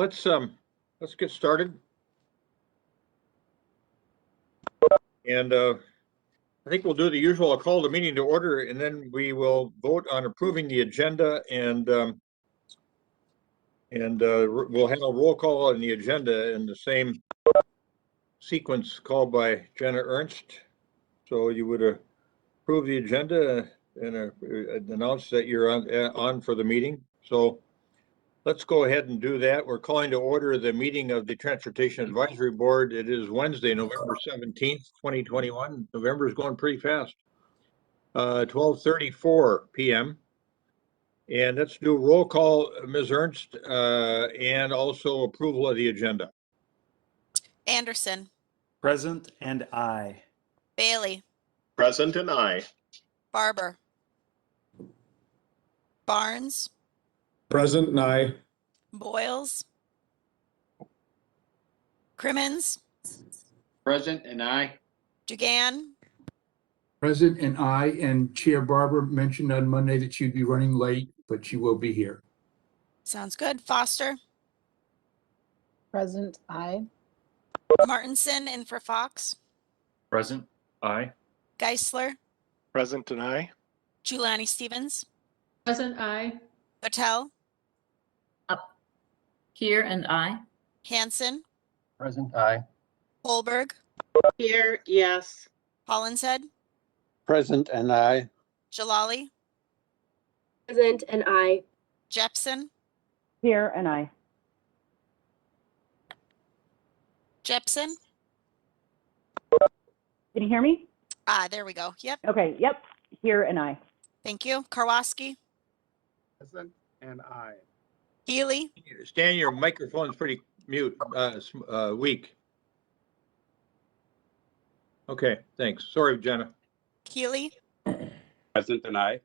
Let's get started. And I think we'll do the usual. I'll call the meeting to order, and then we will vote on approving the agenda, and we'll have a roll call on the agenda in the same sequence called by Jenna Ernst. So you would approve the agenda and announce that you're on for the meeting. So let's go ahead and do that. We're calling to order the meeting of the Transportation Advisory Board. It is Wednesday, November 17th, 2021. November is going pretty fast. 12:34 p.m. And let's do roll call, Ms. Ernst, and also approval of the agenda. Anderson. Present and I. Bailey. Present and I. Barber. Barnes. Present and I. Boyles. Crimmins. Present and I. Dugan. Present and I, and Chair Barber mentioned on Monday that she'd be running late, but she will be here. Sounds good. Foster. Present, I. Martinson in for Fox. Present, I. Geisler. Present and I. Giuliani Stevens. Present, I. Patel. Here and I. Hanson. Present I. Solberg. Here, yes. Hollinshead. Present and I. Jalali. Present and I. Jepson. Here and I. Jepson. Can you hear me? There we go. Yep. Okay, yep. Here and I. Thank you. Karwoski. Present and I. Healy. Stan, your microphone's pretty weak. Okay, thanks. Sorry, Jenna. Keeley. Present and I.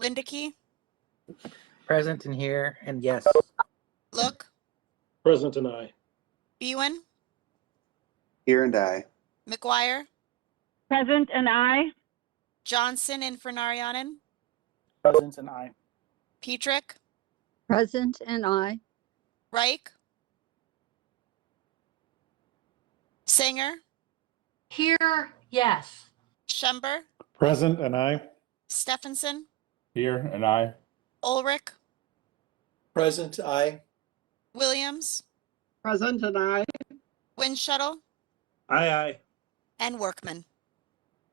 Lindeke. Present and here, and yes. Look. Present and I. Bewan. Here and I. McGuire. Present and I. Johnson in for Naryanan. Present and I. Petrick. Present and I. Reich. Singer. Here, yes. Schember. Present and I. Stephenson. Here and I. Ulrich. Present, I. Williams. Present and I. Windshuttle. Aye. And Workman.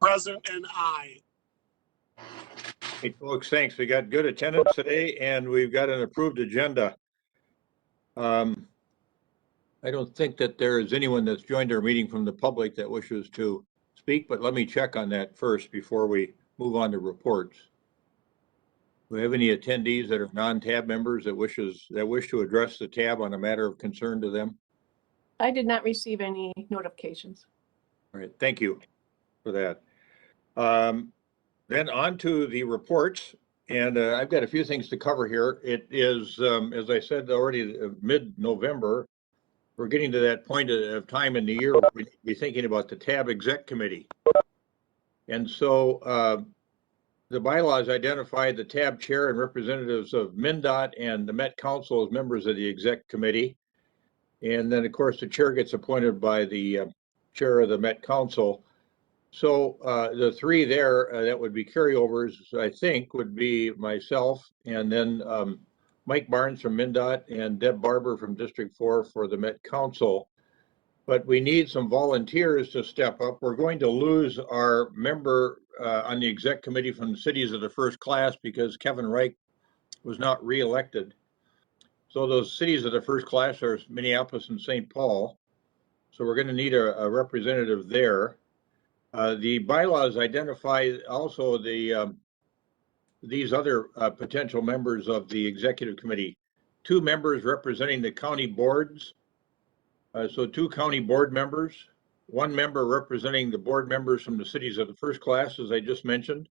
Present and I. Hey, folks, thanks. We got good attendance today, and we've got an approved agenda. I don't think that there is anyone that's joined our meeting from the public that wishes to speak, but let me check on that first before we move on to reports. Do we have any attendees that are non-tab members that wish to address the tab on a matter of concern to them? I did not receive any notifications. All right, thank you for that. Then on to the reports, and I've got a few things to cover here. It is, as I said already, mid-November. We're getting to that point of time in the year where we need to be thinking about the TAB Exec Committee. And so the bylaws identify the TAB chair and representatives of MnDOT and the Met Council as members of the Exec Committee. And then, of course, the chair gets appointed by the chair of the Met Council. So the three there that would be carryovers, I think, would be myself and then Mike Barnes from MnDOT and Deb Barber from District 4 for the Met Council. But we need some volunteers to step up. We're going to lose our member on the Exec Committee from the cities of the first class because Kevin Reich was not reelected. So those cities of the first class are Minneapolis and St. Paul. So we're going to need a representative there. The bylaws identify also these other potential members of the executive committee. 2 members representing the county boards. So 2 county board members, 1 member representing the board members from the cities of the first class, as I just mentioned.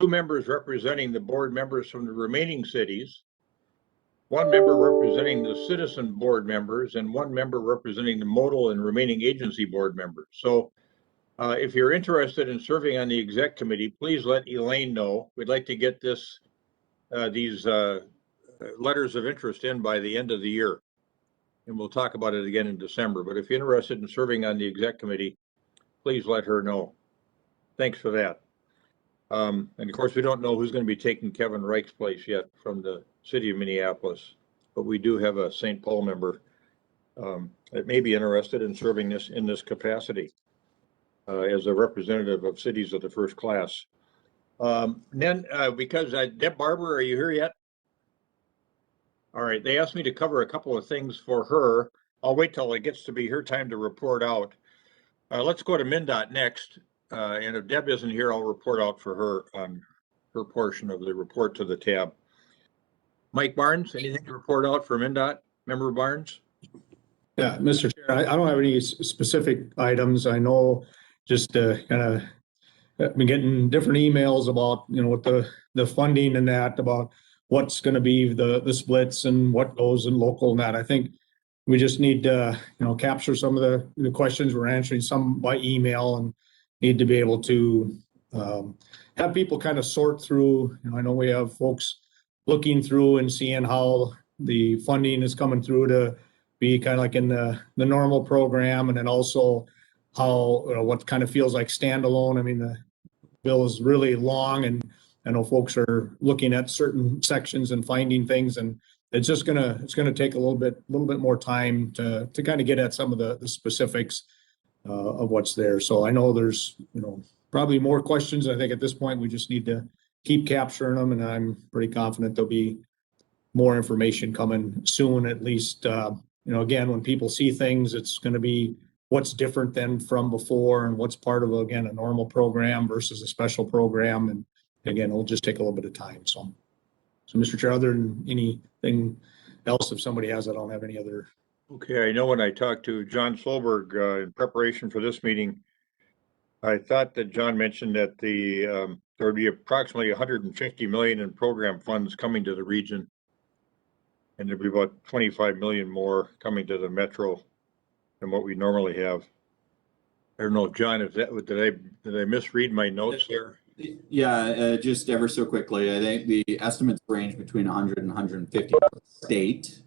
2 members representing the board members from the remaining cities. 1 member representing the citizen board members, and 1 member representing the modal and remaining agency board members. So if you're interested in serving on the exec committee, please let Elaine know. We'd like to get these letters of interest in by the end of the year. and we'll talk about it again in December. But if you're interested in serving on the exec committee, please let her know. Thanks for that. And of course, we don't know who's going to be taking Kevin Reich's place yet from the city of Minneapolis, but we do have a St. Paul member that may be interested in serving in this capacity as a representative of cities of the first class. Then, because Deb Barber, are you here yet? All right, they asked me to cover a couple of things for her. I'll wait till it gets to be her time to report out. Let's go to MnDOT next. And if Deb isn't here, I'll report out for her on her portion of the report to the tab. Mike Barnes, anything to report out for MnDOT? Member Barnes? Yeah, Mr. Chair, I don't have any specific items. I know just kind of been getting different emails about, what the funding and that, about what's going to be the splits and what goes in local and that. I think we just need to, capture some of the questions. We're answering some by email and need to be able to have people kind of sort through. I know we have folks looking through and seeing how the funding is coming through to be kind of like in the normal program, and then also how what kind of feels like standalone. I mean, the bill is really long, and I know folks are looking at certain sections and finding things, and it's gonna take a little bit more time to kind of get at some of the specifics of what's there. So I know there's probably more questions. I think at this point we just need to keep capturing them, and I'm pretty confident there'll be more information coming soon. At least again, when people see things, it's going to be what's different than from before, and what's part of a normal program versus a special program. And again, it'll just take a little bit of time. So Mr. Chair, other than anything else, if somebody has, I don't have any other. Okay, I know when I talked to John Solberg in preparation for this meeting, I thought that John mentioned that there would be approximately 150 million in program funds coming to the region, and there'd be about 25 million more coming to the metro than what we normally have. I don't know, John, if that did I misread my notes there? Yeah, just ever so quickly, I think the estimates range between 100 and 150 per state.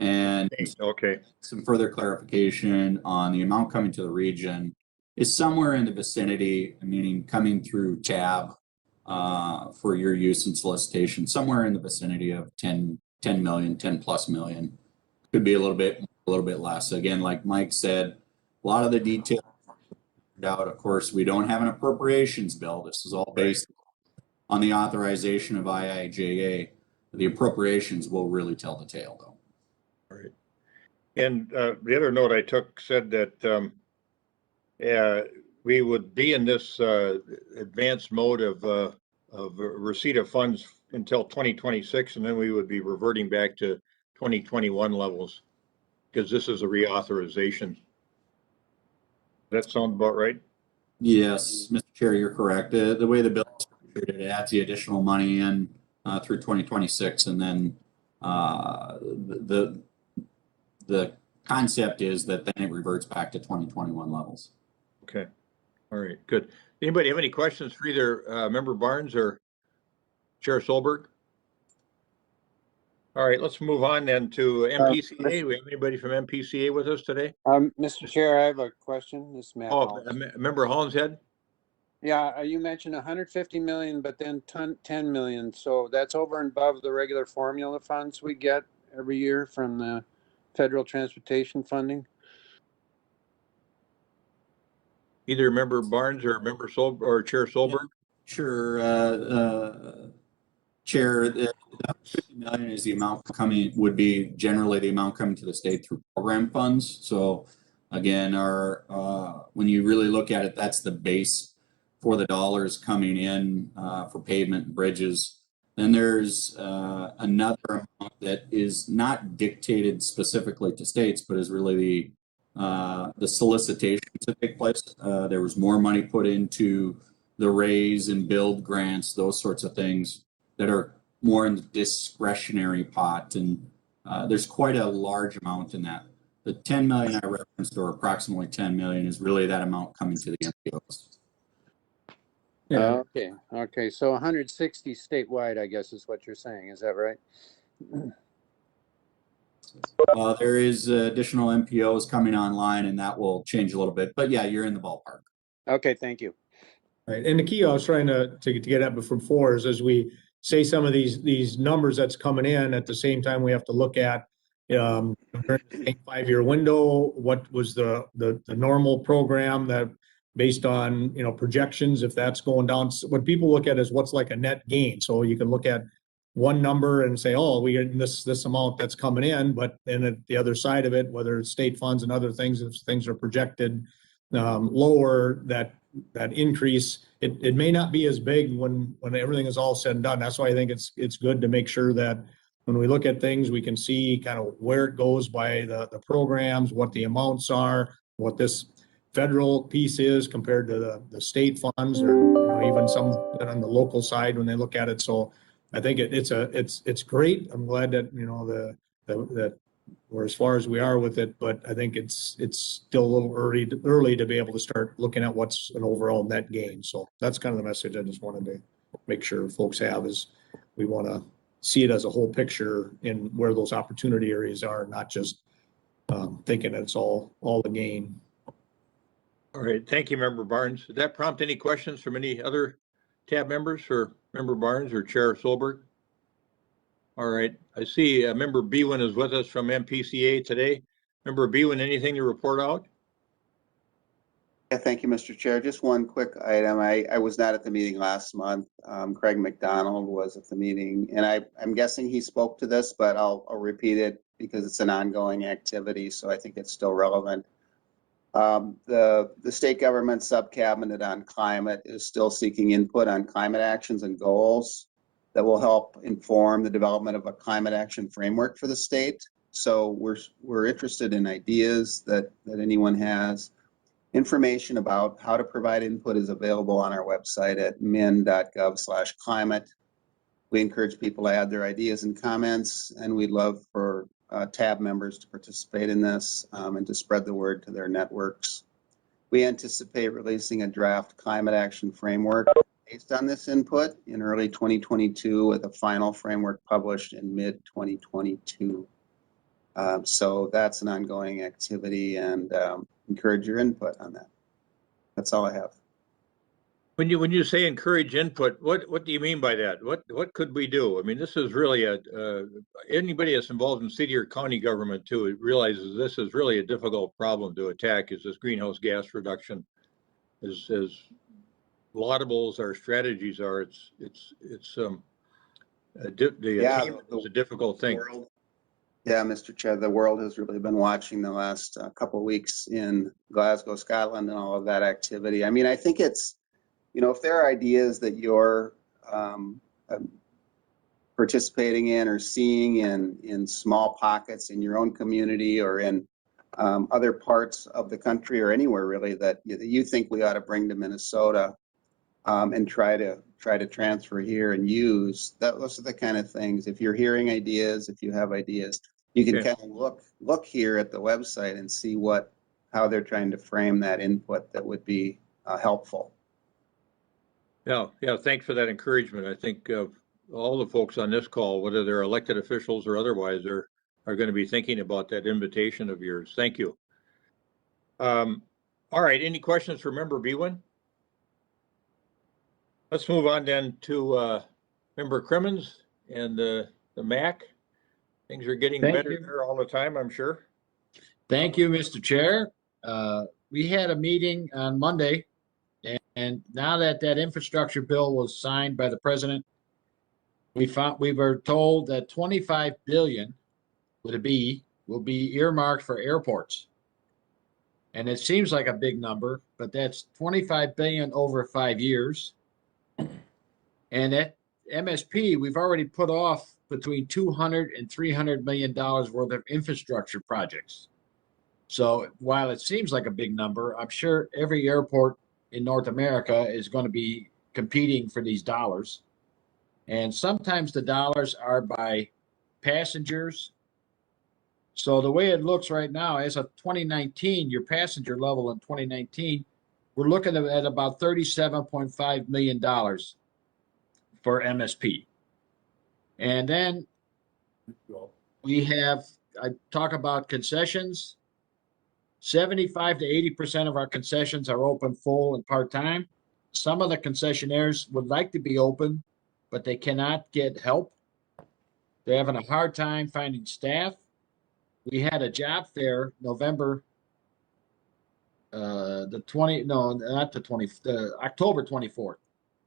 And okay, some further clarification on the amount coming to the region is somewhere in the vicinity, meaning coming through tab for your use in solicitation, somewhere in the vicinity of 10 million, 10 plus million. Could be a little bit less. Again, like Mike said, a lot of the details out. Of course, we don't have an appropriations bill. This is all based on the authorization of IIJA. The appropriations will really tell the tale, though. All right. And the other note I took said that we would be in this advanced mode of receipt of funds until 2026, and then we would be reverting back to 2021 levels, because this is a reauthorization. That sound about right? Yes, Mr. Chair, you're correct. The way the bill is structured, it adds the additional money in through 2026, and then the concept is that then it reverts back to 2021 levels. Okay. All right, good. Anybody have any questions for either Member Barnes or Chair Solberg? All right, let's move on then to MPCA. We have anybody from MPCA with us today? Mr. Chair, I have a question. This is Matt. Oh, Member Hollinshead? Yeah, you mentioned 150 million, but then 10 million. So that's over and above the regular formula funds we get every year from the federal transportation funding. Either Member Barnes or Member Solberg or Chair Solberg? Sure, Chair. The 50 million is the amount would be generally the amount coming to the state through program funds. So again, when you really look at it, that's the base for the dollars coming in for pavement and bridges. Then there's another amount that is not dictated specifically to states, but is really the solicitation to take place. There was more money put into the raise and build grants, those sorts of things that are more in the discretionary pot. And there's quite a large amount in that. The 10 million I referenced, or approximately 10 million, is really that amount coming to the MPOs. Yeah. Okay. So 160 statewide, I guess, is what you're saying. Is that right? There is additional MPOs coming online and that will change a little bit, but yeah, you're in the ballpark. Okay, thank you. Right, and the key I was trying to get at before is as we say some of these numbers that's coming in, at the same time, we have to look at during the same 5-year window, what was the normal program that based on, you know, projections, if that's going down. What people look at is what's like a net gain. So you can look at one number and say, oh, we get this amount that's coming in, but then at the other side of it, whether it's state funds and other things, if things are projected lower, that increase, it may not be as big when everything is all said and done. That's why I think it's good to make sure that when we look at things, we can see kind of where it goes by the programs, what the amounts are, what this federal piece is compared to the state funds, or, you know, even some on the local side when they look at it. So I think it's great. I'm glad that, you know, that we're as far as we are with it, but I think it's still a little early to be able to start looking at what's an overall net gain. So that's kind of the message I just wanted to make sure folks have, is we want to see it as a whole picture in where those opportunity areas are, not just thinking that it's all the gain. All right, thank you, Member Barnes. Did that prompt any questions from any other tab members for Member Barnes or Chair Solberg? All right, I see Member Bewin is with us from MPCA today. Member Bewin, anything to report out? Yeah, thank you, Mr. Chair. Just one quick item. I was not at the meeting last month. Craig McDonald was at the meeting, and I'm guessing he spoke to this, but I'll repeat it because it's an ongoing activity, so I think it's still relevant. The state government sub-cabinet on climate is still seeking input on climate actions and goals that will help inform the development of a climate action framework for the state. So we're interested in ideas that anyone has. Information about how to provide input is available on our website at min.gov/climate. We encourage people to add their ideas and comments, and we'd love for tab members to participate in this and to spread the word to their networks. We anticipate releasing a draft climate action framework based on this input in early 2022, with a final framework published in mid-2022. So that's an ongoing activity, and encourage your input on that. That's all I have. When you say encourage input, what do you mean by that? What could we do? I mean, this is really anybody that's involved in city or county government too realizes this is really a difficult problem to attack. Is this greenhouse gas reduction? As laudable as our strategies are, it's a difficult thing. Yeah, Mr. Chair, the world has really been watching the last couple of weeks in Glasgow, Scotland, and all of that activity. I mean, I think it's, you know, if there are ideas that you're participating in or seeing in small pockets in your own community or in other parts of the country or anywhere really that you think we ought to bring to Minnesota and try to transfer here and use, those are the kind of things. If you're hearing ideas, if you have ideas, you can kind of look here at the website and see how they're trying to frame that input that would be helpful. Yeah, thanks for that encouragement. I think all the folks on this call, whether they're elected officials or otherwise, are going to be thinking about that invitation of yours. Thank you. All right, any questions for Member Bewin? Let's move on then to Member Crimmins and the MAC. Things are getting better there all the time, I'm sure. Thank you, Mr. Chair. We had a meeting on Monday, and now that infrastructure bill was signed by the president, we were told that 25 billion will be earmarked for airports. And it seems like a big number, but that's 25 billion over 5 years. And at MSP, we've already put off between $200 and $300 million worth of infrastructure projects. So while it seems like a big number, I'm sure every airport in North America is going to be competing for these dollars. And sometimes the dollars are by passengers. So the way it looks right now, as of 2019, your passenger level in 2019, we're looking at about $37.5 million for MSP. And then we have I talk about concessions. 75 to 80% of our concessions are open full and part-time. Some of the concessionaires would like to be open, but they cannot get help. They're having a hard time finding staff. We had a job fair November, October 24th.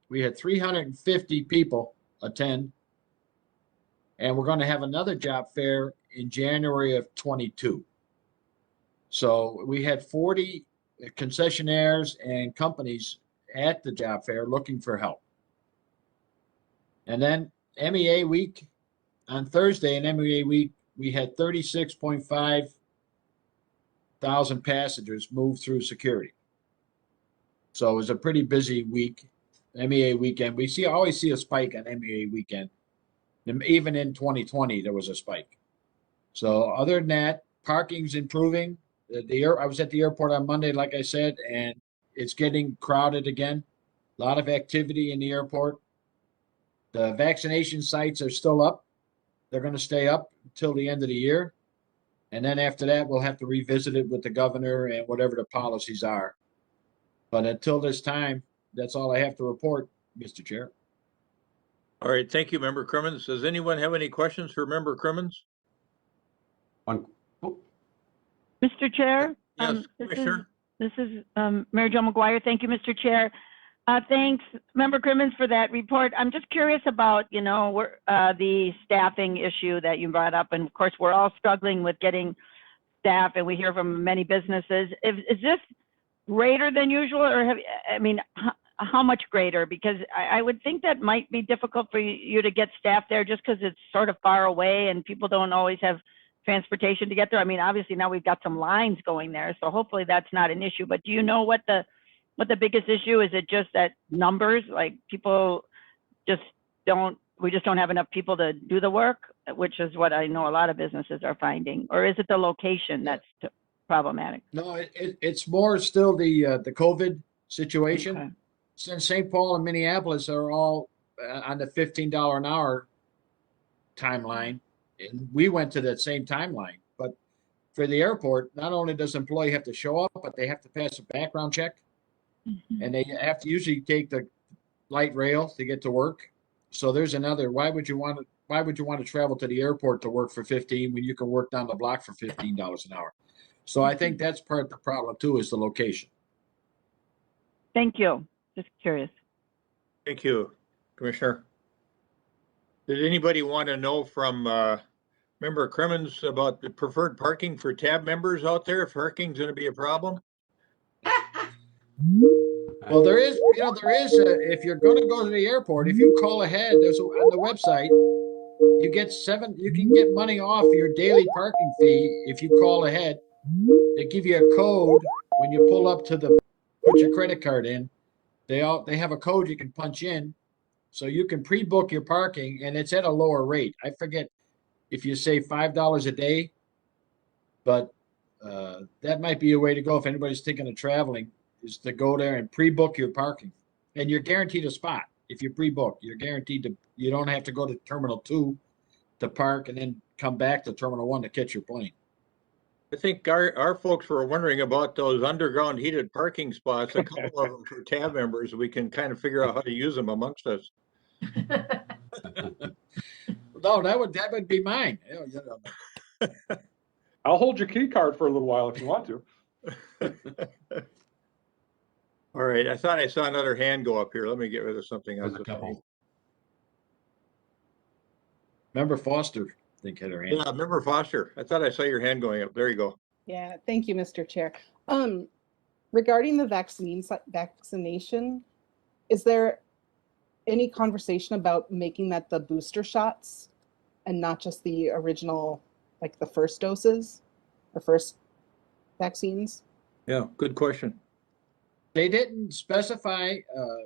We had 350 people attend. And we're going to have another job fair in January of 22. So we had 40 concessionaires and companies at the job fair looking for help. And then MEA week, on Thursday in MEA week, we had 36.5 thousand passengers move through security. So it was a pretty busy week, MEA weekend. We always see a spike on MEA weekend. And even in 2020, there was a spike. So other than that, parking's improving. I was at the airport on Monday, like I said, and it's getting crowded again. A lot of activity in the airport. The vaccination sites are still up. They're going to stay up until the end of the year. And then after that, we'll have to revisit it with the governor and whatever the policies are. But until this time, that's all I have to report, Mr. Chair. All right, thank you, Member Crimmins. Does anyone have any questions for Member Crimmins? Mr. Chair? Yes, Commissioner. This is Mary Jo McGuire. Thank you, Mr. Chair. Thanks, Member Crimmins, for that report. I'm just curious about, the staffing issue that you brought up. And of course, we're all struggling with getting staff, and we hear from many businesses. Is this greater than usual, or how much greater? Because I would think that might be difficult for you to get staff there just because it's sort of far away and people don't always have transportation to get there. I mean, obviously now we've got some lines going there, so hopefully that's not an issue. But do you know what the biggest issue is? It just that numbers, like people we just don't have enough people to do the work, which is what I know a lot of businesses are finding, or is it the location that's problematic? No, it's more still the COVID situation. Okay. Since St. Paul and Minneapolis are all on the $15 an hour timeline, and we went to that same timeline. But for the airport, not only does the employee have to show up, but they have to pass a background check, and they have to usually take the light rail to get to work. So there's another. Why would you want to travel to the airport to work for 15 when you can work down the block for $15 an hour? So I think that's part of the problem too, is the location. Thank you. Just curious. Thank you, Commissioner. Did anybody want to know from Member Crimmins about the preferred parking for tab members out there? If parking's going to be a problem? Well, there is, if you're going to go to the airport, if you call ahead, on the website, you can get money off your daily parking fee if you call ahead. They give you a code when you pull up to put your credit card in. They have a code you can punch in, so you can pre-book your parking, and it's at a lower rate. I forget if you say $5 a day, but that might be a way to go if anybody's thinking of traveling, is to go there and pre-book your parking, and you're guaranteed a spot. If you pre-book, you're guaranteed you don't have to go to Terminal 2 to park and then come back to Terminal 1 to catch your plane. I think our folks were wondering about those underground heated parking spots, a couple of them for tab members. We can kind of figure out how to use them amongst us. No, that would be mine. I'll hold your key card for a little while if you want to. All right, I thought I saw another hand go up here. Let me get rid of something else. Member Foster, I think, had her hand. Yeah, Member Foster. I thought I saw your hand going up. There you go. Yeah, thank you, Mr. Chair. Regarding the vaccination, is there any conversation about making that the booster shots and not just the original, like the first doses or first vaccines? Yeah, good question. They didn't specify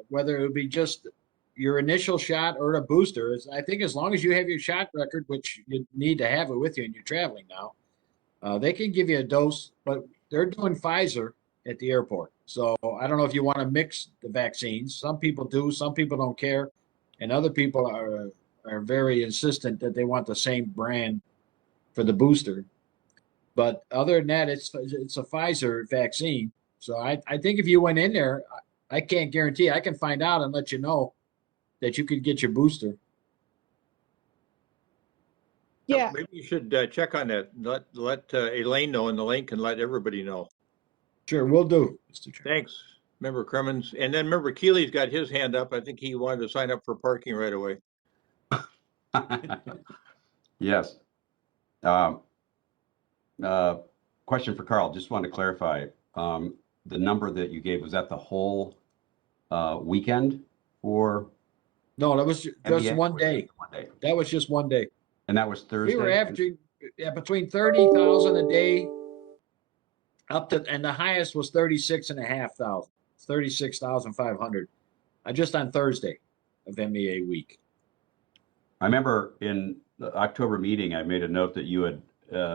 whether it would be just your initial shot or a booster. I think as long as you have your shot record, which you need to have it with you and you're traveling now, they can give you a dose, but they're doing Pfizer at the airport. So I don't know if you want to mix the vaccines. Some people do, some people don't care. And other people are very insistent that they want the same brand for the booster. But other than that, it's a Pfizer vaccine. So I think if you went in there, I can't guarantee. I can find out and let you know that you could get your booster. Yeah. Maybe you should check on that. Let Elaine know, and Elaine can let everybody know. Sure, we'll do, Mr. Chair. Thanks, Member Crimmins. And then Member Keeley's got his hand up. I think he wanted to sign up for parking right away. Yes. Question for Carl. Just wanted to clarify. The number that you gave, was that the whole weekend or? No, that was just MBA? one day. That was just one day. And that was Thursday? We were averaging between 30,000 a day up to, and the highest was 36,500, 36,500. Just on Thursday of MEA week. I remember in the October meeting, I made a note that you had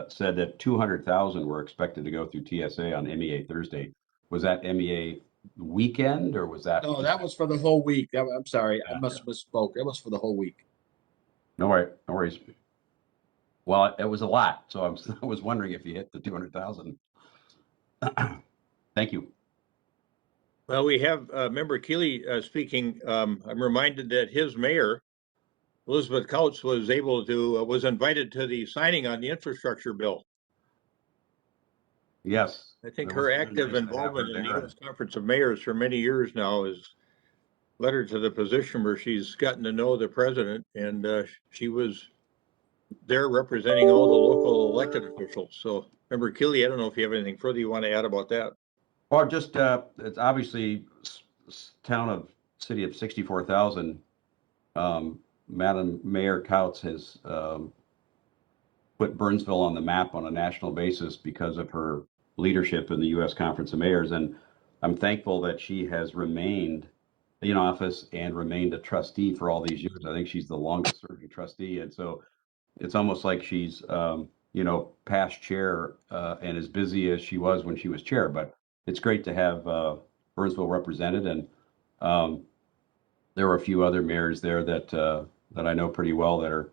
said that 200,000 were expected to go through TSA on MEA Thursday. Was that MEA weekend or was that? No, that was for the whole week. I'm sorry, I must have misspoke. That was for the whole week. No worries. Well, it was a lot, so I was wondering if you hit the 200,000. Thank you. Well, we have Member Keeley speaking. I'm reminded that his mayor, Elizabeth Couts, was invited to the signing on the infrastructure bill. Yes. I think her active involvement in the U.S. Conference of Mayors for many years now has led her to the position where she's gotten to know the president, and she was there representing all the local elected officials. So, Member Keeley, I don't know if you have anything further you want to add about that. Or just, it's obviously city of 64,000. Madam Mayor Couts has put Burnsville on the map on a national basis because of her leadership in the U.S. Conference of Mayors. And I'm thankful that she has remained in office and remained a trustee for all these years. I think she's the longest serving trustee. And so it's almost like she's, past chair and as busy as she was when she was chair. But it's great to have Burnsville represented. And there were a few other mayors there that I know pretty well that are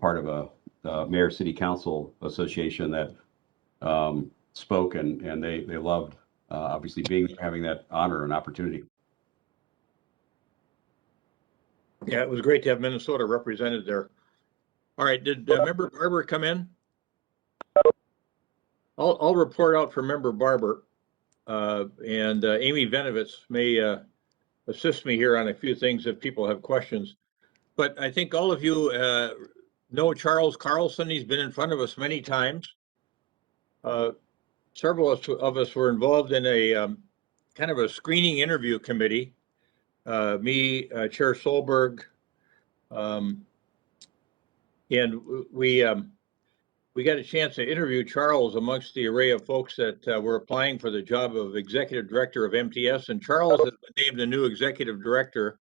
part of a Mayor City Council Association that spoke and they loved obviously having that honor and opportunity. Yeah, it was great to have Minnesota represented there. All right, did Member Barber come in? I'll report out for Member Barber, and Amy Venovitz may assist me here on a few things if people have questions. But I think all of you know Charles Carlson. He's been in front of us many times. Several of us were involved in a kind of a screening interview committee. Me, Chair Solberg, and we got a chance to interview Charles amongst the array of folks that were applying for the job of executive director of MTS. And Charles has been named the new executive director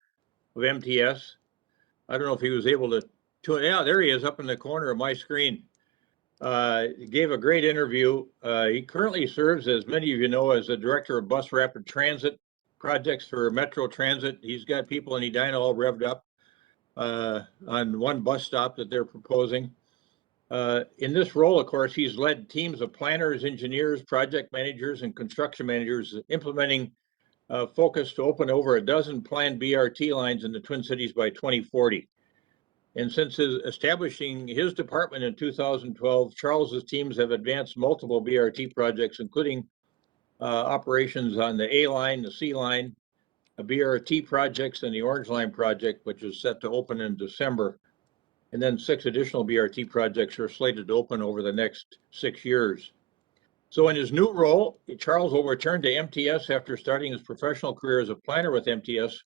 of MTS. I don't know if he was able to yeah, there he is up in the corner of my screen. He gave a great interview. He currently serves, as many of you know, as the director of bus rapid transit projects for Metro Transit. He's got people in Edina all revved up on one bus stop that they're proposing. In this role, of course, he's led teams of planners, engineers, project managers, and construction managers implementing focus to open over a dozen planned BRT lines in the Twin Cities by 2040. And since establishing his department in 2012, Charles's teams have advanced multiple BRT projects, including operations on the A line, the C line, BRT projects, and the Orange Line project, which is set to open in December. And then 6 additional BRT projects are slated to open over the next 6 years. So in his new role, Charles will return to MTS after starting his professional career as a planner with MTS,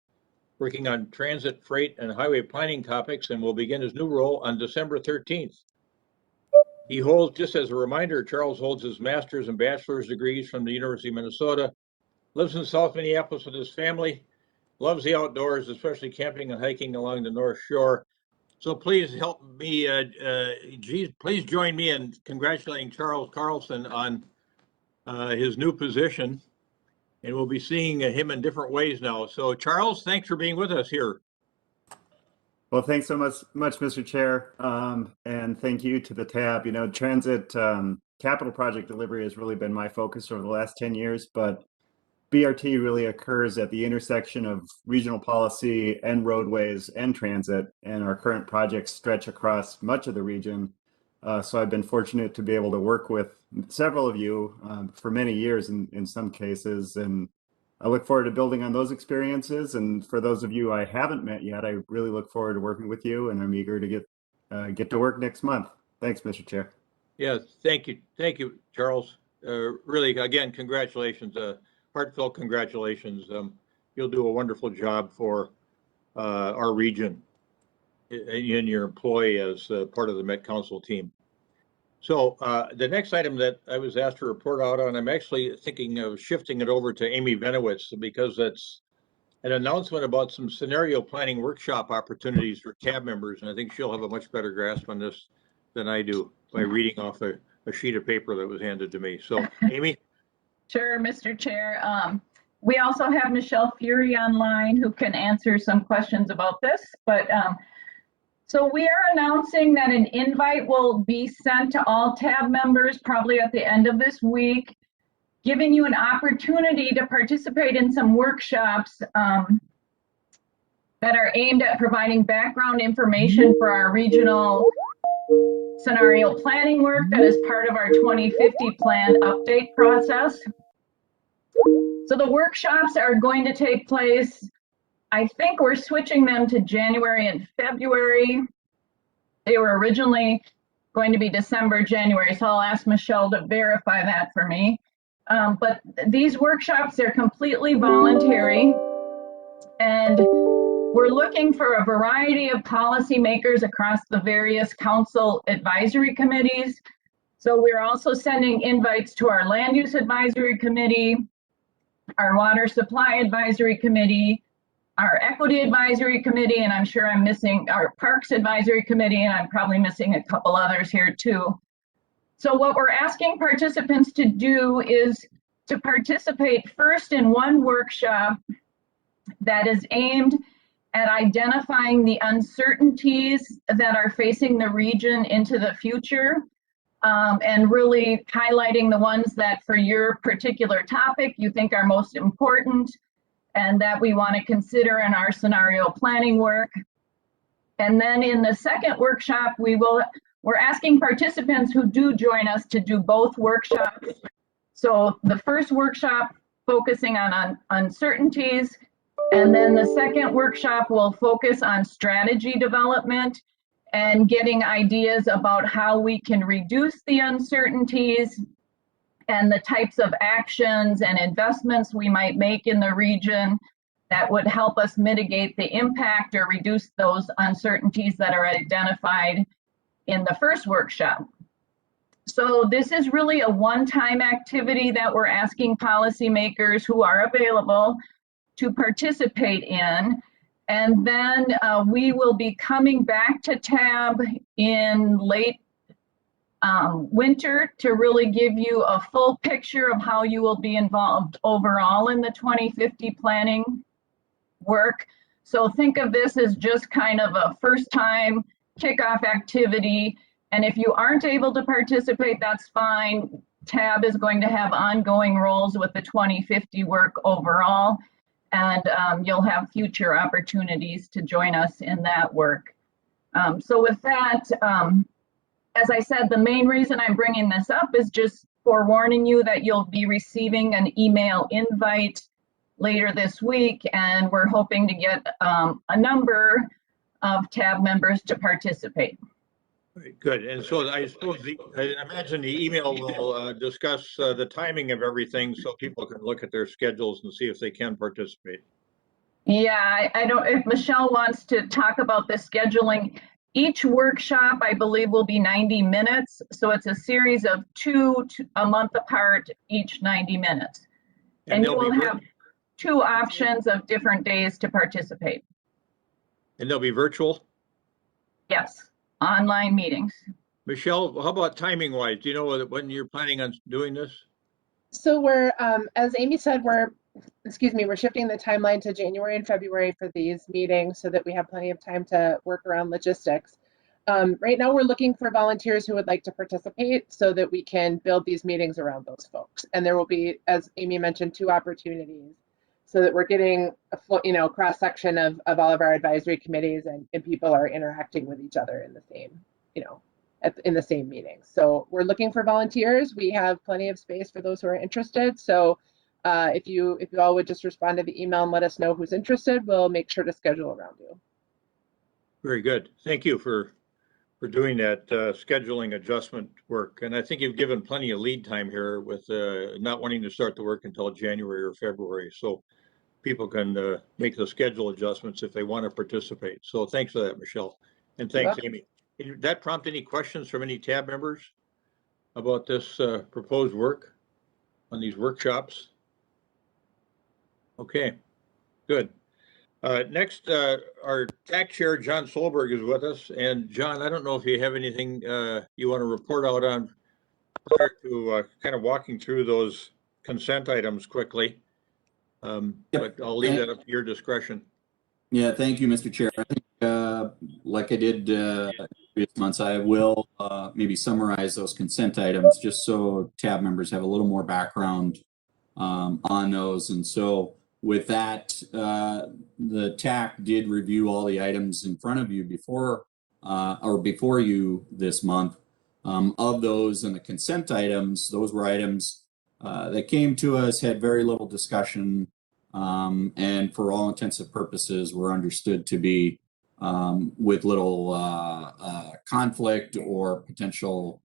working on transit, freight, and highway planning topics, and will begin his new role on December 13th. He holds, just as a reminder, Charles holds his master's and bachelor's degrees from the University of Minnesota, lives in South Minneapolis with his family, loves the outdoors, especially camping and hiking along the North Shore. So please help me, please join me in congratulating Charles Carlson on his new position. And we'll be seeing him in different ways now. So Charles, thanks for being with us here. Well, thanks so much, Mr. Chair. And thank you to the tab. You know, transit capital project delivery has really been my focus over the last 10 years, but BRT really occurs at the intersection of regional policy and roadways and transit, and our current projects stretch across much of the region. So I've been fortunate to be able to work with several of you for many years in some cases, and I look forward to building on those experiences. And for those of you I haven't met yet, I really look forward to working with you, and I'm eager to get to work next month. Thanks, Mr. Chair. Yeah, thank you, Charles. Really, again, congratulations. Heartfelt congratulations. You'll do a wonderful job for our region and your employee as part of the Met Council team. So the next item that I was asked to report out on, I'm actually thinking of shifting it over to Amy Venowitz because it's an announcement about some scenario planning workshop opportunities for TAB members, and I think she'll have a much better grasp on this than I do by reading off a sheet of paper that was handed to me. So, Amy? Sure, Mr. Chair. We also have Michelle Fury online who can answer some questions about this, but so we are announcing that an invite will be sent to all TAB members probably at the end of this week, giving you an opportunity to participate in some workshops that are aimed at providing background information for our regional scenario planning work that is part of our 2050 plan update process. So the workshops are going to take place, I think we're switching them to January and February. They were originally going to be December, January, so I'll ask Michelle to verify that for me. But these workshops, they're completely voluntary, and we're looking for a variety of policymakers across the various council advisory committees. So we're also sending invites to our Land Use Advisory Committee, our Water Supply Advisory Committee, our Equity Advisory Committee, and I'm sure I'm missing our Parks Advisory Committee, and I'm probably missing a couple others here too. So what we're asking participants to do is to participate first in one workshop that is aimed at identifying the uncertainties that are facing the region into the future, and really highlighting the ones that for your particular topic you think are most important and that we want to consider in our scenario planning work. And then in the second workshop, we're asking participants who do join us to do both workshops. So the first workshop focusing on uncertainties, and then the second workshop will focus on strategy development and getting ideas about how we can reduce the uncertainties and the types of actions and investments we might make in the region that would help us mitigate the impact or reduce those uncertainties that are identified in the first workshop. So this is really a one-time activity that we're asking policymakers who are available to participate in. And then we will be coming back to TAB in late winter to really give you a full picture of how you will be involved overall in the 2050 planning work. So think of this as just kind of a first time kickoff activity. And if you aren't able to participate, that's fine. TAB is going to have ongoing roles with the 2050 work overall. And you'll have future opportunities to join us in that work. So with that, as I said, the main reason I'm bringing this up is just forewarning you that you'll be receiving an email invite later this week, and we're hoping to get a number of TAB members to participate. Good. And so I suppose I imagine the email will discuss the timing of everything so people can look at their schedules and see if they can participate. Yeah, I don't, if Michelle wants to talk about the scheduling, each workshop I believe will be 90 minutes. So it's a series of two a month apart, each 90 minutes. And you will have two options of different days to participate. And they'll be virtual? Yes. Online meetings. Michelle, how about timing wise? Do you know when you're planning on doing this? So we're, as Amy said, we're excuse me, we're shifting the timeline to January and February for these meetings so that we have plenty of time to work around logistics. Right now, we're looking for volunteers who would like to participate so that we can build these meetings around those folks. And there will be, as Amy mentioned, 2 opportunities so that we're getting a cross section of all of our advisory committees and people are interacting with each other in the same, in the same meeting. So we're looking for volunteers. We have plenty of space for those who are interested. So if you all would just respond to the email and let us know who's interested, we'll make sure to schedule around you. Very good. Thank you for doing that scheduling adjustment work. And I think you've given plenty of lead time here with not wanting to start the work until January or February. So people can make the schedule adjustments if they want to participate. So thanks for that, Michelle. And thanks, Amy. Did that prompt any questions from any tab members about this proposed work on these workshops? Okay, good. Next, our TAC chair, John Solberg, is with us. And John, I don't know if you have anything you want to report out on prior to kind of walking through those consent items quickly. But I'll leave that up to your discretion. Yeah, thank you, Mr. Chair. I think, like I did previous months, I will maybe summarize those consent items just so tab members have a little more background on those. And so with that, the TAC did review all the items in front of you before you this month. Of those and the consent items, those were items that came to us, had very little discussion, and for all intents and purposes were understood to be with little conflict or potential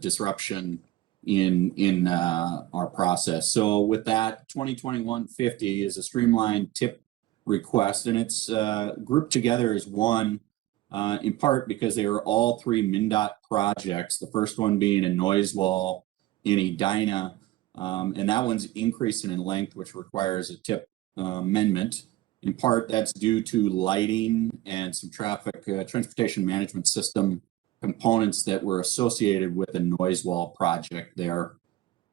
disruption in our process. So with that, 2021-50 is a streamlined tip request, and it's grouped together as one in part because they are all 3 MnDOT projects. The first one being a noise wall in Edina, and that one's increasing in length, which requires a tip amendment. In part, that's due to lighting and some traffic transportation management system components that were associated with the noise wall project there.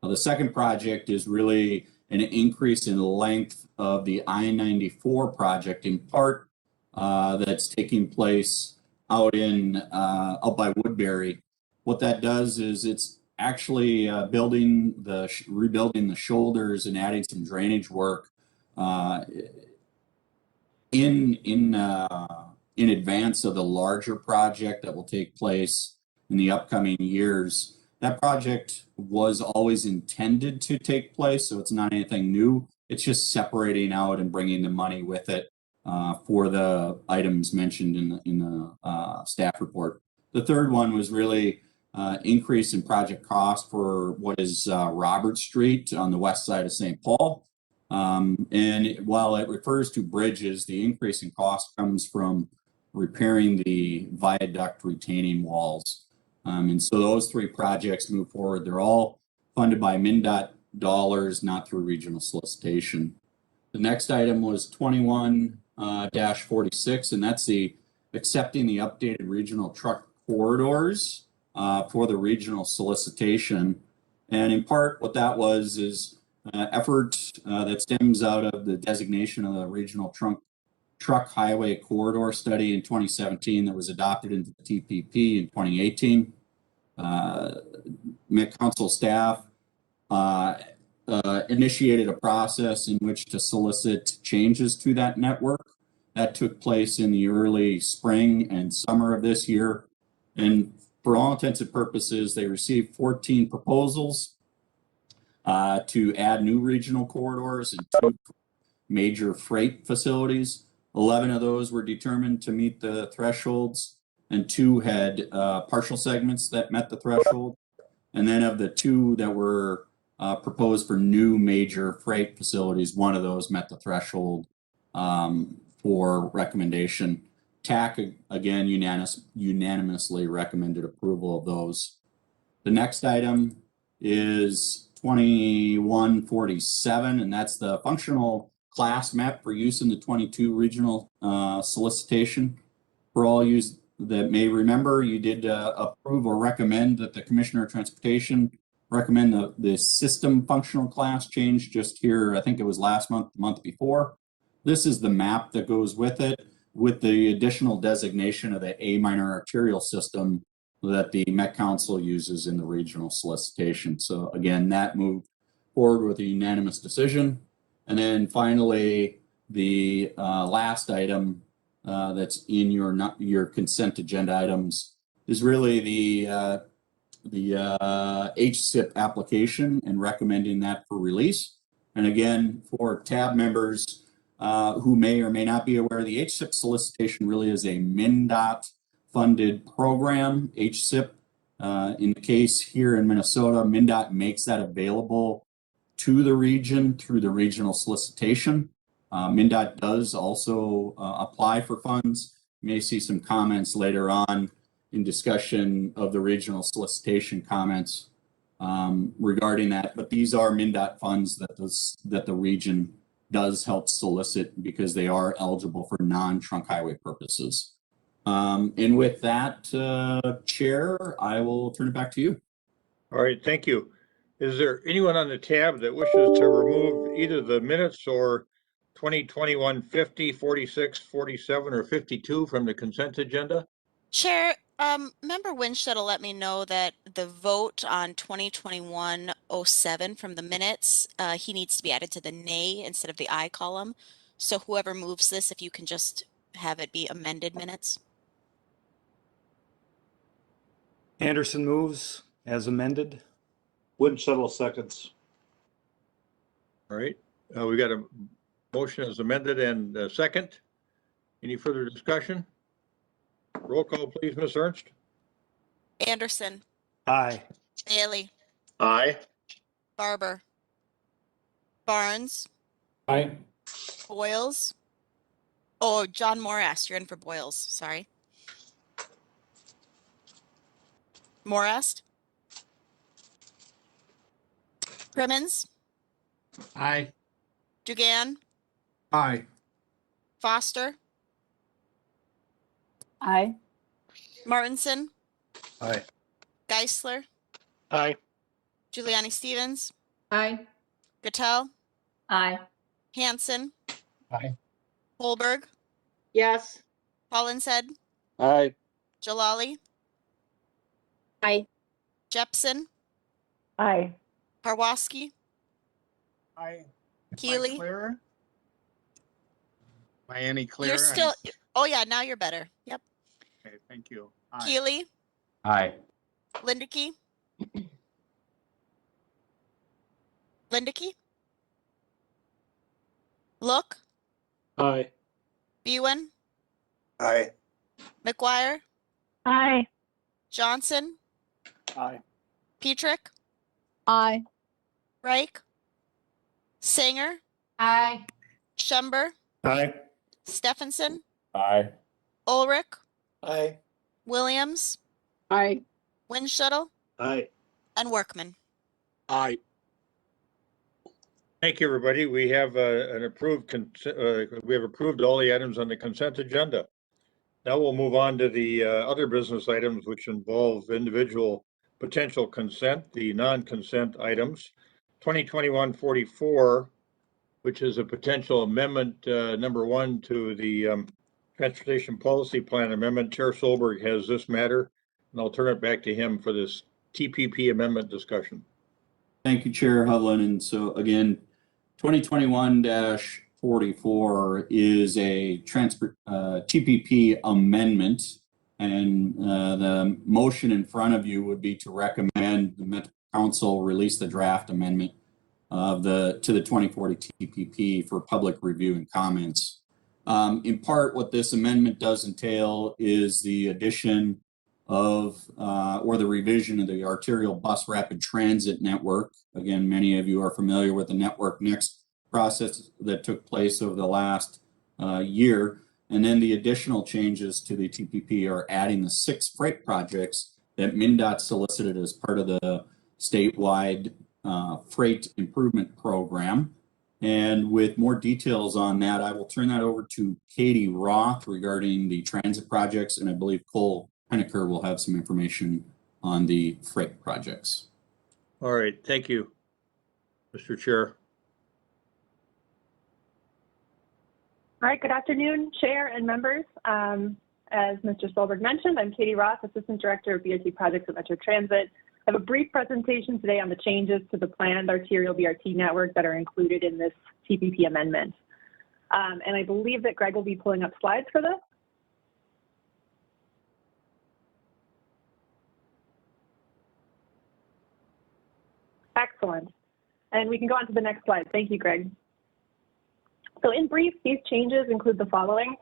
Now, the second project is really an increase in length of the I-94 project, in part that's taking place out by Woodbury. What that does is it's actually rebuilding the shoulders and adding some drainage work in advance of the larger project that will take place in the upcoming years. That project was always intended to take place, so it's not anything new. It's just separating out and bringing the money with it for the items mentioned in the staff report. The third one was really increase in project cost for what is Robert Street on the west side of St. Paul. And while it refers to bridges, the increase in cost comes from repairing the viaduct retaining walls. And so those 3 projects move forward. They're all funded by MnDOT dollars, not through regional solicitation. The next item was 21-46, and that's accepting the updated regional truck corridors for the regional solicitation. And in part, what that was is effort that stems out of the designation of the regional truck highway corridor study in 2017 that was adopted into the TPP in 2018. Council staff initiated a process in which to solicit changes to that network. That took place in the early spring and summer of this year. And for all intents and purposes, they received 14 proposals to add new regional corridors and 2 major freight facilities. 11 of those were determined to meet the thresholds, and 2 had partial segments that met the threshold. And then of the 2 that were proposed for new major freight facilities, 1 of those met the threshold for recommendation. TAC, again, unanimously recommended approval of those. The next item is 21-47, and that's the functional class map for use in the 22 regional solicitation. For all you that may remember, you did approve or recommend that the Commissioner of Transportation recommend the system functional class change just here. I think it was last month, the month before. This is the map that goes with it, with the additional designation of the A minor arterial system that the Met Council uses in the regional solicitation. So again, that moved forward with a unanimous decision. And then finally, the last item that's in your consent agenda items is really the HSIP application and recommending that for release. And again, for tab members who may or may not be aware, the HSIP solicitation really is a MnDOT funded program. HSIP, in the case here in Minnesota, MnDOT makes that available to the region through the regional solicitation. MnDOT does also apply for funds. You may see some comments later on in discussion of the regional solicitation comments regarding that, but these are MnDOT funds that the region does help solicit because they are eligible for non-trunk highway purposes. And with that, Chair, I will turn it back to you. All right, thank you. Is there anyone on the tab that wishes to remove either the minutes or 2021 50, 46, 47, or 52 from the consent agenda? Chair, Member Winchell let me know that the vote on 2021-07 from the minutes, he needs to be added to the nay instead of the I column. So whoever moves this, if you can just have it be amended minutes. Anderson moves as amended. Winchell seconds. All right, we got a motion as amended and a second. Any further discussion? Roll call, please, Ms. Ernst. Anderson, Aye. Bailey, Aye. Barber, Barnes, Aye. Boyles. Oh, John Morass, you're in for Boyles, sorry. Morass. Crimmins, Aye. Dugan, Aye. Foster, Aye. Martinson, Aye. Geisler, Aye. Giuliani Stevens, Aye. Gattell, Aye. Hanson, Aye. Solberg, Yes. Hollinshead, Aye. Jalali, Aye. Jepson, Aye. Karwoski, Aye. Keeley. Clearer? Am I any clearer? You're still, oh yeah, now you're better. Yep. Okay, thank you. Aye. Keeley, Aye. Lindeke, Lindeke, Look, Aye. Bewan, Aye. McGuire, Aye. Johnson, Aye. Petrick, Aye. Reich, Sanger, Aye. Schember, Aye. Stephenson, Aye. Ulrich, Aye. Williams, Aye. Windschuttle, Aye. and Workman. Aye. Thank you, everybody. We have an approved, we have approved all the items on the consent agenda. Now we'll move on to the other business items which involve individual potential consent, the non-consent items. 2021-44, which is a potential amendment number 1 to the Transportation Policy Plan Amendment. Chair Solberg has this matter, and I'll turn it back to him for this TPP amendment discussion. Thank you, Chair Hovland. And so again, 2021-44 is a TPP amendment, and the motion in front of you would be to recommend the Met Council release the draft amendment of to the 2040 TPP for public review and comments. In part, what this amendment does entail is the addition of or the revision of the arterial bus rapid transit network. Again, many of you are familiar with the Network Next process that took place over the last year. And then the additional changes to the TPP are adding the 6 freight projects that MnDOT solicited as part of the statewide freight improvement program. And with more details on that, I will turn that over to Katie Roth regarding the transit projects. And I believe Cole Henniker will have some information on the freight projects. All right, thank you, Mr. Chair. All right, good afternoon, Chair and members. As Mr. Solberg mentioned, I'm Katie Ross, Assistant Director of BRT Projects at Metro Transit. I have a brief presentation today on the changes to the planned arterial BRT network that are included in this TPP amendment. And I believe that Greg will be pulling up slides for this. Excellent. And we can go on to the next slide. Thank you, Greg. So in brief, these changes include the following.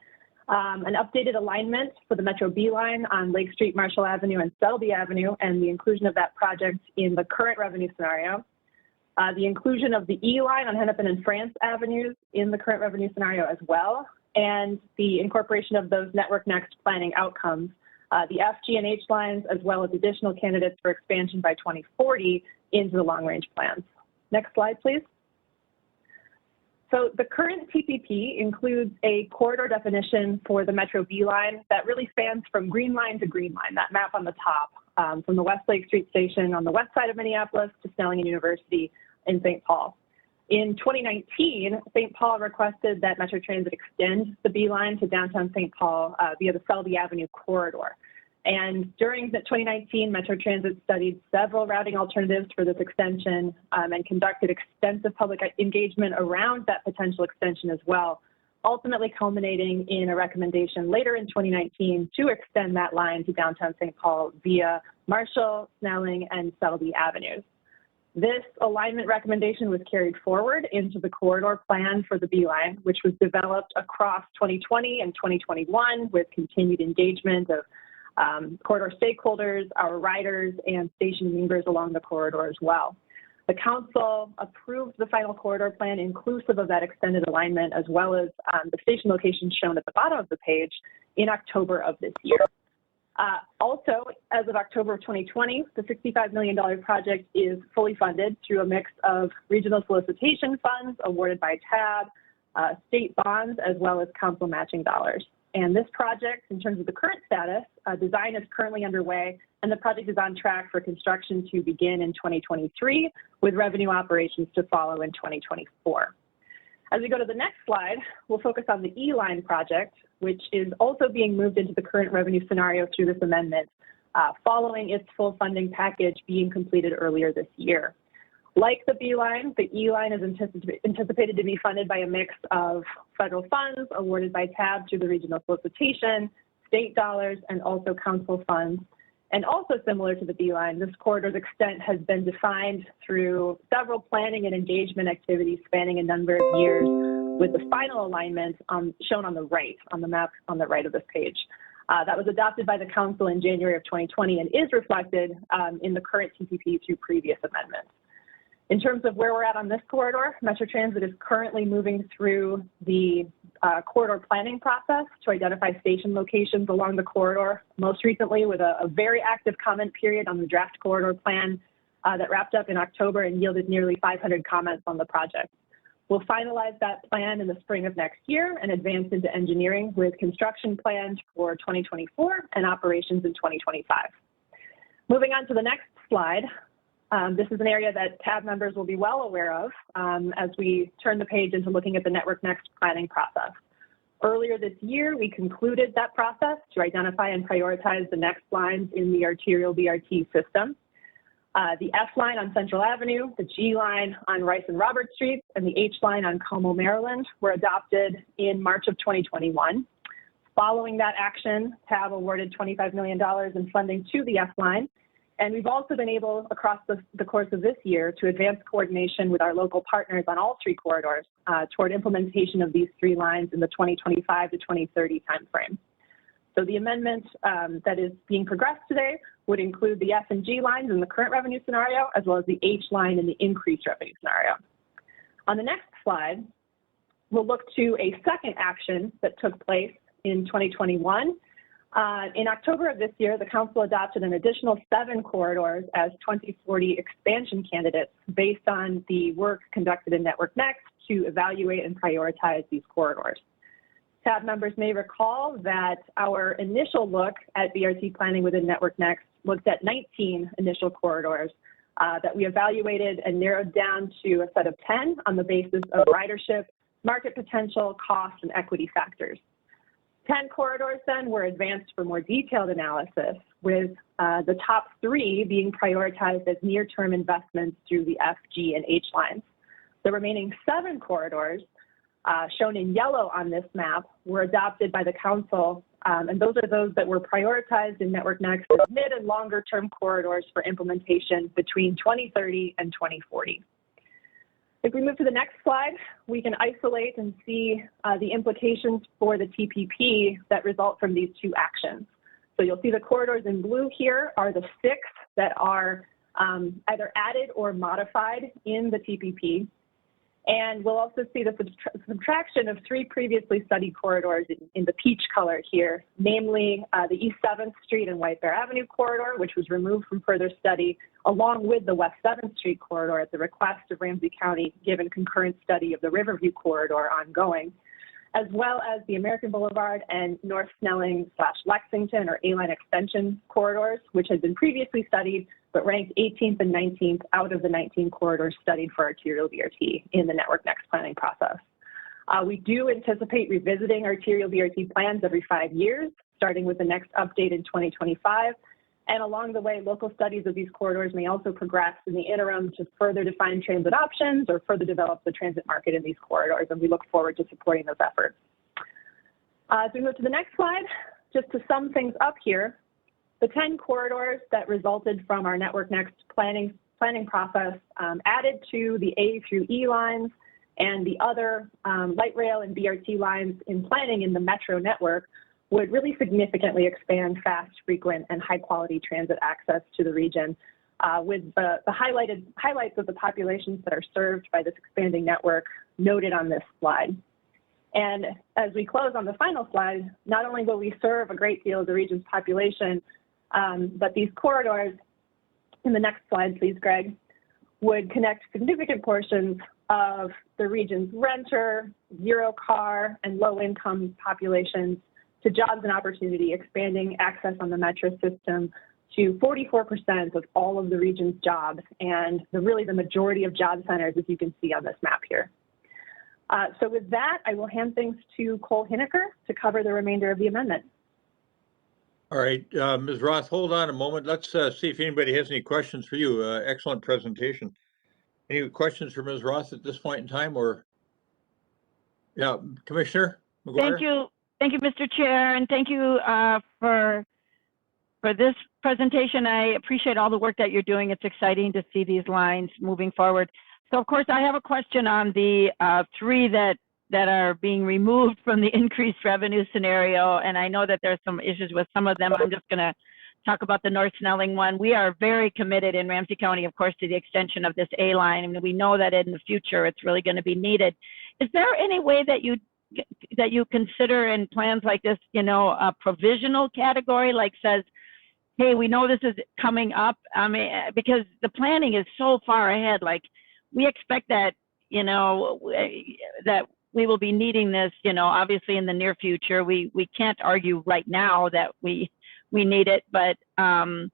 An updated alignment for the Metro B line on Lake Street, Marshall Avenue, and Selby Avenue, and the inclusion of that project in the current revenue scenario. The inclusion of the E line on Hennepin and France Avenues in the current revenue scenario as well, and the incorporation of those Network Next planning outcomes, the F, G, and H lines, as well as additional candidates for expansion by 2040 into the long-range plans. Next slide, please. So the current TPP includes a corridor definition for the Metro B line that really spans from Green Line to Green Line, that map on the top, from the West Lake Street Station on the west side of Minneapolis to Snelling University in St. Paul. In 2019, St. Paul requested that Metro Transit extend the B line to downtown St. Paul via the Selby Avenue corridor. And during the 2019, Metro Transit studied several routing alternatives for this extension and conducted extensive public engagement around that potential extension as well, ultimately culminating in a recommendation later in 2019 to extend that line to downtown St. Paul via Marshall, Snelling, and Selby Avenues. This alignment recommendation was carried forward into the corridor plan for the B line, which was developed across 2020 and 2021 with continued engagement of corridor stakeholders, our riders, and station members along the corridor as well. The council approved the final corridor plan inclusive of that extended alignment, as well as the station locations shown at the bottom of the page in October of this year. Also, as of October of 2020, the $65 million project is fully funded through a mix of regional solicitation funds awarded by TAB, state bonds, as well as council matching dollars. And this project, in terms of the current status, design is currently underway, and the project is on track for construction to begin in 2023, with revenue operations to follow in 2024. As we go to the next slide, we'll focus on the E-Line project, which is also being moved into the current revenue scenario through this amendment, following its full funding package being completed earlier this year. Like the B line, the E line is anticipated to be funded by a mix of federal funds awarded by TAB through the regional solicitation, state dollars, and also council funds. And also similar to the B line, this corridor's extent has been defined through several planning and engagement activities spanning a number of years, with the final alignment shown on the right, on the map on the right of this page. That was adopted by the council in January of 2020 and is reflected in the current TPP through previous amendments. In terms of where we're at on this corridor, Metro Transit is currently moving through the corridor planning process to identify station locations along the corridor, most recently with a very active comment period on the draft corridor plan that wrapped up in October and yielded nearly 500 comments on the project. We'll finalize that plan in the spring of next year and advance into engineering with construction planned for 2024 and operations in 2025. Moving on to the next slide. This is an area that TAB members will be well aware of as we turn the page into looking at the Network Next planning process. Earlier this year, we concluded that process to identify and prioritize the next lines in the arterial BRT system. The F line on Central Avenue, the G line on Rice and Robert Streets, and the H line on Como, Maryland were adopted in March of 2021. Following that action, TAB awarded $25 million in funding to the F line. And we've also been able, across the course of this year, to advance coordination with our local partners on all three corridors toward implementation of these three lines in the 2025 to 2030 timeframe. So the amendment that is being progressed today would include the F and G lines in the current revenue scenario, as well as the H line in the increased revenue scenario. On the next slide, we'll look to a second action that took place in 2021. In October of this year, the council adopted an additional 7 corridors as 2040 expansion candidates based on the work conducted in Network Next to evaluate and prioritize these corridors. TAB members may recall that our initial look at BRT planning within Network Next looked at 19 initial corridors that we evaluated and narrowed down to a set of 10 on the basis of ridership, market potential, cost, and equity factors. 10 corridors then were advanced for more detailed analysis, with the top 3 being prioritized as near-term investments through the F, G, and H lines. The remaining 7 corridors, shown in yellow on this map, were adopted by the council, and those are those that were prioritized in Network Next as mid and longer term corridors for implementation between 2030 and 2040. If we move to the next slide, we can isolate and see the implications for the TPP that result from these 2 actions. So you'll see the corridors in blue here are the 6 that are either added or modified in the TPP. And we'll also see the subtraction of 3 previously studied corridors in the peach color here, namely the East 7th Street and White Bear Avenue corridor, which was removed from further study, along with the West 7th Street corridor at the request of Ramsey County, given concurrent study of the Riverview corridor ongoing, as well as the American Boulevard and North Snelling/Lexington or A-line extension corridors, which had been previously studied, but ranked 18th and 19th out of the 19 corridors studied for Arterial BRT in the Network Next planning process. We do anticipate revisiting Arterial BRT plans every 5 years, starting with the next update in 2025. And along the way, local studies of these corridors may also progress in the interim to further define transit options or further develop the transit market in these corridors, and we look forward to supporting those efforts. As we move to the next slide, just to sum things up here, the 10 corridors that resulted from our Network Next planning process added to the A through E lines and the other light rail and BRT lines in planning in the metro network would really significantly expand fast, frequent, and high-quality transit access to the region, with the highlights of the populations that are served by this expanding network noted on this slide. And as we close on the final slide, not only will we serve a great deal of the region's population, but these corridors, in the next slide, please, Greg, would connect significant portions of the region's renter, zero car, and low-income populations to jobs and opportunity, expanding access on the metro system to 44% of all of the region's jobs, and really the majority of job centers, as you can see on this map here. So with that, I will hand things to Cole Hineker to cover the remainder of the amendment. All right, Ms. Roth, hold on a moment. Let's see if anybody has any questions for you. Excellent presentation. Any questions for Ms. Roth at this point in time, or? Yeah, Commissioner McGuire? Thank you, Mr. Chair, and thank you for this presentation. I appreciate all the work that you're doing. It's exciting to see these lines moving forward. So, of course, I have a question on the 3 that are being removed from the increased revenue scenario, and I know that there's some issues with some of them. I'm just going to talk about the North Snelling one. We are very committed in Ramsey County, of course, to the extension of this A line. I mean, we know that in the future it's really going to be needed. Is there any way that you consider in plans like this, you know, a provisional category, like says, hey, we know this is coming up? I mean, because the planning is so far ahead, like we expect that, you know, that we will be needing this, you know, obviously in the near future. We can't argue right now that we need it, but I'm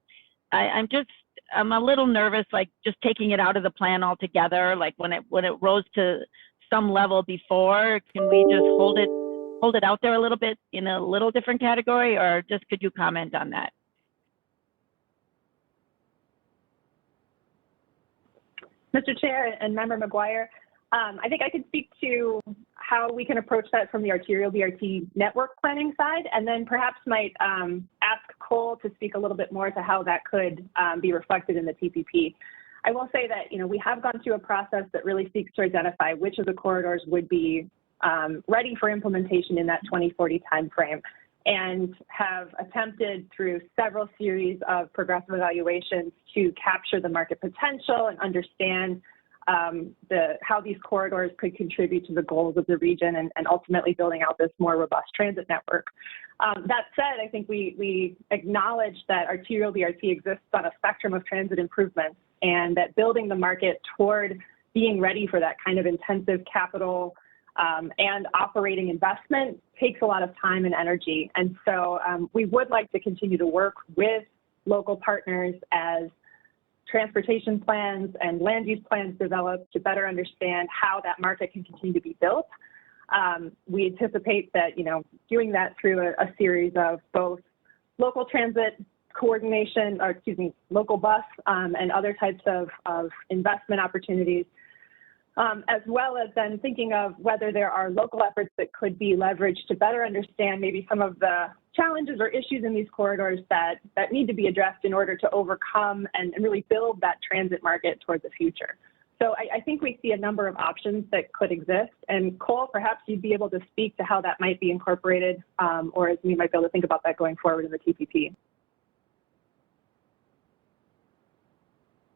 a little nervous, like just taking it out of the plan altogether. Like when it rose to some level before, can we just hold it out there a little bit in a little different category, or just could you comment on that? Mr. Chair and Member McGuire, I think I could speak to how we can approach that from the Arterial BRT network planning side, and then perhaps might ask Cole to speak a little bit more to how that could be reflected in the TPP. I will say that, you know, we have gone through a process that really seeks to identify which of the corridors would be ready for implementation in that 2040 timeframe, and have attempted through several series of progressive evaluations to capture the market potential and understand how these corridors could contribute to the goals of the region and ultimately building out this more robust transit network. That said, I think we acknowledge that Arterial BRT exists on a spectrum of transit improvements, and that building the market toward being ready for that kind of intensive capital and operating investment takes a lot of time and energy. And so we would like to continue to work with local partners as transportation plans and land use plans developed to better understand how that market can continue to be built. We anticipate that, doing that through a series of both local transit coordination, or excuse me, local bus and other types of investment opportunities, as well as then thinking of whether there are local efforts that could be leveraged to better understand maybe some of the challenges or issues in these corridors that need to be addressed in order to overcome and really build that transit market towards the future. So I think we see a number of options that could exist. And Cole, perhaps you'd be able to speak to how that might be incorporated, or as we might be able to think about that going forward in the TPP.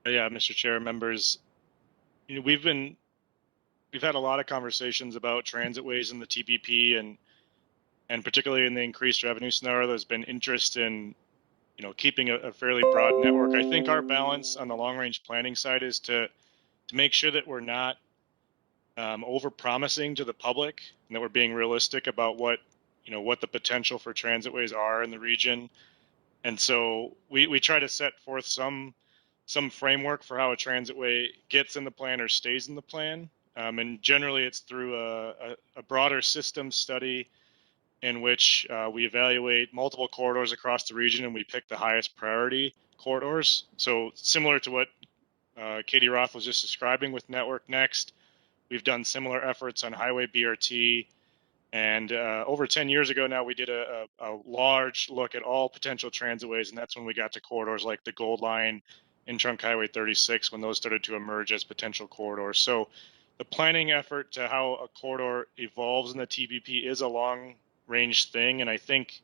Yeah, Mr. Chair, members, we've had a lot of conversations about transitways in the TPP, and particularly in the increased revenue scenario, there's been interest in, keeping a fairly broad network. I think our balance on the long-range planning side is to make sure that we're not over-promising to the public, and that we're being realistic about what the potential for transitways are in the region. And so we try to set forth some framework for how a transitway gets in the plan or stays in the plan. And generally it's through a broader system study in which we evaluate multiple corridors across the region, and we pick the highest priority corridors. So similar to what Katie Roth was just describing with Network Next, we've done similar efforts on Highway BRT. And over 10 years ago now, we did a large look at all potential transitways, and that's when we got to corridors like the Gold Line and Trunk Highway 36, when those started to emerge as potential corridors. So the planning effort to how a corridor evolves in the TPP is a long-range thing, and I think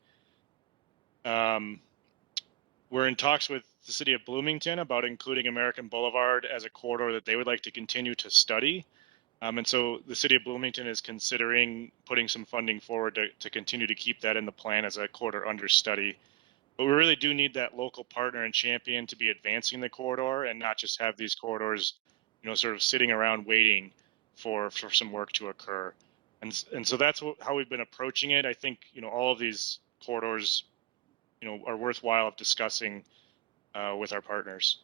we're in talks with the city of Bloomington about including American Boulevard as a corridor that they would like to continue to study. And so the city of Bloomington is considering putting some funding forward to continue to keep that in the plan as a corridor under study. But we really do need that local partner and champion to be advancing the corridor, and not just have these corridors, sort of sitting around waiting for some work to occur. And so that's how we've been approaching it. I think, all of these corridors, are worthwhile of discussing with our partners.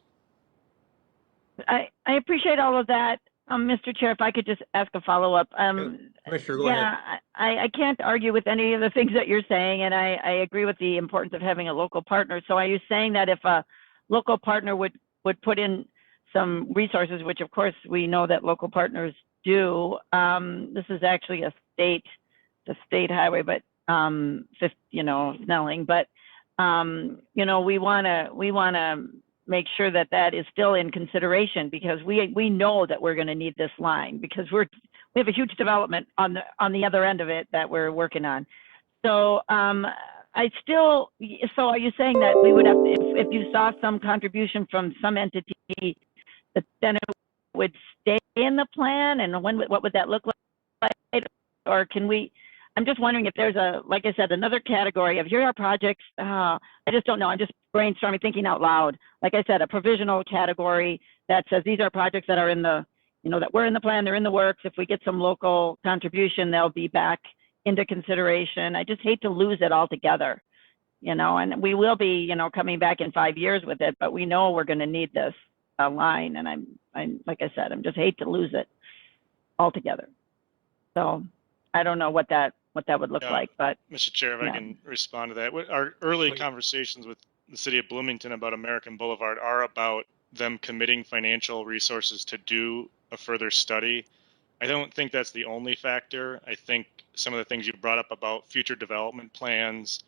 I appreciate all of that. Mr. Chair, if I could just ask a follow-up. Commissioner, go ahead. I can't argue with any of the things that you're saying, and I agree with the importance of having a local partner. So are you saying that if a local partner would put in some resources, which of course we know that local partners do, this is actually a state highway, but Snelling, but we want to make sure that that is still in consideration, because we know that we're going to need this line, because we have a huge development on the other end of it that we're working on. So so are you saying that we would have to, if you saw some contribution from some entity, that then it would stay in the plan, and what would that look like? Or can we, I'm just wondering if there's like I said, another category of here are projects, I just don't know, I'm just brainstorming, thinking out loud. Like I said, a provisional category that says these are projects that are in the, that were in the plan, they're in the works. If we get some local contribution, they'll be back into consideration. I just hate to lose it altogether, and we will be, coming back in 5 years with it, but we know we're going to need this line. And I'm like I said, I'm just hate to lose it altogether. So I don't know what that would look like, but Mr. Chair, if I can respond to that. Our early conversations with the city of Bloomington about American Boulevard are about them committing financial resources to do a further study. I don't think that's the only factor. I think some of the things you brought up about future development plans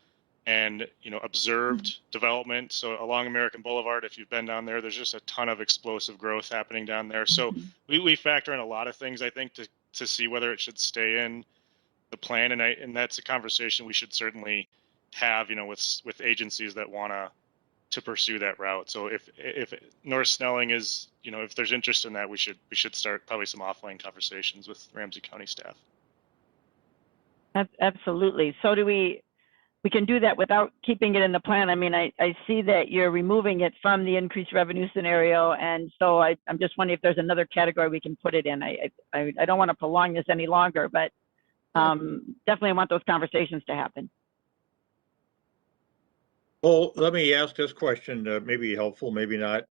and observed development. So along American Boulevard, if you've been down there, there's just a ton of explosive growth happening down there. So we factor in a lot of things, I think, to see whether it should stay in the plan, and that's a conversation we should certainly have, with agencies that want to pursue that route. So if North Snelling is, if there's interest in that, we should start probably some offline conversations with Ramsey County staff. Absolutely. So we can do that without keeping it in the plan. I mean, I see that you're removing it from the increased revenue scenario, and so I'm just wondering if there's another category we can put it in. I don't want to prolong this any longer, but definitely want those conversations to happen. Well, let me ask this question, maybe helpful, maybe not.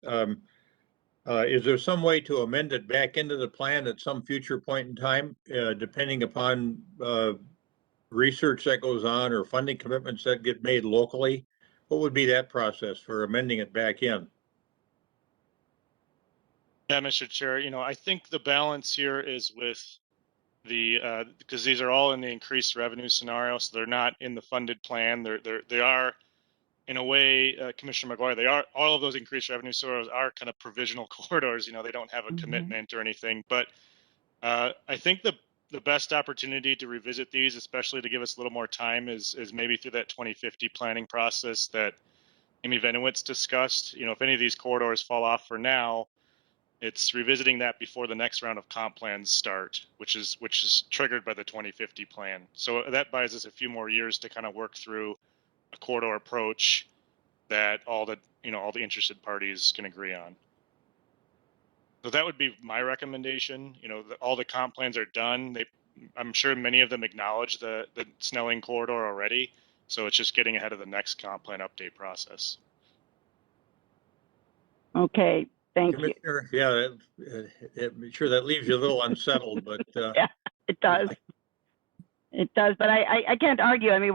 Is there some way to amend it back into the plan at some future point in time, depending upon research that goes on or funding commitments that get made locally? What would be that process for amending it back in? Yeah, Mr. Chair, I think the balance here is with the, because these are all in the increased revenue scenario, so they're not in the funded plan. They are, in a way, Commissioner McGuire, they are, all of those increased revenue sources are kind of provisional corridors. They don't have a commitment or anything. But I think the best opportunity to revisit these, especially to give us a little more time, is maybe through that 2050 planning process that Amy Venowitz discussed. If any of these corridors fall off for now, it's revisiting that before the next round of comp plans start, which is triggered by the 2050 plan. So that buys us a few more years to kind of work through a corridor approach that all the interested parties can agree on. So that would be my recommendation. All the comp plans are done. I'm sure many of them acknowledge the Snelling corridor already. So it's just getting ahead of the next comp plan update process. Okay, thank you. Commissioner, yeah, sure that leaves you a little unsettled, but Yeah, it does. It does, but I can't argue. I mean,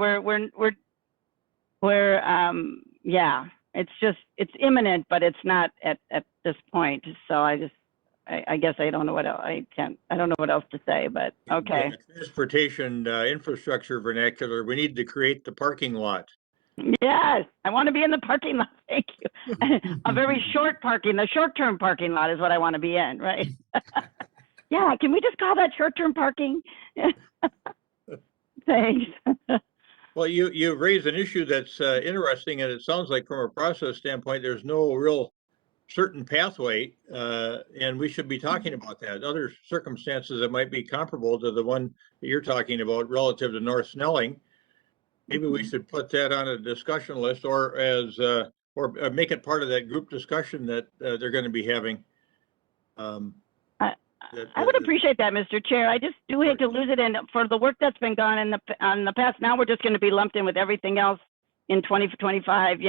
yeah, it's imminent, but it's not at this point. So I guess I don't know what else, I don't know what else to say, but okay. In the transportation infrastructure vernacular, we need to create the parking lot. Yes, I want to be in the parking lot. Thank you. A very short parking, the short-term parking lot is what I want to be in, right? Yeah, can we just call that short-term parking? Thanks. Well, you raised an issue that's interesting, and it sounds like from a process standpoint, there's no real certain pathway, and we should be talking about that. Other circumstances that might be comparable to the one that you're talking about relative to North Snelling, maybe we should put that on a discussion list, or make it part of that group discussion that they're going to be having. I would appreciate that, Mr. Chair. I just do hate to lose it, and for the work that's been done in the past, now we're just going to be lumped in with everything else in 2025,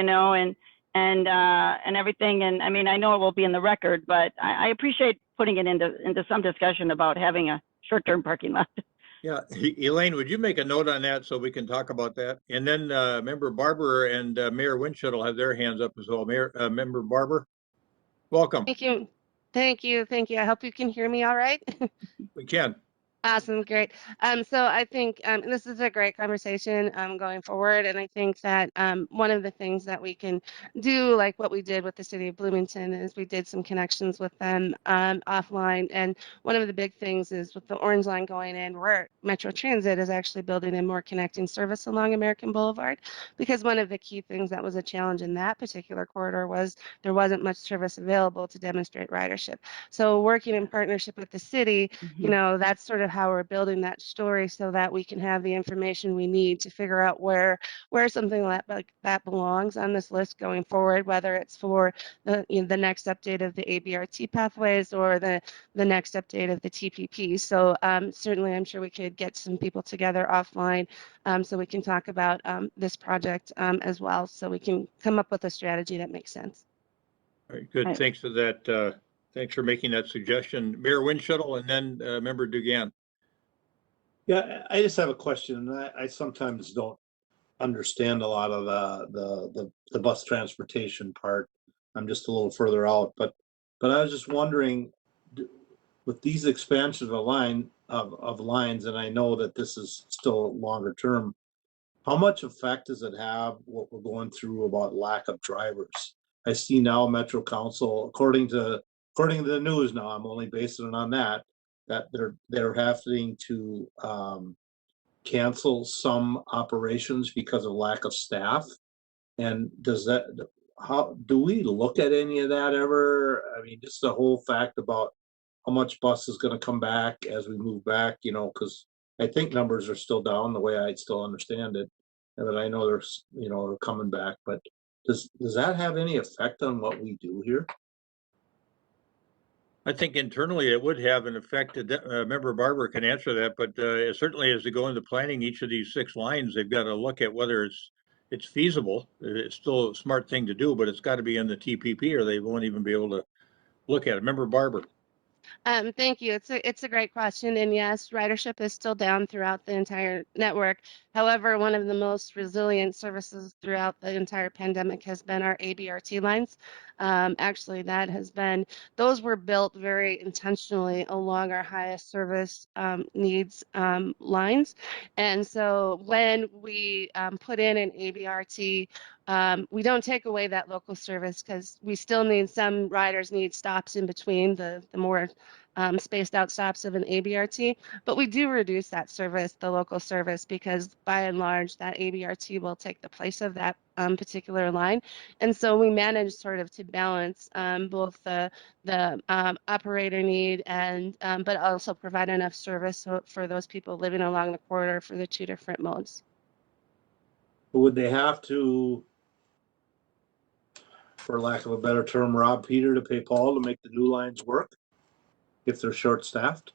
and everything. And I mean, I know it will be in the record, but I appreciate putting it into some discussion about having a short-term parking lot. Yeah, Elaine, would you make a note on that so we can talk about that? And then Member Barber and Mayor Winchell have their hands up as well. Member Barber, welcome. Thank you. Thank you. Thank you. I hope you can hear me all right. We can. Awesome, great. So I think this is a great conversation going forward, and I think that one of the things that we can do, like what we did with the city of Bloomington, is we did some connections with them offline, and one of the big things is with the Orange Line going in, where Metro Transit is actually building a more connecting service along American Boulevard, because one of the key things that was a challenge in that particular corridor was there wasn't much service available to demonstrate ridership. So working in partnership with the city, that's sort of how we're building that story so that we can have the information we need to figure out where something like that belongs on this list going forward, whether it's for the next update of the ABRT pathways or the next update of the TPP. So certainly I'm sure we could get some people together offline so we can talk about this project as well, so we can come up with a strategy that makes sense. All right, good. Thanks for that. Thanks for making that suggestion. Mayor Winchell and then Member Dugan. Yeah, I just have a question. I sometimes don't understand a lot of the bus transportation part. I'm just a little further out, but I was just wondering, with these expansions of lines, and I know that this is still longer term, how much effect does it have what we're going through about lack of drivers? I see now Metro Council, according to the news now, I'm only basing it on that they're having to cancel some operations because of lack of staff. And how do we look at any of that ever? I mean, just the whole fact about how much bus is going to come back as we move back, because I think numbers are still down the way I still understand it, and that I know they're coming back. But does that have any effect on what we do here? I think internally it would have an effect. Member Barber can answer that, but certainly as they go into planning each of these 6 lines, they've got to look at whether it's feasible. It's still a smart thing to do, but it's got to be in the TPP, or they won't even be able to look at it. Member Barber. Thank you. It's a great question. And yes, ridership is still down throughout the entire network. However, one of the most resilient services throughout the entire pandemic has been our ABRT lines. Actually, those were built very intentionally along our highest service needs lines. And so when we put in an ABRT, we don't take away that local service because we still need some riders need stops in between the more spaced out stops of an ABRT, but we do reduce that service, the local service, because by and large that ABRT will take the place of that particular line. And so we manage sort of to balance both the operator need and but also provide enough service for those people living along the corridor for the two different modes. Would they have to, for lack of a better term, rob Peter to pay Paul to make the new lines work if they're short-staffed?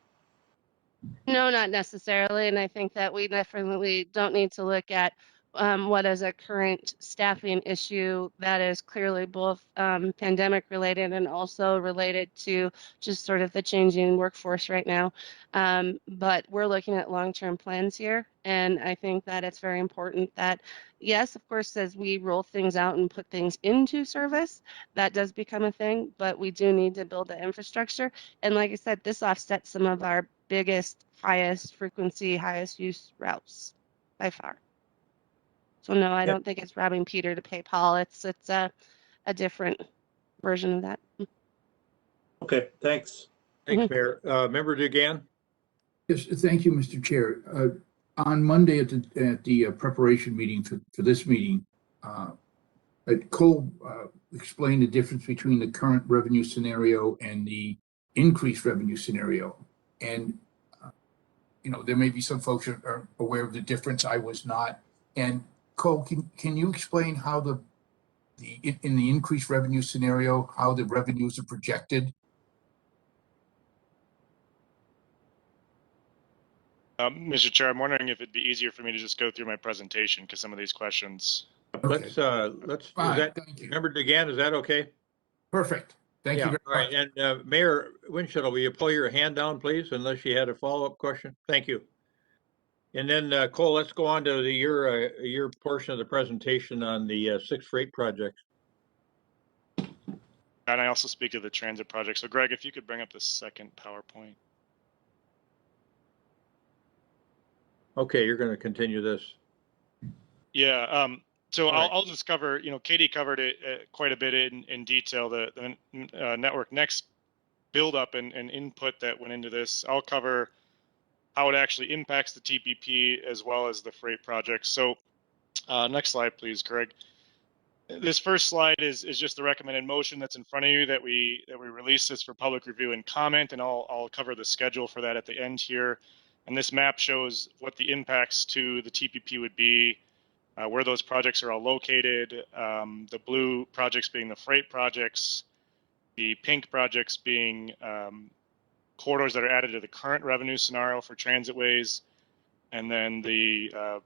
No, not necessarily. And I think that we definitely don't need to look at what is a current staffing issue that is clearly both pandemic related and also related to just sort of the changing workforce right now. But we're looking at long-term plans here. And I think that it's very important that, yes, of course, as we roll things out and put things into service, that does become a thing, but we do need to build the infrastructure. And like I said, this offsets some of our biggest, highest frequency, highest use routes by far. So no, I don't think it's robbing Peter to pay Paul. It's a different version of that. Okay, thanks. Thanks, Mayor. Member Dugan? Yes, thank you, Mr. Chair. On Monday at the preparation meeting for this meeting, Cole explained the difference between the current revenue scenario and the increased revenue scenario. And, there may be some folks that are aware of the difference. I was not. And Cole, can you explain how in the increased revenue scenario, how the revenues are projected? Mr. Chair, I'm wondering if it'd be easier for me to just go through my presentation because some of these questions. Let's, Member Dugan, is that okay? Perfect. Thank you very all right. much. And Mayor Winchell, will you pull your hand down, please, unless you had a follow-up question? Thank you. And then Cole, let's go on to your portion of the presentation on the 6 freight projects. And I also speak to the transit project. So Greg, if you could bring up the second PowerPoint. Okay, you're going to continue this. Yeah. So I'll just cover, Katie covered it quite a bit in detail, the Network Next build-up and input that went into this. I'll cover how it actually impacts the TPP as well as the freight projects. So next slide, please, Greg. This first slide is just the recommended motion that's in front of you that we release this for public review and comment, and I'll cover the schedule for that at the end here. And this map shows what the impacts to the TPP would be, where those projects are all located, the blue projects being the freight projects, the pink projects being corridors that are added to the current revenue scenario for transitways, and then the, I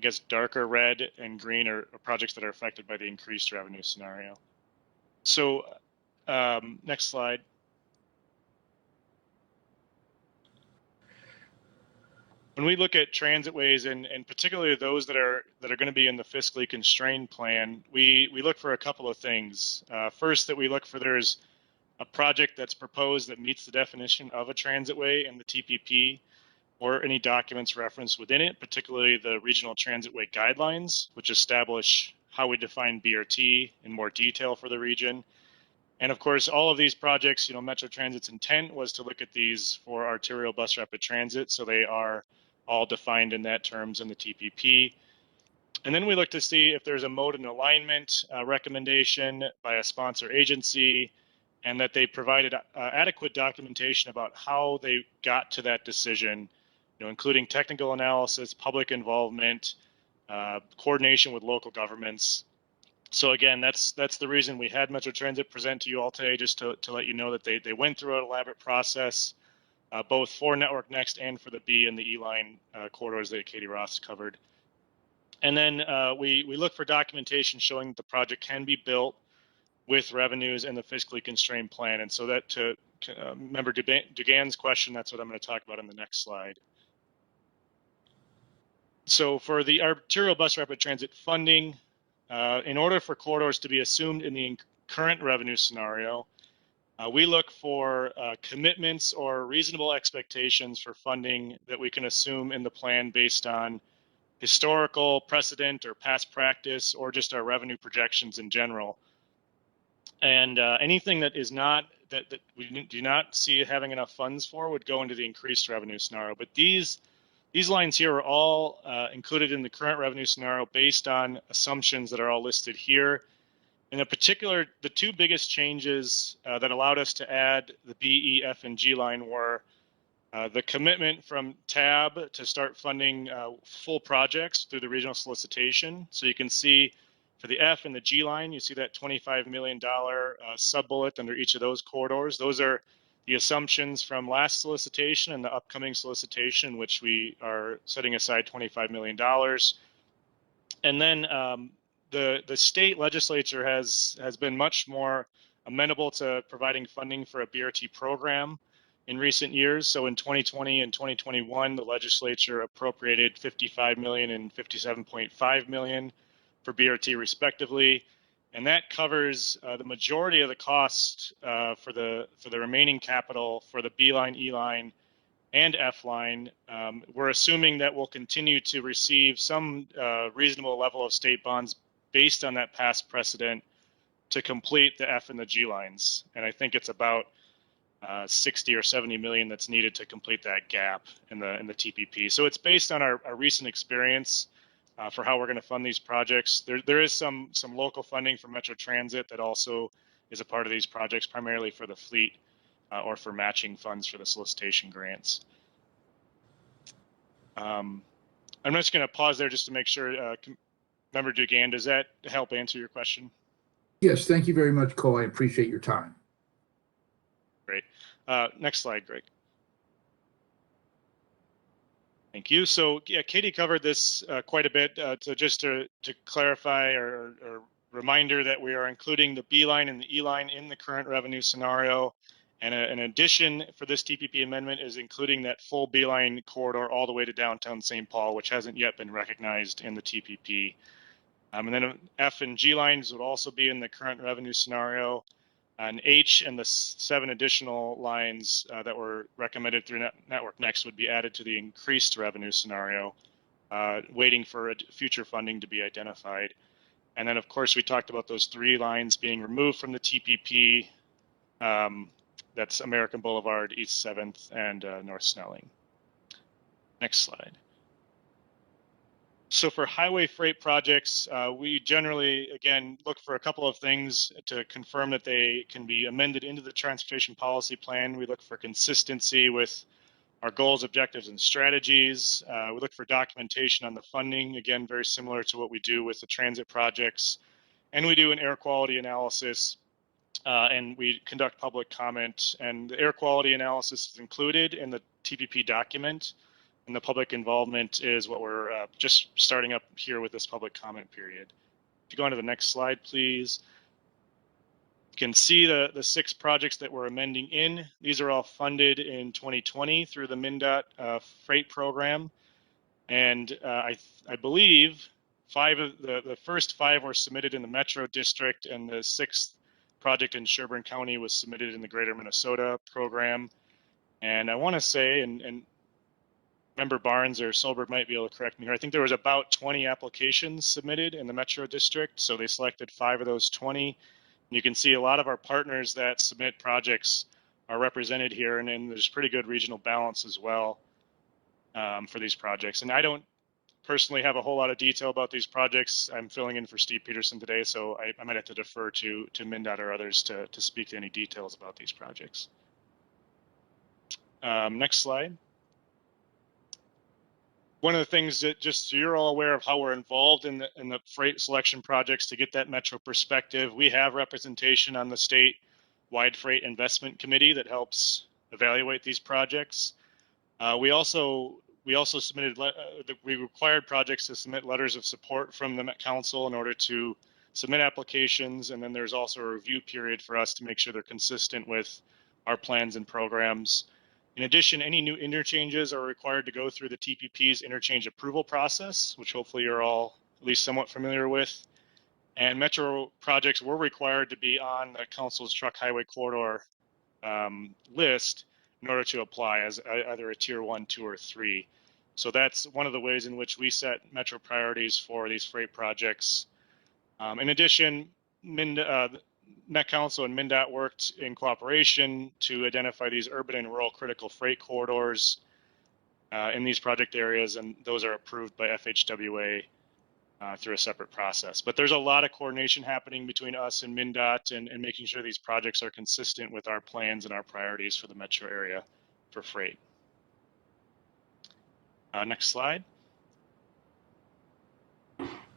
guess, darker red and green are projects that are affected by the increased revenue scenario. So next slide. When we look at transitways and particularly those that are going to be in the fiscally constrained plan, we look for a couple of things. First, that we look for there's a project that's proposed that meets the definition of a transitway in the TPP or any documents referenced within it, particularly the regional transitway guidelines, which establish how we define BRT in more detail for the region. And of course, all of these projects, Metro Transit's intent was to look at these for arterial bus rapid transit, so they are all defined in that terms in the TPP. And then we look to see if there's a mode and alignment recommendation by a sponsor agency, and that they provided adequate documentation about how they got to that decision, including technical analysis, public involvement, coordination with local governments. So again, that's the reason we had Metro Transit present to you all today, just to let you know that they went through an elaborate process, both for Network Next and for the B and the E-line corridors that Katie Ross covered. And then we look for documentation showing that the project can be built with revenues and the fiscally constrained plan. And so that to Member Dugan's question, that's what I'm going to talk about in the next slide. So for the arterial bus rapid transit funding, in order for corridors to be assumed in the current revenue scenario, we look for commitments or reasonable expectations for funding that we can assume in the plan based on historical precedent or past practice or just our revenue projections in general. And anything that is not that we do not see having enough funds for would go into the increased revenue scenario. But these lines here are all included in the current revenue scenario based on assumptions that are all listed here. In particular, the two biggest changes that allowed us to add the B, E, F, and G line were the commitment from TAB to start funding full projects through the regional solicitation. So you can see for the F and the G line, you see that $25 million sub-bullet under each of those corridors. Those are the assumptions from last solicitation and the upcoming solicitation, which we are setting aside $25 million. And then the state legislature has been much more amenable to providing funding for a BRT program in recent years. So in 2020 and 2021, the legislature appropriated $55 million and $57.5 million for BRT respectively. And that covers the majority of the cost for the remaining capital for the B line, E line, and F line. We're assuming that we'll continue to receive some reasonable level of state bonds based on that past precedent to complete the F and the G lines. And I think it's about 60 or 70 million that's needed to complete that gap in the TPP. So it's based on our recent experience for how we're going to fund these projects. There is some local funding for Metro Transit that also is a part of these projects, primarily for the fleet or for matching funds for the solicitation grants. I'm just going to pause there just to make sure. Member Dugan, does that help answer your question? Yes, thank you very much, Cole. I appreciate your time. Great. Next slide, Greg. Thank you. So yeah, Katie covered this quite a bit. So just to clarify or reminder that we are including the B line and the E line in the current revenue scenario. And an addition for this TPP amendment is including that full B line corridor all the way to downtown St. Paul, which hasn't yet been recognized in the TPP. And then F and G lines would also be in the current revenue scenario. And H and the 7 additional lines that were recommended through Network Next would be added to the increased revenue scenario, waiting for future funding to be identified. And then, of course, we talked about those 3 lines being removed from the TPP. That's American Boulevard, East 7th, and North Snelling. Next slide. So for highway freight projects, we generally, again, look for a couple of things to confirm that they can be amended into the transportation policy plan. We look for consistency with our goals, objectives, and strategies. We look for documentation on the funding, again, very similar to what we do with the transit projects. And we do an air quality analysis, and we conduct public comment. And the air quality analysis is included in the TPP document. And the public involvement is what we're just starting up here with this public comment period. If you go on to the next slide, please. You can see the 6 projects that we're amending in. These are all funded in 2020 through the MnDOT freight program. And I believe the first 5 were submitted in the Metro District, and the 6th project in Sherburne County was submitted in the Greater Minnesota program. And I want to say, and Member Barnes or Solberg might be able to correct me here, I think there was about 20 applications submitted in the Metro District. So they selected 5 of those 20. And you can see a lot of our partners that submit projects are represented here, and there's pretty good regional balance as well for these projects. And I don't personally have a whole lot of detail about these projects. I'm filling in for Steve Peterson today, so I might have to defer to MnDOT or others to speak to any details about these projects. Next slide. One of the things that just so you're all aware of how we're involved in the freight selection projects to get that Metro perspective, we have representation on the statewide freight investment committee that helps evaluate these projects. We also submitted we required projects to submit letters of support from the Met Council in order to submit applications, and then there's also a review period for us to make sure they're consistent with our plans and programs. In addition, any new interchanges are required to go through the TPP's interchange approval process, which hopefully you're all at least somewhat familiar with. And metro projects were required to be on the council's truck highway corridor list in order to apply as either a tier 1, 2, or 3. So that's one of the ways in which we set metro priorities for these freight projects. In addition, Met Council and MnDOT worked in cooperation to identify these urban and rural critical freight corridors in these project areas, and those are approved by FHWA through a separate process. But there's a lot of coordination happening between us and MnDOT and making sure these projects are consistent with our plans and our priorities for the metro area for freight. Next slide.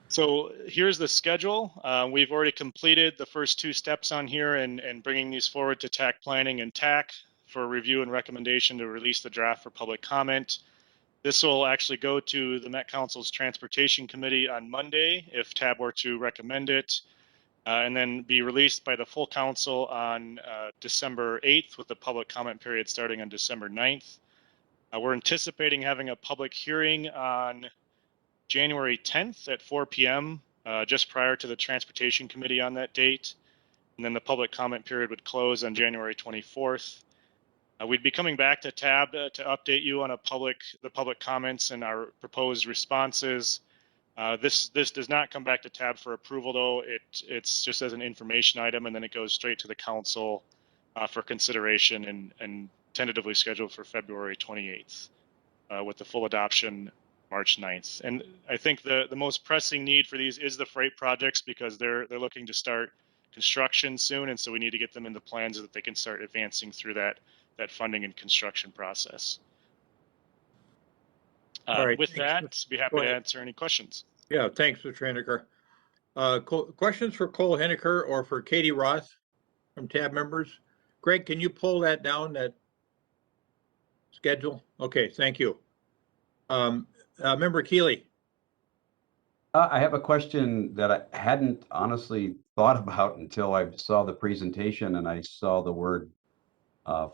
So here's the schedule. We've already completed the first 2 steps on here and bringing these forward to TAC planning and TAC for review and recommendation to release the draft for public comment. This will actually go to the Met Council's Transportation Committee on Monday if TAB were to recommend it, and then be released by the full council on December 8th with the public comment period starting on December 9th. We're anticipating having a public hearing on January 10th at 4 p.m., just prior to the Transportation Committee on that date. And then the public comment period would close on January 24th. We'd be coming back to TAB to update you on the public comments and our proposed responses. This does not come back to TAB for approval, though. It's just as an information item, and then it goes straight to the council for consideration and tentatively scheduled for February 28th with the full adoption March 9th. And I think the most pressing need for these is the freight projects because they're looking to start construction soon, and so we need to get them in the plans so that they can start advancing through that funding and construction process. All right, with thanks. that, be happy to answer any questions. Yeah, thanks, Mr. Henniker. Questions for Cole Henniker or for Katie Roth from TAB members? Greg, can you pull that down, that schedule? Okay, thank you. Member Keeley. I have a question that I hadn't honestly thought about until I saw the presentation and I saw the word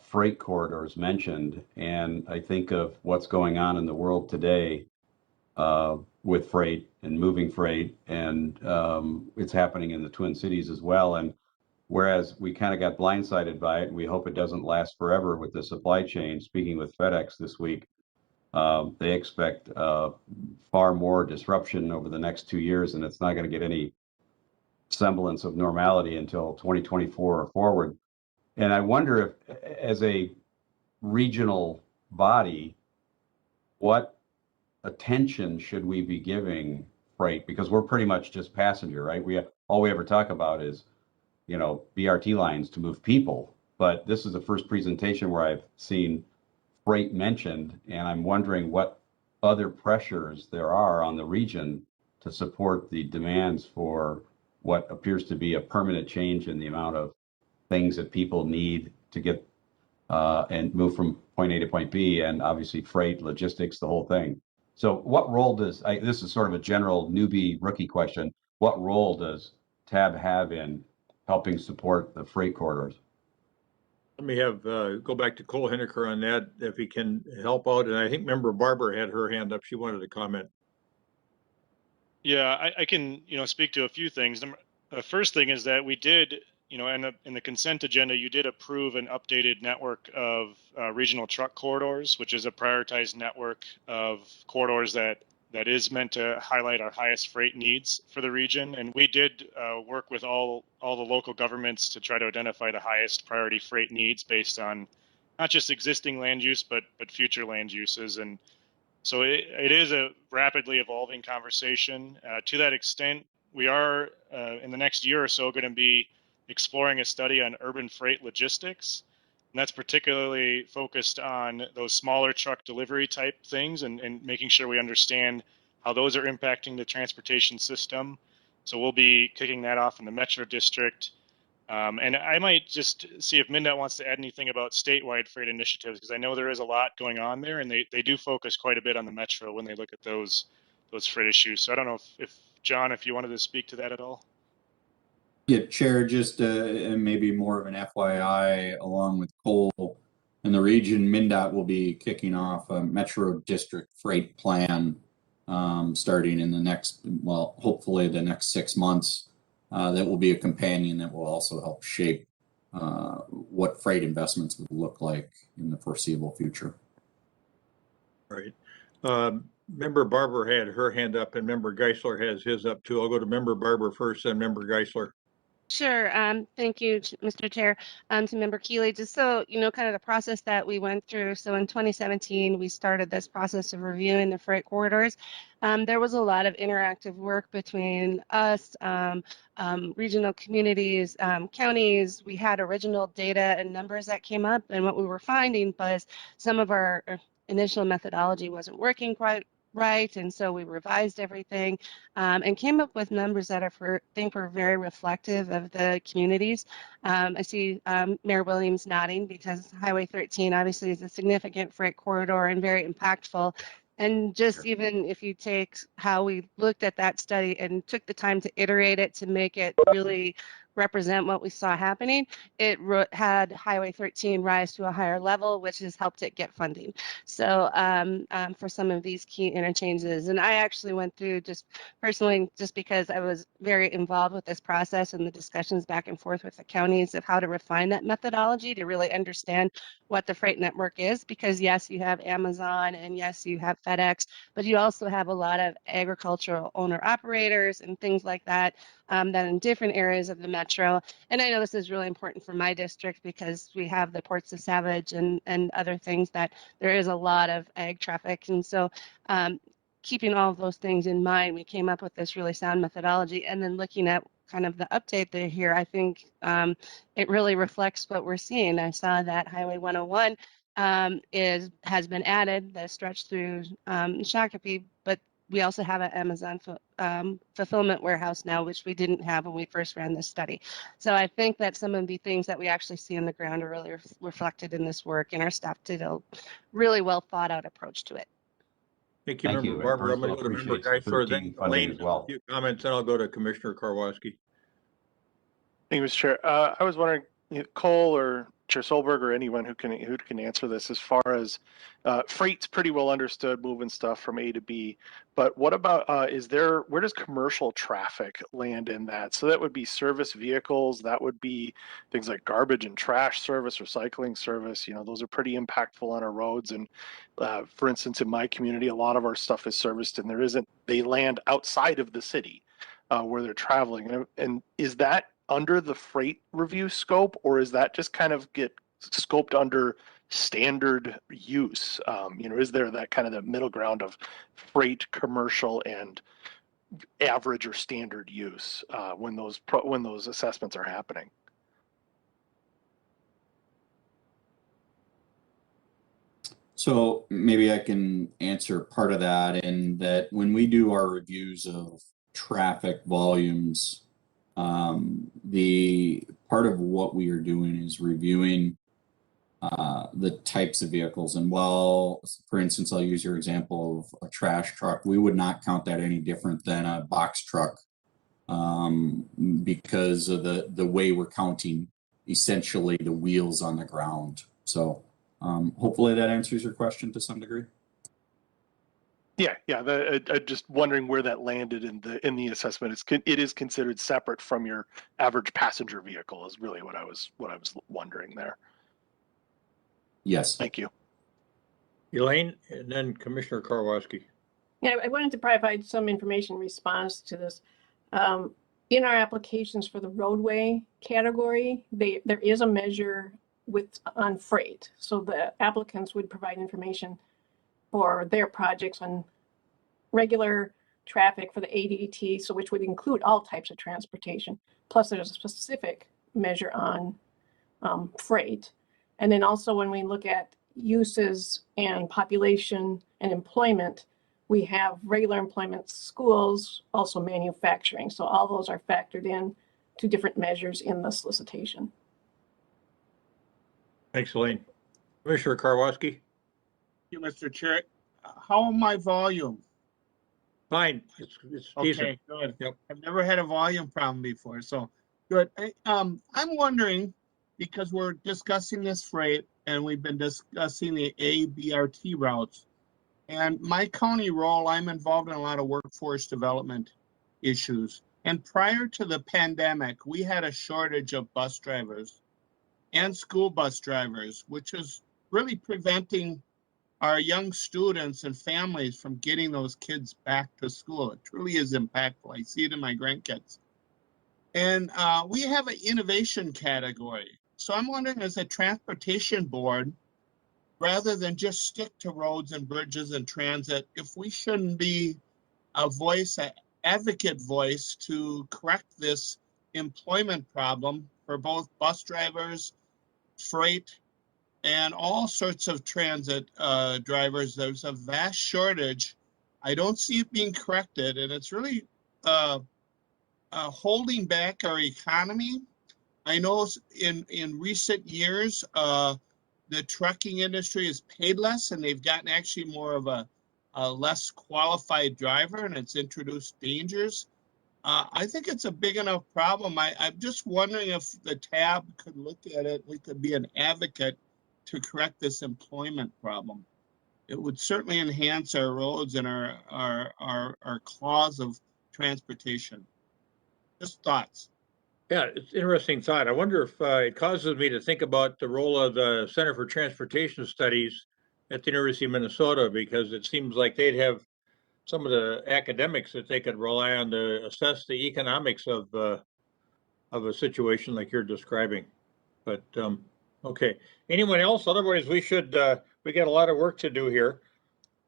freight corridors mentioned. And I think of what's going on in the world today with freight and moving freight, and it's happening in the Twin Cities as well. And whereas we kind of got blindsided by it, and we hope it doesn't last forever with the supply chain. Speaking with FedEx this week, they expect far more disruption over the next 2 years, and it's not going to get any semblance of normality until 2024 or forward. And I wonder if, as a regional body, what attention should we be giving freight? Because we're pretty much just passenger, right? All we ever talk about is, BRT lines to move people. But this is the first presentation where I've seen freight mentioned, and I'm wondering what other pressures there are on the region to support the demands for what appears to be a permanent change in the amount of things that people need to get and move from point A to point B, and obviously freight, logistics, the whole thing. So what role does, this is sort of a general newbie rookie question, what role does TAB have in helping support the freight corridors? Let me go back to Cole Henniker on that, if he can help out. And I think Member Barber had her hand up. She wanted to comment. Yeah, I can, speak to a few things. The first thing is that we did, in the consent agenda, you did approve an updated network of regional truck corridors, which is a prioritized network of corridors that is meant to highlight our highest freight needs for the region. And we did work with all the local governments to try to identify the highest priority freight needs based on not just existing land use, but future land uses. And so it is a rapidly evolving conversation. To that extent, we are in the next year or so going to be exploring a study on urban freight logistics. And that's particularly focused on those smaller truck delivery type things and making sure we understand how those are impacting the transportation system. So we'll be kicking that off in the Metro District. And I might just see if MnDOT wants to add anything about statewide freight initiatives, because I know there is a lot going on there, and they do focus quite a bit on the Metro when they look at those freight issues. So I don't know if John, if you wanted to speak to that at all. Yeah, Chair, just and maybe more of an FYI, along with coal in the region, MnDOT will be kicking off a Metro District Freight Plan starting in the next, well, hopefully the next 6 months. That will be a companion that will also help shape what freight investments would look like in the foreseeable future. Right. Member Barber had her hand up and Member Geisler has his up too. I'll go to Member Barber first and Member Geisler. Sure. Thank you, Mr. Chair. To Member Keeley, just so you know, kind of the process that we went through. So in 2017, we started this process of reviewing the freight corridors. There was a lot of interactive work between us, regional communities, counties. We had original data and numbers that came up, and what we were finding was some of our initial methodology wasn't working quite right, and so we revised everything and came up with numbers that I think were very reflective of the communities. I see Mayor Williams nodding because Highway 13 obviously is a significant freight corridor and very impactful. And just even if you take how we looked at that study and took the time to iterate it to make it really represent what we saw happening, it had Highway 13 rise to a higher level, which has helped it get funding. So for some of these key interchanges, and I actually went through just personally, just because I was very involved with this process and the discussions back and forth with the counties of how to refine that methodology to really understand what the freight network is, because yes, you have Amazon and yes, you have FedEx, but you also have a lot of agricultural owner operators and things like that that in different areas of the metro. And I know this is really important for my district because we have the ports of Savage and other things that there is a lot of ag traffic. And so keeping all of those things in mind, we came up with this really sound methodology. And then looking at kind of the update there here, I think it really reflects what we're seeing. I saw that Highway 101 has been added, the stretch through Shakopee, but we also have an Amazon fulfillment warehouse now, which we didn't have when we first ran this study. So I think that some of the things that we actually see on the ground are really reflected in this work, and our staff did a really well thought out approach to it. Thank you, Thank Member you. Barber. I'm going Burnsville to go to Member appreciates the Geisler, 13 then funding Lane as has well. a few comments, and I'll go to Commissioner Karwoski. Thank you, Mr. Chair. I was wondering, Cole or Chair Solberg or anyone who can answer this, as far as freight's pretty well understood, moving stuff from A to B, but what about where does commercial traffic land in that? So that would be service vehicles, that would be things like garbage and trash service, recycling service. Those are pretty impactful on our roads. And for instance, in my community, a lot of our stuff is serviced, and they land outside of the city where they're traveling. And is that under the freight review scope, or is that just kind of get scoped under standard use? Is there that kind of the middle ground of freight, commercial, and average or standard use when those assessments are happening? So maybe I can answer part of that, in that when we do our reviews of traffic volumes, the part of what we are doing is reviewing the types of vehicles. And while, for instance, I'll use your example of a trash truck, we would not count that any different than a box truck because of the way we're counting essentially the wheels on the ground. So hopefully that answers your question to some degree. Yeah. I'm just wondering where that landed in the assessment. It is considered separate from your average passenger vehicle, is really what I was wondering there. Yes. Thank you. Elaine, and then Commissioner Karwoski. Yeah, I wanted to provide some information in response to this. In our applications for the roadway category, there is a measure on freight. So the applicants would provide information for their projects on regular traffic for the ADT, so which would include all types of transportation. Plus there's a specific measure on freight. And then also when we look at uses and population and employment, we have regular employment, schools, also manufacturing. So all those are factored in to different measures in the solicitation. Thanks, Elaine. Commissioner Karwoski. Thank you, Mr. Chair. How am my volume? Fine. It's Okay, decent. good. Yep. I've never had a volume problem before, so Good. I'm wondering, because we're discussing this freight and we've been discussing the ABRT routes. And my county role, I'm involved in a lot of workforce development issues. And prior to the pandemic, we had a shortage of bus drivers and school bus drivers, which is really preventing our young students and families from getting those kids back to school. It truly is impactful. I see it in my grandkids. And we have an innovation category. So I'm wondering, as a transportation board, rather than just stick to roads and bridges and transit, if we shouldn't be a voice, an advocate voice to correct this employment problem for both bus drivers, freight, and all sorts of transit drivers. There's a vast shortage. I don't see it being corrected, and it's really holding back our economy. I know in recent years, the trucking industry has paid less, and they've gotten actually more of a less qualified driver, and it's introduced dangers. I think it's a big enough problem. I'm just wondering if the tab could look at it. We could be an advocate to correct this employment problem. It would certainly enhance our roads and our cause of transportation. Just thoughts. Yeah, it's an interesting thought. I wonder if it causes me to think about the role of the Center for Transportation Studies at the University of Minnesota, because it seems like they'd have some of the academics that they could rely on to assess the economics of a situation like you're describing. But okay, anyone else? Otherwise, we got a lot of work to do here.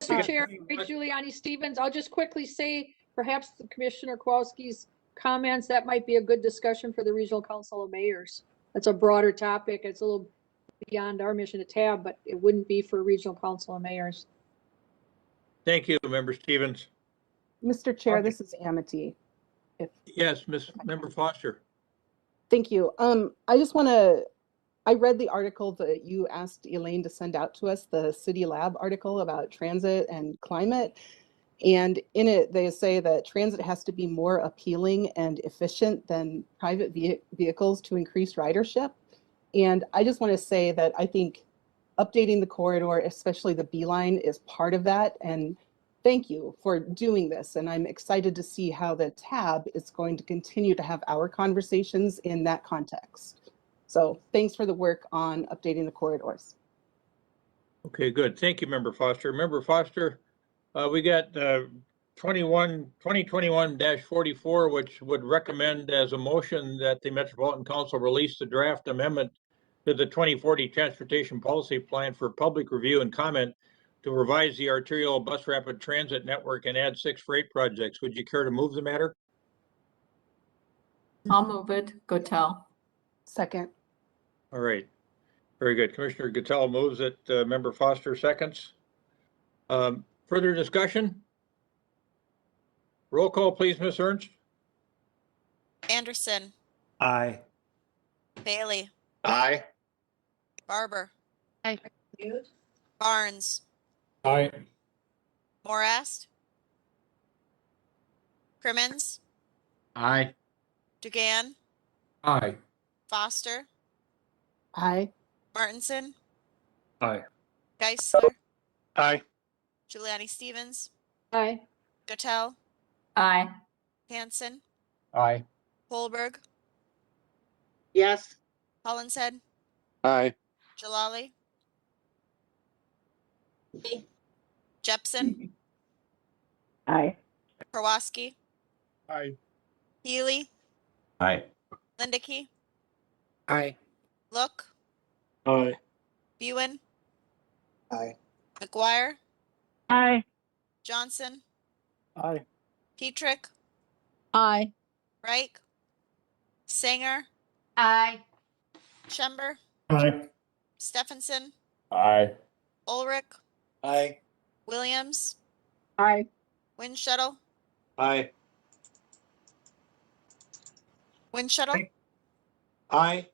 Mr. Chair, Giuliani Stevens, I'll just quickly say, perhaps the Commissioner Kowalski's comments, that might be a good discussion for the Regional Council of Mayors. That's a broader topic. It's a little beyond our mission to tab, but it wouldn't be for Regional Council of Mayors. Thank you, Member Stevens. Mr. Chair, this is Amity. Yes, Member Foster. Thank you. I just want to, I read the article that you asked Elaine to send out to us, the City Lab article about transit and climate. And in it, they say that transit has to be more appealing and efficient than private vehicles to increase ridership. And I just want to say that I think updating the corridor, especially the B line, is part of that. And thank you for doing this. And I'm excited to see how the tab is going to continue to have our conversations in that context. So thanks for the work on updating the corridors. Okay, good. Thank you, Member Foster. Member Foster, we got 2021-44, which would recommend as a motion that the Metropolitan Council release the draft amendment to the 2040 Transportation Policy Plan for public review and comment to revise the arterial bus rapid transit network and add 6 freight projects. Would you care to move the matter? I'll move it. Gotell. Second. All right. Very good. Commissioner Gotell moves it. Member Foster seconds. Further discussion? Roll call, please, Ms. Ernst. Anderson, Aye. Bailey, Aye. Barber, Aye. Barnes, Aye. Morast, Crimmins, Aye. Dugan, Aye. Foster, Aye. Martinson, Aye. Geisler, Aye. Giuliani Stevens, Aye. Gotell, Aye. Hanson, Aye. Holberg, Yes. Hollinshead, Aye. Jalali, Jepson, Aye. Kowalski, Aye. Healy, Aye. Lindeke, Aye. Look, Aye. Buin, Aye. McGuire, Aye. Johnson, Aye. Petrick, Aye. Reich, Sanger, Aye. Schember, Aye. Stephenson, Aye. Ulrich, Aye. Williams, Aye. Windshuttle, Aye. Windshuttle. Aye.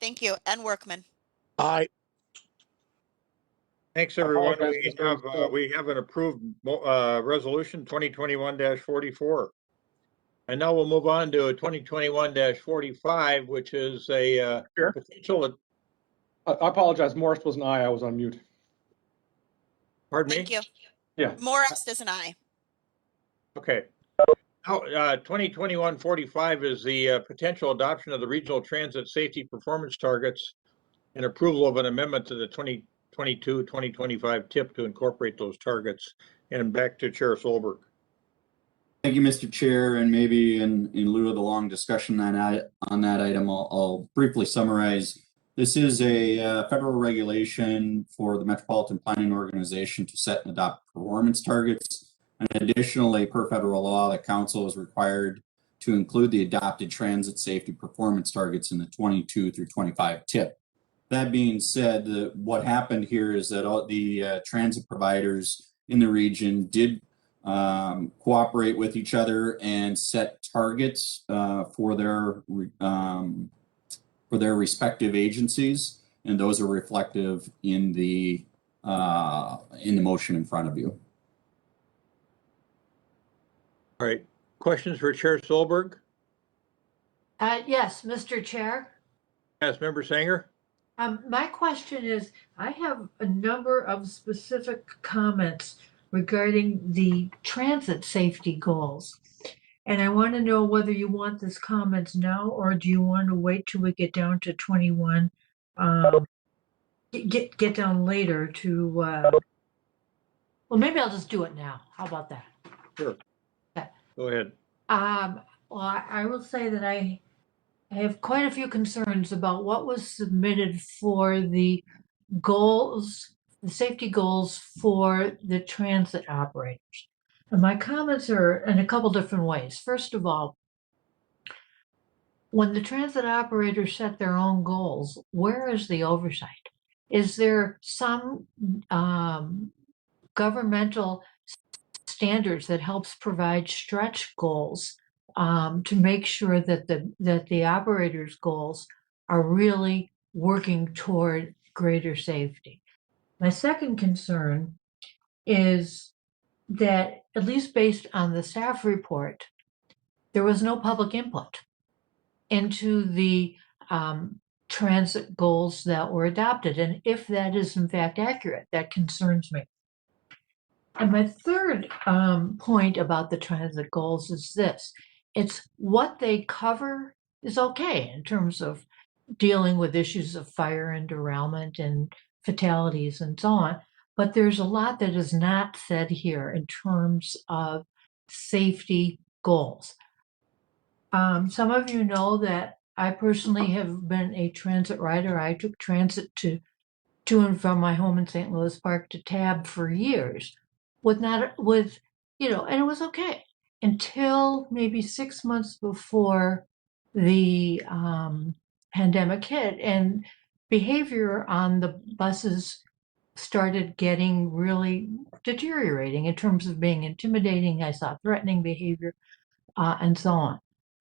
Thank you. And Workman. Aye. Thanks, everyone. apologize, Mr. We have an approved resolution 2021-44. And now we'll move on to 2021-45, which is a potential. I apologize. Morris was an aye. I was on mute. Pardon me? Thank you. Yeah. Morris is an aye. Okay. Now, 2021-45 is the potential adoption of the regional transit safety performance targets and approval of an amendment to the 2022-2025 TIP to incorporate those targets. And back to Chair Solberg. Thank you, Mr. Chair, and maybe in lieu of the long discussion on that item, I'll briefly summarize. This is a federal regulation for the Metropolitan Planning Organization to set and adopt performance targets. And additionally, per federal law, the council is required to include the adopted transit safety performance targets in the 22 through 25 TIP. That being said, what happened here is that all the transit providers in the region did cooperate with each other and set targets for their respective agencies, and those are reflective in the motion in front of you. All right. Questions for Chair Solberg? Yes, Mr. Chair. Yes, Member Sanger. My question is, I have a number of specific comments regarding the transit safety goals. And I want to know whether you want these comments now, or do you want to wait till we get down to 21, get down later to, well, maybe I'll just do it now. How about that? Sure. Okay. Go ahead. Well, I will say that I have quite a few concerns about what was submitted for the goals, the safety goals for the transit operators. And my comments are in a couple different ways. First of all, when the transit operators set their own goals, where is the oversight? Is there some governmental standards that helps provide stretch goals to make sure that the operators' goals are really working toward greater safety? My second concern is that, at least based on the staff report, there was no public input into the transit goals that were adopted. And if that is in fact accurate, that concerns me. And my third point about the transit goals is this: it's what they cover is okay in terms of dealing with issues of fire and derailment and fatalities and so on. But there's a lot that is not said here in terms of safety goals. Some of you know that I personally have been a transit rider. I took transit to and from my home in St. Louis Park to Tab for years and it was okay until maybe 6 months before the pandemic hit, and behavior on the buses started getting really deteriorating in terms of being intimidating. I saw threatening behavior and so on.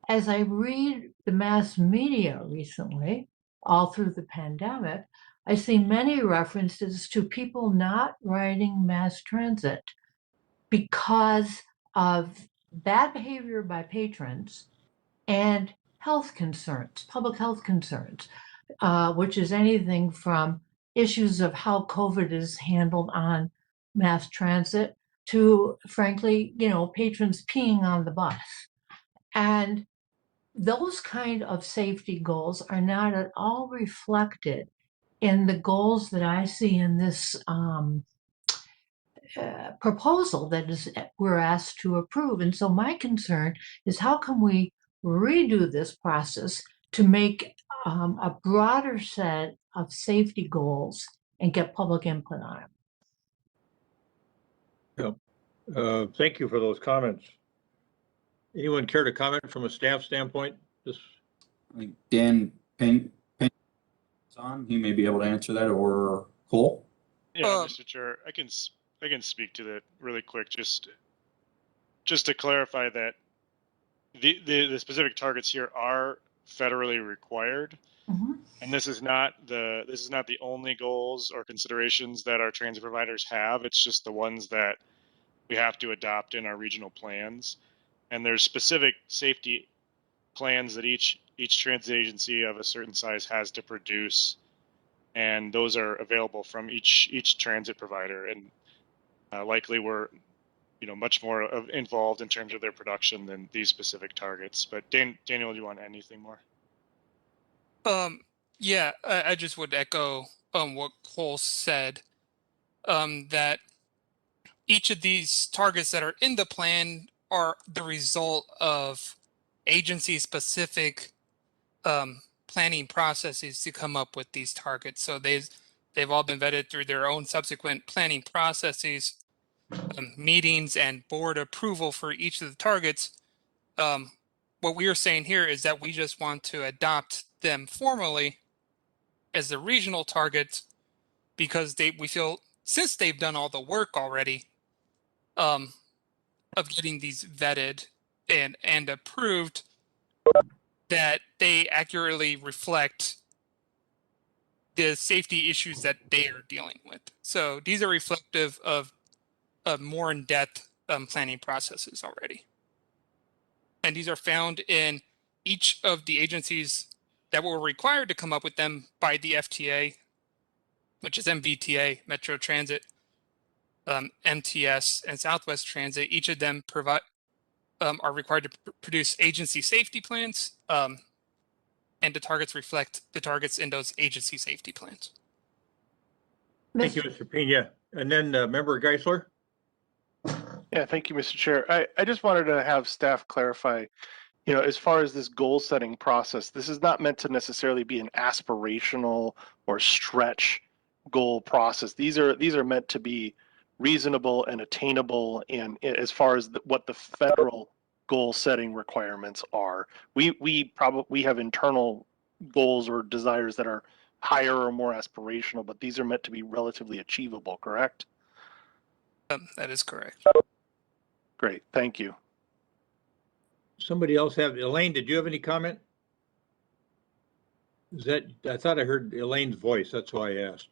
As I read the mass media recently, all through the pandemic, I see many references to people not riding mass transit because of bad behavior by patrons and health concerns, public health concerns, which is anything from issues of how COVID is handled on mass transit to, frankly, patrons peeing on the bus. And those kind of safety goals are not at all reflected in the goals that I see in this proposal that we're asked to approve. And so my concern is, how can we redo this process to make a broader set of safety goals and get public input on them? Yeah. Thank you for those comments. Anyone care to comment from a staff standpoint? I think Dan Payne is on. He may be able to answer that, or Cole. Yeah, Mr. Chair, I can speak to that really quick. Just to clarify that the specific targets here are federally required, and this is not the only goals or considerations that our transit providers have. It's just the ones that we have to adopt in our regional plans. And there's specific safety plans that each transit agency of a certain size has to produce, and those are available from each transit provider. And likely we're much more involved in terms of their production than these specific targets. But Daniel, do you want anything more? Yeah, I just would echo what Cole said, that each of these targets that are in the plan are the result of agency-specific planning processes to come up with these targets. So they've all been vetted through their own subsequent planning processes, meetings, and board approval for each of the targets. What we are saying here is that we just want to adopt them formally as the regional targets because we feel, since they've done all the work already of getting these vetted and approved, that they accurately reflect the safety issues that they are dealing with. So these are reflective of more in-depth planning processes already. And these are found in each of the agencies that were required to come up with them by the FTA, which is MVTA, Metro Transit, MTS, and Southwest Transit. Each of them are required to produce agency safety plans, and the targets reflect the targets in those agency safety plans. Thank you, Mr. Pena. And then Member Geisler. Yeah, thank you, Mr. Chair. I just wanted to have staff clarify, as far as this goal setting process, this is not meant to necessarily be an aspirational or stretch goal process. These are meant to be reasonable and attainable, and as far as what the federal goal setting requirements are. We have internal goals or desires that are higher or more aspirational, but these are meant to be relatively achievable, correct? That is correct. Great, thank you. Somebody else have, Elaine, did you have any comment? I thought I heard Elaine's voice, that's why I asked.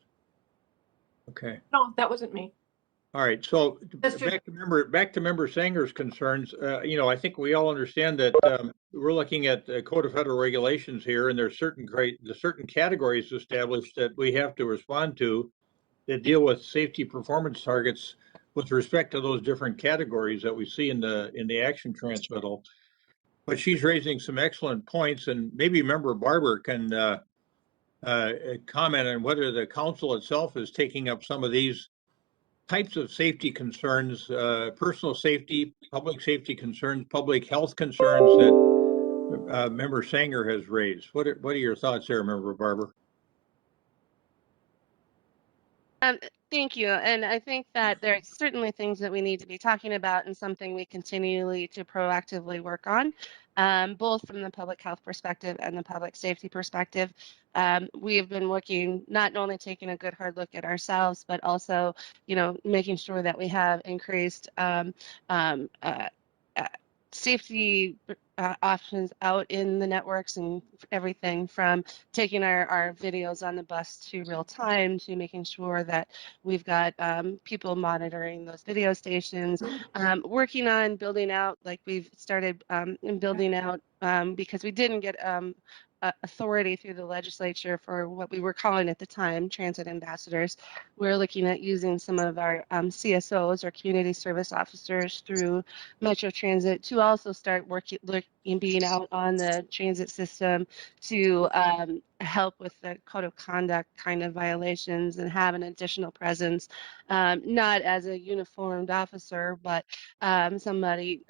Okay. No, that wasn't me. All right, so back to member Sanger's concerns. I think we all understand that we're looking at the Code of Federal Regulations here, and there's certain categories established that we have to respond to that deal with safety performance targets with respect to those different categories that we see in the action transmittal. But she's raising some excellent points, and maybe Member Barber can comment on whether the council itself is taking up some of these types of safety concerns, personal safety, public safety concerns, public health concerns that Member Sanger has raised. What are your thoughts there, Member Barber? Thank you. And I think that there are certainly things that we need to be talking about and something we continually to proactively work on, both from the public health perspective and the public safety perspective. We have been working, not only taking a good hard look at ourselves, but also, making sure that we have increased safety options out in the networks, and everything from taking our videos on the bus to real time to making sure that we've got people monitoring those video stations, working on building out, like we've started in building out, because we didn't get authority through the legislature for what we were calling at the time transit ambassadors. We're looking at using some of our CSOs, or community service officers, through Metro Transit to also start being out on the transit system to help with the code of conduct kind of violations and have an additional presence, not as a uniformed officer, but somebody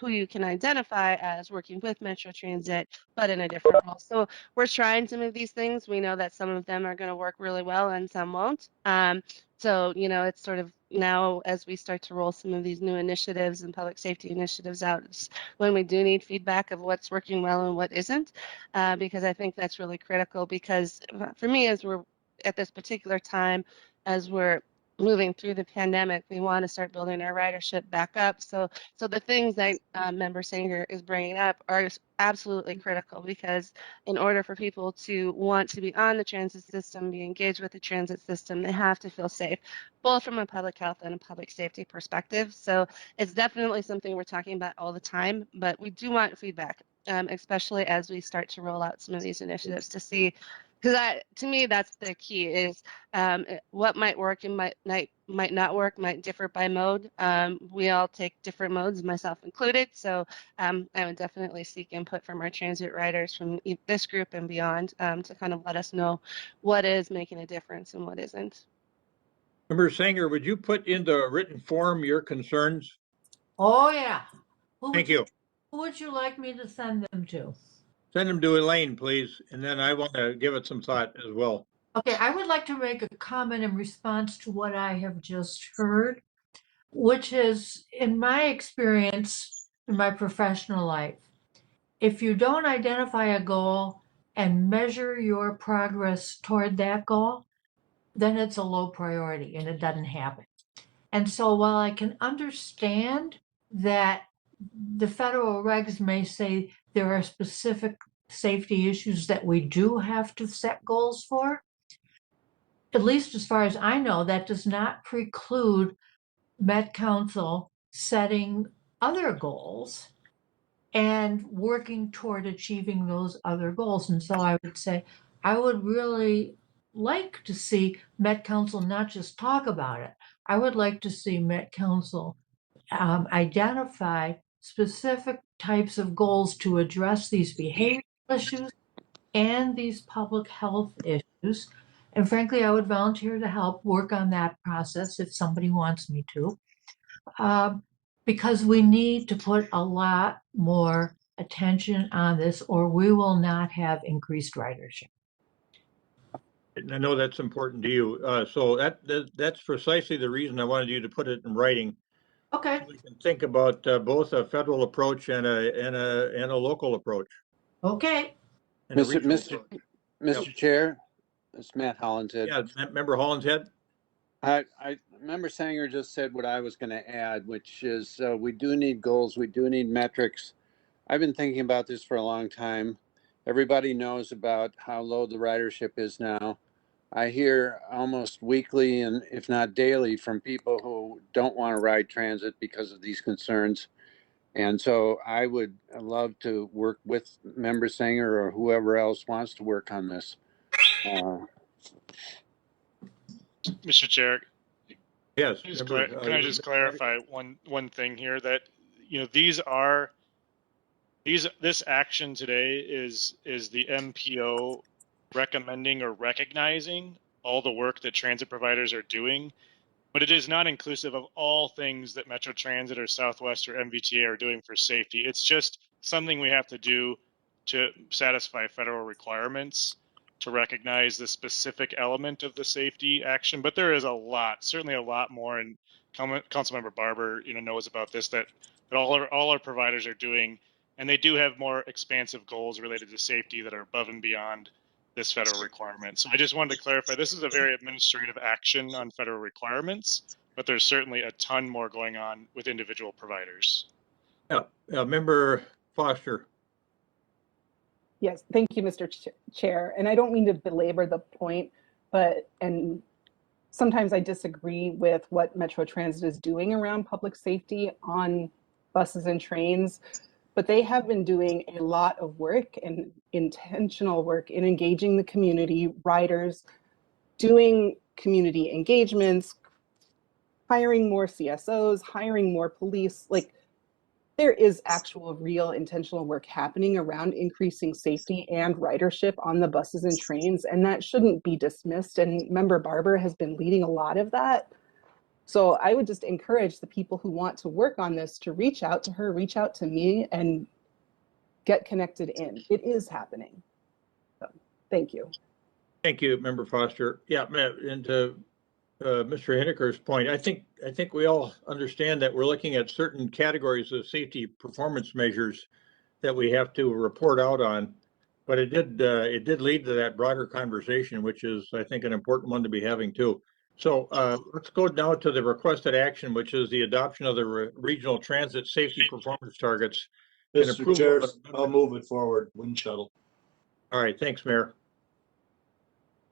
who you can identify as working with Metro Transit, but in a different role. So we're trying some of these things. We know that some of them are going to work really well and some won't. So, it's sort of now as we start to roll some of these new initiatives and public safety initiatives out, it's when we do need feedback of what's working well and what isn't, because I think that's really critical. Because for me, as we're at this particular time, as we're moving through the pandemic, we want to start building our ridership back up. So the things that Member Sanger is bringing up are absolutely critical, because in order for people to want to be on the transit system, be engaged with the transit system, they have to feel safe, both from a public health and a public safety perspective. So it's definitely something we're talking about all the time, but we do want feedback, especially as we start to roll out some of these initiatives to see, because to me, that's the key, is what might work and might not work, might differ by mode. We all take different modes, myself included. So I would definitely seek input from our transit riders from this group and beyond, to kind of let us know what is making a difference and what isn't. Member Sanger, would you put into written form your concerns? Oh, yeah. Thank you. Who would you like me to send them to? Send them to Elaine, please, and then I want to give it some thought as well. Okay, I would like to make a comment in response to what I have just heard, which is, in my experience, in my professional life, if you don't identify a goal and measure your progress toward that goal, then it's a low priority and it doesn't happen. And so while I can understand that the federal regs may say there are specific safety issues that we do have to set goals for, at least as far as I know, that does not preclude Met Council setting other goals and working toward achieving those other goals. And so I would say, I would really like to see Met Council not just talk about it. I would like to see Met Council identify specific types of goals to address these behavioral issues and these public health issues. And frankly, I would volunteer to help work on that process if somebody wants me to, because we need to put a lot more attention on this, or we will not have increased ridership. And I know that's important to you. So that's precisely the reason I wanted you to put it in writing. Okay. So we can think about both a federal approach and a local approach. Okay. And a regional approach. Mr. Chair, it's Matt Hollinshead. Yeah, Member Hollinshead. I Member Sanger just said what I was going to add, which is we do need goals, we do need metrics. I've been thinking about this for a long time. Everybody knows about how low the ridership is now. I hear almost weekly and if not daily from people who don't want to ride transit because of these concerns. And so I would love to work with Member Sanger or whoever else wants to work on this. Mr. Chair. Yes. Can I just clarify one thing here, that this action today is the MPO recommending or recognizing all the work that transit providers are doing, but it is not inclusive of all things that Metro Transit or Southwest or MVTA are doing for safety. It's just something we have to do to satisfy federal requirements to recognize the specific element of the safety action. But there is a lot, certainly a lot more, and Councilmember Barber, knows about this, that all our providers are doing, and they do have more expansive goals related to safety that are above and beyond this federal requirement. So I just wanted to clarify, this is a very administrative action on federal requirements, but there's certainly a ton more going on with individual providers. Yeah, Member Foster. Yes, thank you, Mr. Chair. And I don't mean to belabor the point, and sometimes I disagree with what Metro Transit is doing around public safety on buses and trains, but they have been doing a lot of work and intentional work in engaging the community, riders, doing community engagements, hiring more CSOs, hiring more police. Like, there is actual real intentional work happening around increasing safety and ridership on the buses and trains, and that shouldn't be dismissed. And Member Barber has been leading a lot of that. So I would just encourage the people who want to work on this to reach out to her, reach out to me, and get connected in. It is happening. So, thank you. Thank you, Member Foster. Yeah, and to Mr. Hineker's point, I think we all understand that we're looking at certain categories of safety performance measures that we have to report out on, but it did lead to that broader conversation, which is, I think, an important one to be having too. So let's go now to the requested action, which is the adoption of the regional transit safety performance targets. and Mr. approval Chair, of- I'll move it forward, wind shuttle. All right, thanks, Mayor.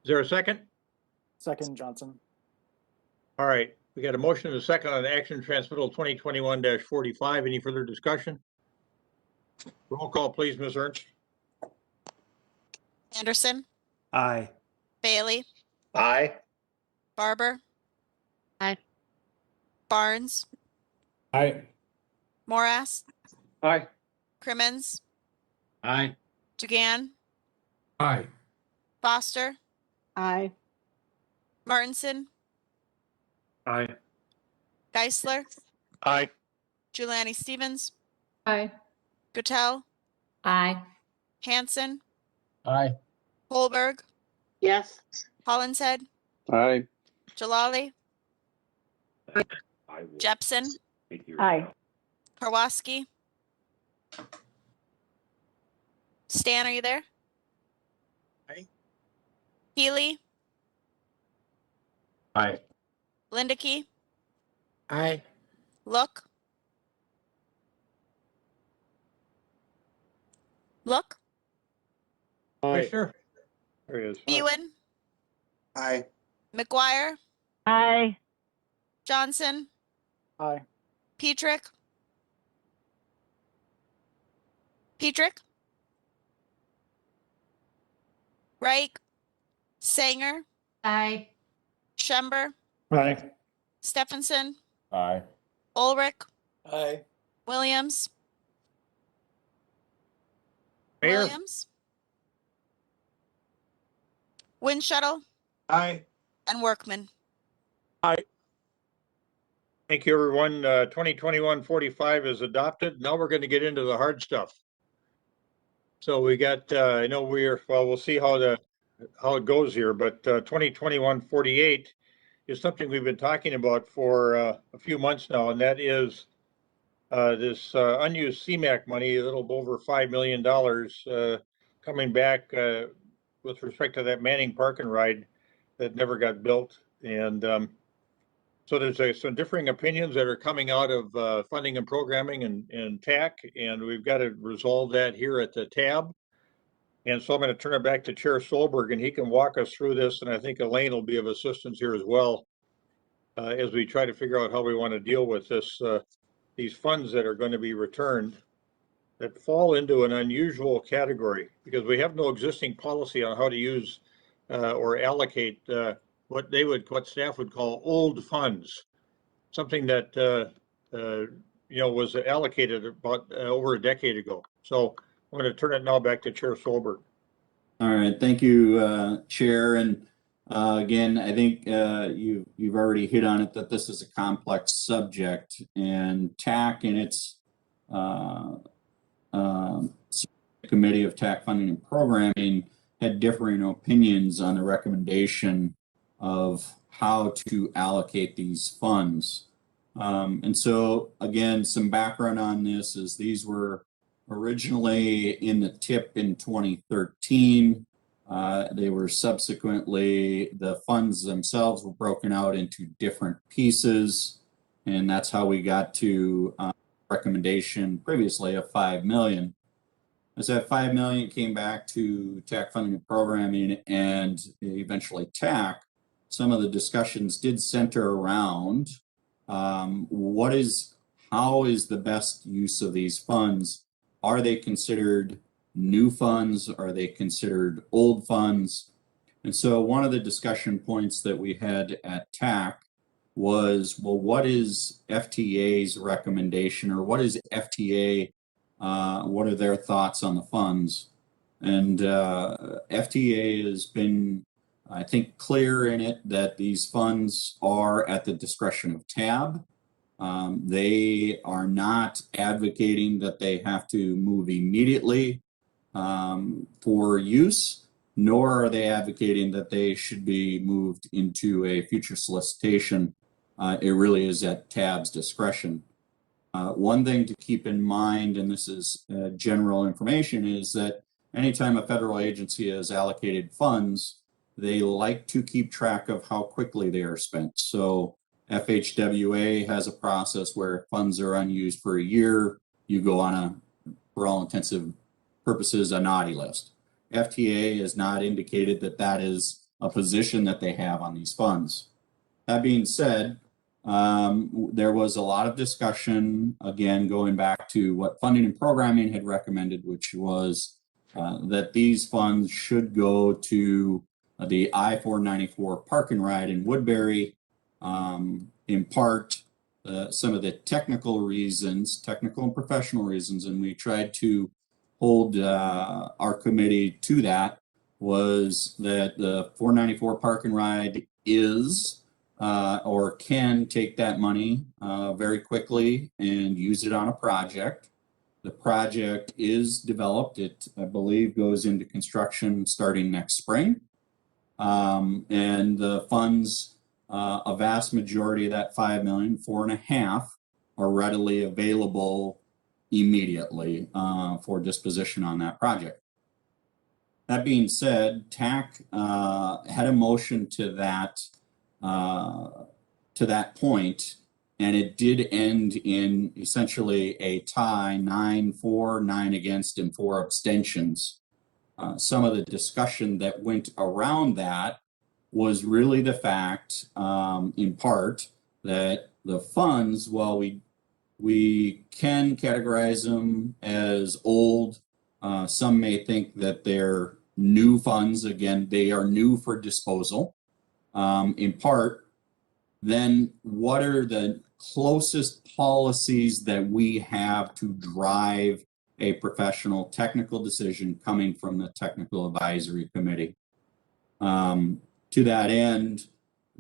Is there a second? Second, Johnson. All right, we got a motion and a second on action transmittal 2021-45. Any further discussion? Roll call, please, Ms. Ernst. Anderson, Aye. Bailey, Aye. Barber. Aye. Barnes, Aye. Morass, Aye. Crimmins, Aye. Dugan, Aye. Foster, Aye. Martinson, Aye. Geisler, Aye. Giuliani Stevens, Aye. Gotell, Aye. Hanson, Aye. Holberg, Yes. Hollinshead, Aye. Jalali, Jepson, Aye. Karwoski. Stan, are you there? Aye. Healy, Aye. Lindeke, Aye. Look. Look, Commissioner? There he is. Ewan, Aye. McGuire, Aye. Johnson, Aye. Petrick. Petrick. Reich, Sanger, Aye. Schember, Aye. Stephenson, Aye. Ulrich, Aye. Williams, Mayor? Williams, Windshuttle, Aye. and Workman. Thank you, everyone. 2021-45 is adopted. Now we're going to get into the hard stuff. So we got, I know we'll see how it goes here, but 2021-48 is something we've been talking about for a few months now, and that is this unused CMAQ money, a little over $5 million coming back with respect to that Manning Park and Ride that never got built. And so there's some differing opinions that are coming out of funding and programming and TAC, and we've got to resolve that here at the tab. And so I'm going to turn it back to Chair Solberg, and he can walk us through this. And I think Elaine will be of assistance here as well as we try to figure out how we want to deal with this, these funds that are going to be returned that fall into an unusual category because we have no existing policy on how to use or allocate what staff would call old funds, something that was allocated about over a decade ago. So I'm going to turn it now back to Chair Solberg. All right, thank you, Chair. And again, I think you've already hit on it that this is a complex subject, and TAC and its Committee of TAC Funding and Programming had differing opinions on the recommendation of how to allocate these funds. And so again, some background on this is these were originally in the TIP in 2013. They were subsequently, the funds themselves were broken out into different pieces. And that's how we got to recommendation previously of 5 million. As that 5 million came back to TAC Funding and Programming and eventually TAC, some of the discussions did center around how is the best use of these funds? Are they considered new funds? Are they considered old funds? And so one of the discussion points that we had at TAC was, well, what is FTA's recommendation, or what is FTA, what are their thoughts on the funds? And FTA has been, I think, clear in it that these funds are at the discretion of TAB. They are not advocating that they have to move immediately for use, nor are they advocating that they should be moved into a future solicitation. It really is at TAB's discretion. One thing to keep in mind, and this is general information, is that anytime a federal agency has allocated funds, they like to keep track of how quickly they are spent. So FHWA has a process where funds are unused for a year, you go on a, for all intensive purposes, a naughty list. FTA has not indicated that that is a position that they have on these funds. That being said, there was a lot of discussion, again, going back to what funding and programming had recommended, which was that these funds should go to the I-494 park and ride in Woodbury. In part, some of the technical reasons, technical and professional reasons, and we tried to hold our committee to that, was that the 494 park and ride is or can take that money very quickly and use it on a project. The project is developed. It, I believe, goes into construction starting next spring. And the funds, a vast majority of that 5 million, 4.5, are readily available immediately for disposition on that project. That being said, TAC had a motion to that point, and it did end in essentially a tie, 9-4, 9 against, and 4 abstentions. Some of the discussion that went around that was really the fact, in part, that the funds, while we can categorize them as old, some may think that they're new funds. Again, they are new for disposal. In part, then what are the closest policies that we have to drive a professional technical decision coming from the technical advisory committee? To that end,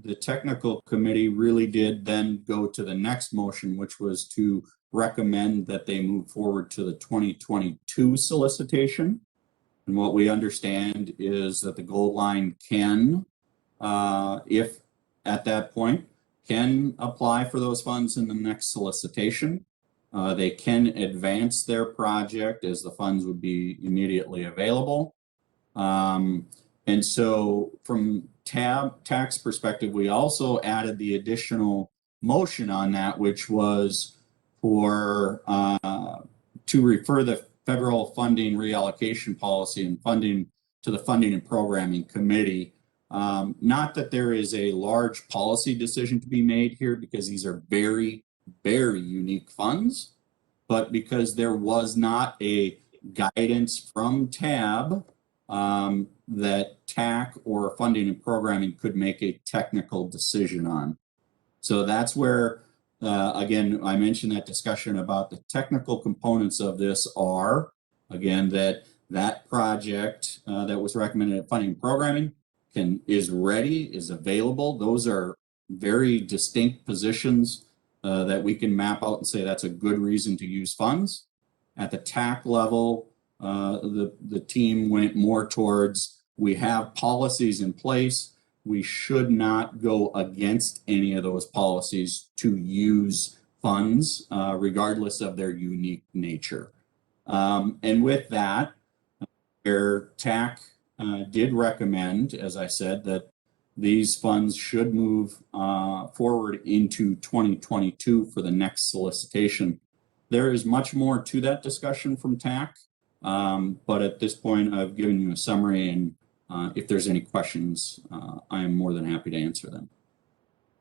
the technical committee really did then go to the next motion, which was to recommend that they move forward to the 2022 solicitation. And what we understand is that the Gold Line can, if at that point, can apply for those funds in the next solicitation. They can advance their project as the funds would be immediately available. And so from TAC's perspective, we also added the additional motion on that, which was for to refer the federal funding reallocation policy and funding to the Funding and Programming Committee. Not that there is a large policy decision to be made here, because these are very, very unique funds, but because there was not a guidance from TAB that TAC or Funding and Programming could make a technical decision on. So that's where, again, I mentioned that discussion about the technical components of this are, again, that project that was recommended at Funding and Programming is ready, is available. Those are very distinct positions that we can map out and say that's a good reason to use funds. At the TAC level, the team went more towards, we have policies in place. We should not go against any of those policies to use funds, regardless of their unique nature. And with that, where TAC did recommend, as I said, that these funds should move forward into 2022 for the next solicitation. There is much more to that discussion from TAC, but at this point, I've given you a summary, and if there's any questions, I am more than happy to answer them.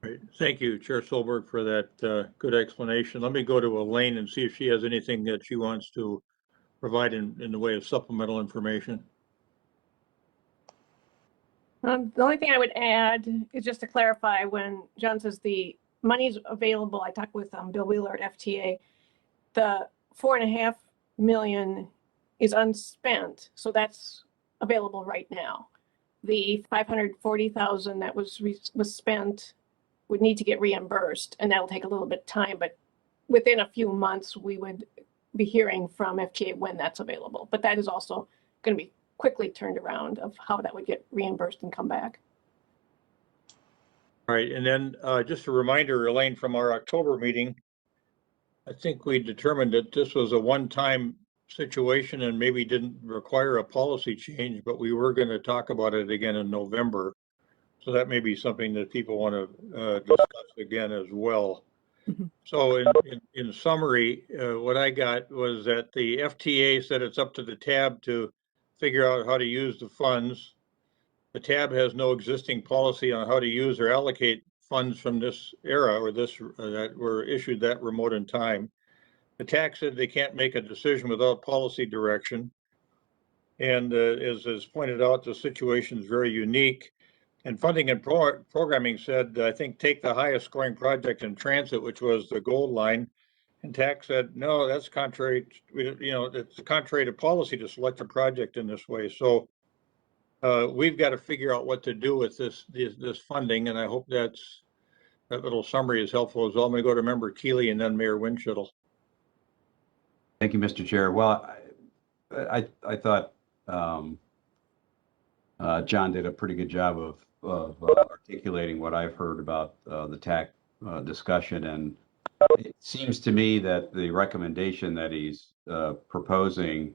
Great. Thank you, Chair Solberg, for that good explanation. Let me go to Elaine and see if she has anything that she wants to provide in the way of supplemental information. The only thing I would add is just to clarify, when John says the money's available, I talked with Bill Wheeler at FTA, the $4.5 million is unspent, so that's available right now. The $540,000 that was spent would need to get reimbursed, and that'll take a little bit of time, but within a few months, we would be hearing from FTA when that's available. But that is also going to be quickly turned around of how that would get reimbursed and come back. All right, and then just a reminder, Elaine, from our October meeting, I think we determined that this was a one-time situation and maybe didn't require a policy change, but we were going to talk about it again in November. So that may be something that people want to discuss again as well. So in summary, what I got was that the FTA said it's up to the TAB to figure out how to use the funds. The TAB has no existing policy on how to use or allocate funds from this era or this that were issued that remote in time. The TAC said they can't make a decision without policy direction. And as pointed out, the situation is very unique. And funding and programming said, I think, take the highest scoring project in transit, which was the Gold Line. And TAC said, no, that's contrary, it's contrary to policy to select a project in this way. So we've got to figure out what to do with this funding. And I hope that little summary is helpful as well. I'm going to go to Member Keeley and then Mayor Winchell. Thank you, Mr. Chair. Well, I thought John did a pretty good job of articulating what I've heard about the TAC discussion, and it seems to me that the recommendation that he's proposing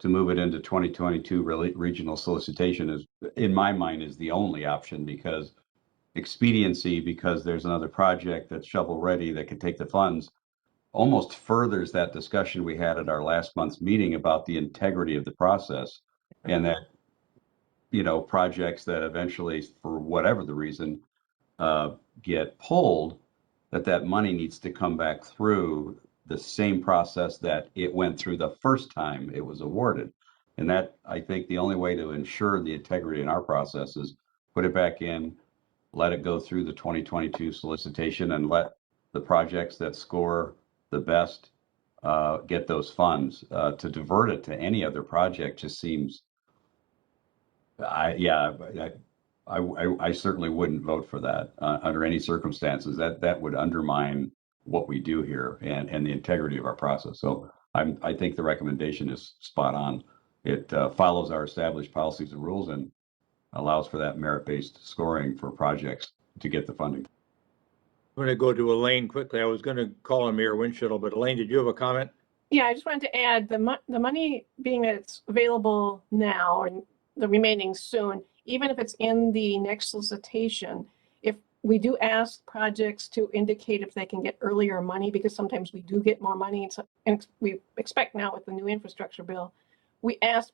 to move it into 2022 regional solicitation is, in my mind, is the only option, because expediency, because there's another project that's shovel ready that can take the funds, almost furthers that discussion we had at our last month's meeting about the integrity of the process, and that, projects that eventually, for whatever the reason, get pulled, that money needs to come back through the same process that it went through the first time it was awarded. And that, I think, the only way to ensure the integrity in our process is put it back in, let it go through the 2022 solicitation, and let the projects that score the best get those funds. To divert it to any other project just seems, I certainly wouldn't vote for that under any circumstances. That would undermine what we do here and the integrity of our process. So I think the recommendation is spot on. It follows our established policies and rules and allows for that merit-based scoring for projects to get the funding. I'm going to go to Elaine quickly. I was going to call on Mayor Winchell, but Elaine, did you have a comment? Yeah, I just wanted to add the money being that it's available now or the remaining soon, even if it's in the next solicitation, if we do ask projects to indicate if they can get earlier money, because sometimes we do get more money, and we expect now with the new infrastructure bill, we ask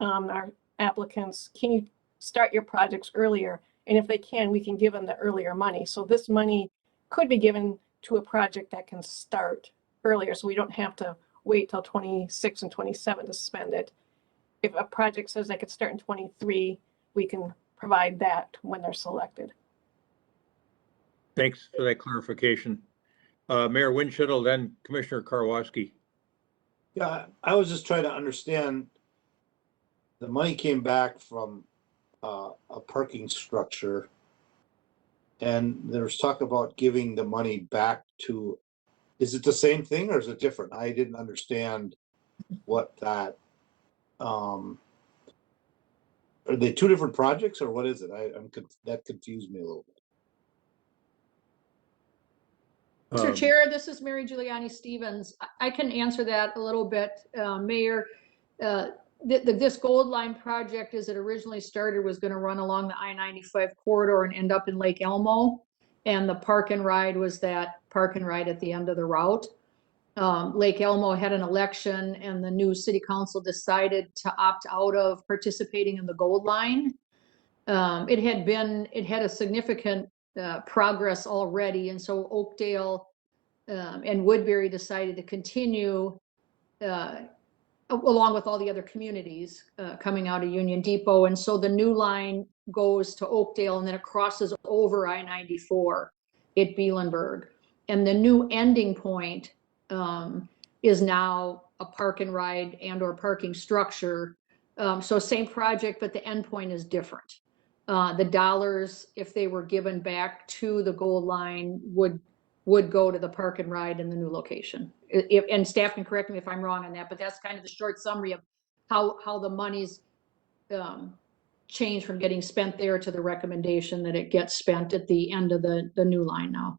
our applicants, can you start your projects earlier? And if they can, we can give them the earlier money. So this money could be given to a project that can start earlier, so we don't have to wait till 26 and 27 to spend it. If a project says they could start in 23, we can provide that when they're selected. Thanks for that clarification. Mayor Winchell, then Commissioner Karwoski. Yeah, I was just trying to understand. The money came back from a parking structure, and there's talk about giving the money back to, is it the same thing or is it different? I didn't understand what that, are they two different projects or what is it? That confused me a little bit. Mr. Chair, this is Mary Giuliani Stevens. I can answer that a little bit, Mayor. This Gold Line project, as it originally started, was going to run along the I-95 corridor and end up in Lake Elmo. And the park and ride was that park and ride at the end of the route. Lake Elmo had an election, and the new city council decided to opt out of participating in the Gold Line. It had a significant progress already, and so Oakdale and Woodbury decided to continue along with all the other communities coming out of Union Depot. And so the new line goes to Oakdale, and then it crosses over I-94 at Bielenberg. And the new ending point is now a park and ride and or parking structure. So same project, but the end point is different. The dollars, if they were given back to the Gold Line, would go to the park and ride in the new location. And staff can correct me if I'm wrong on that, but that's kind of the short summary of how the monies change from getting spent there to the recommendation that it gets spent at the end of the new line now.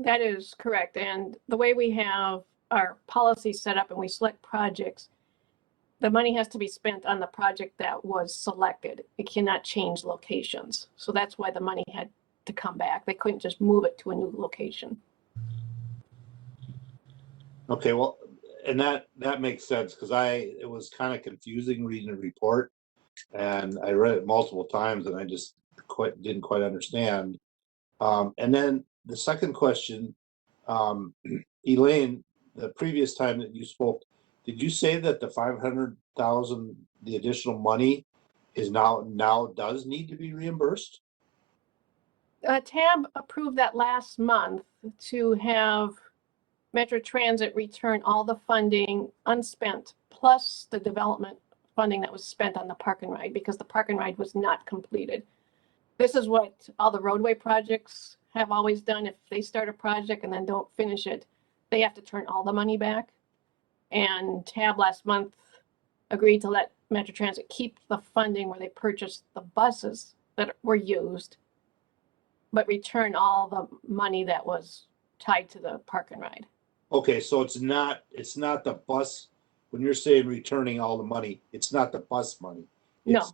That is correct. And the way we have our policy set up and we select projects, the money has to be spent on the project that was selected. It cannot change locations. So that's why the money had to come back. They couldn't just move it to a new location. Okay, well, and that makes sense because it was kind of confusing reading the report, and I read it multiple times and I just didn't quite understand. And then the second question, Elaine, the previous time that you spoke, did you say that the 500,000, the additional money, is now does need to be reimbursed? TAB approved that last month to have Metro Transit return all the funding unspent, plus the development funding that was spent on the park and ride, because the park and ride was not completed. This is what all the roadway projects have always done. If they start a project and then don't finish it, they have to turn all the money back. And TAB last month agreed to let Metro Transit keep the funding where they purchased the buses that were used, but return all the money that was tied to the park and ride. Okay, so it's not the bus, when you're saying returning all the money, it's not the bus money. No.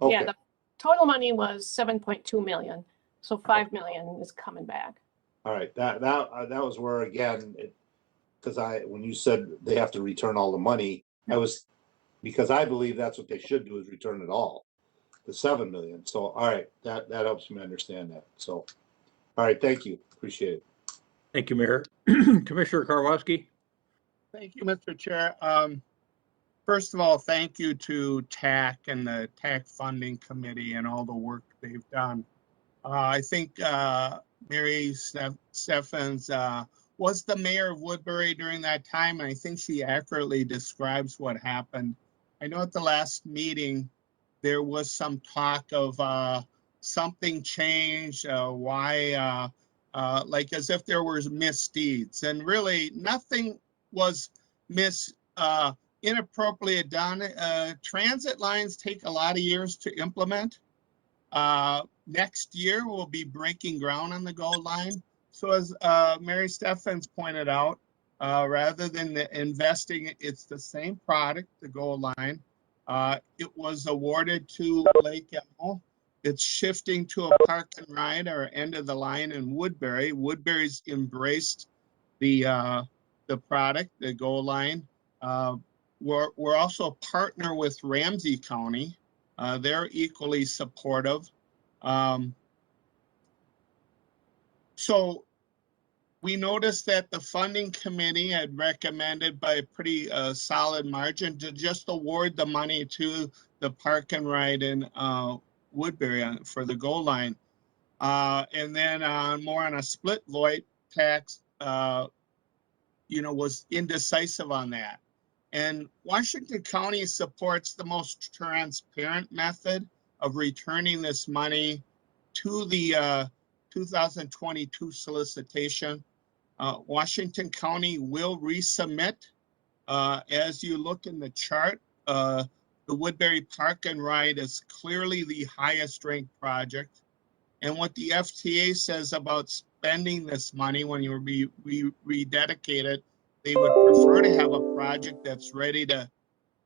Okay. Yeah, the total money was 7.2 million. So 5 million is coming back. All right, that was where, again, because when you said they have to return all the money, because I believe that's what they should do, is return it all, the 7 million. So, all right, that helps me understand that. So, all right, thank you, appreciate it. Thank you, Mayor. Commissioner Karwoski. Thank you, Mr. Chair. First of all, thank you to TAC and the TAC Funding Committee and all the work they've done. I think Mary Steffens was the mayor of Woodbury during that time, and I think she accurately describes what happened. I know at the last meeting, there was some talk of something changed, why, like as if there was misdeeds, and really nothing was inappropriately done. Transit lines take a lot of years to implement. Next year, we'll be breaking ground on the Gold Line. So as Mary Steffens pointed out, rather than investing, it's the same product, the Gold Line. It was awarded to Lake Elmo. It's shifting to a park and ride or end of the line in Woodbury. Woodbury's embraced the product, the Gold Line. We're also a partner with Ramsey County. They're equally supportive. So we noticed that the funding committee had recommended by a pretty solid margin to just award the money to the park and ride in Woodbury for the Gold Line. And then more on a split vote, tax, was indecisive on that. And Washington County supports the most transparent method of returning this money to the 2022 solicitation. Washington County will resubmit. As you look in the chart, the Woodbury Park and Ride is clearly the highest ranked project. And what the FTA says about spending this money when you rededicate it, they would prefer to have a project that's ready to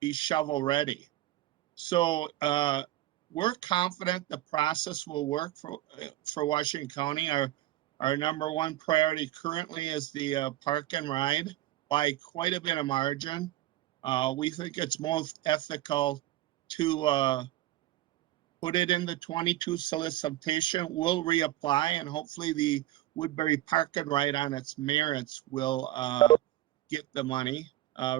be shovel ready. So we're confident the process will work for Washington County. Our number one priority currently is the park and ride by quite a bit of margin. We think it's most ethical to put it in the 22 solicitation. We'll reapply, and hopefully the Woodbury Park and Ride on its merits will get the money,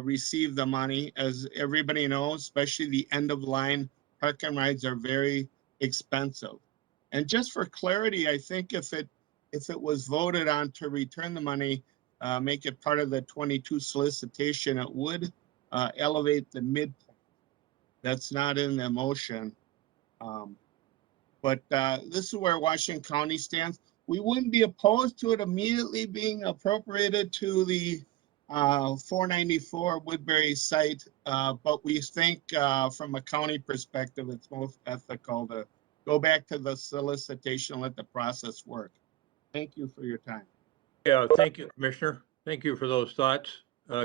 receive the money. As everybody knows, especially the end of line park and rides are very expensive. And just for clarity, I think if it was voted on to return the money, make it part of the 22 solicitation, it would elevate the midpoint. That's not in the motion. But this is where Washington County stands. We wouldn't be opposed to it immediately being appropriated to the 494 Woodbury site, but we think from a county perspective, it's most ethical to go back to the solicitation, let the process work. Thank you for your time. Yeah, thank you, Commissioner. Thank you for those thoughts,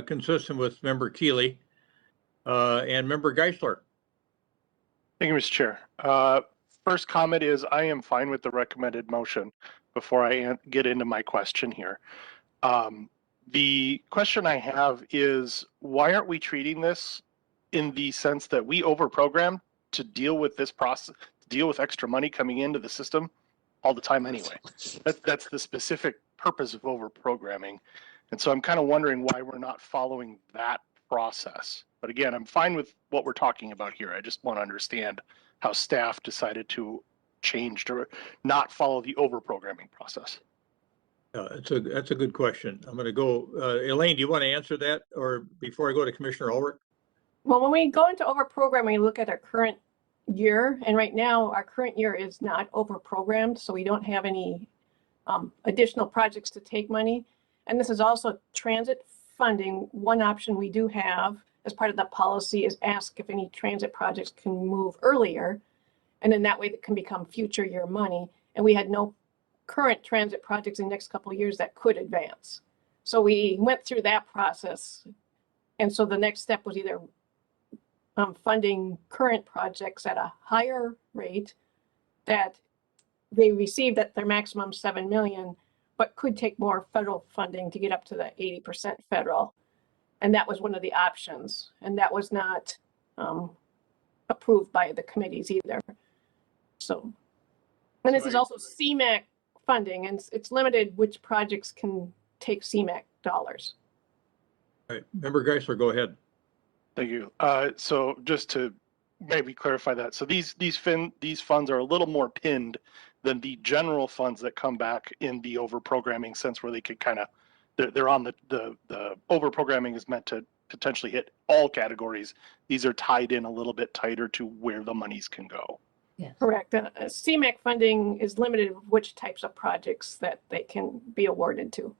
consistent with Member Keeley and Member Geisler. Thank you, Mr. Chair. First comment is I am fine with the recommended motion before I get into my question here. The question I have is why aren't we treating this in the sense that we overprogrammed to deal with this process, deal with extra money coming into the system all the time anyway? That's the specific purpose of overprogramming. And so I'm kind of wondering why we're not following that process. But again, I'm fine with what we're talking about here. I just want to understand how staff decided to change to not follow the overprogramming process. That's a good question. I'm going to go, Elaine, do you want to answer that? Or before I go to Commissioner Ulrich? Well, when we go into overprogramming, we look at our current year, and right now our current year is not overprogrammed, so we don't have any additional projects to take money. And this is also transit funding. One option we do have as part of the policy is ask if any transit projects can move earlier, and then that way it can become future year money. And we had no current transit projects in the next couple of years that could advance. So we went through that process. And so the next step was either funding current projects at a higher rate that they received at their maximum 7 million, but could take more federal funding to get up to the 80% federal. And that was one of the options. And that was not approved by the committees either. So, and this is also CMAQ funding, and it's limited which projects can take CMAQ dollars. All right, Member Geisler, go ahead. Thank you. So just to maybe clarify that, so these funds are a little more pinned than the general funds that come back in the overprogramming sense, where they could kind of they're on the overprogramming is meant to potentially hit all categories. These are tied in a little bit tighter to where the monies can go. Yes. Correct. CMAQ funding is limited which types of projects that they can be awarded to.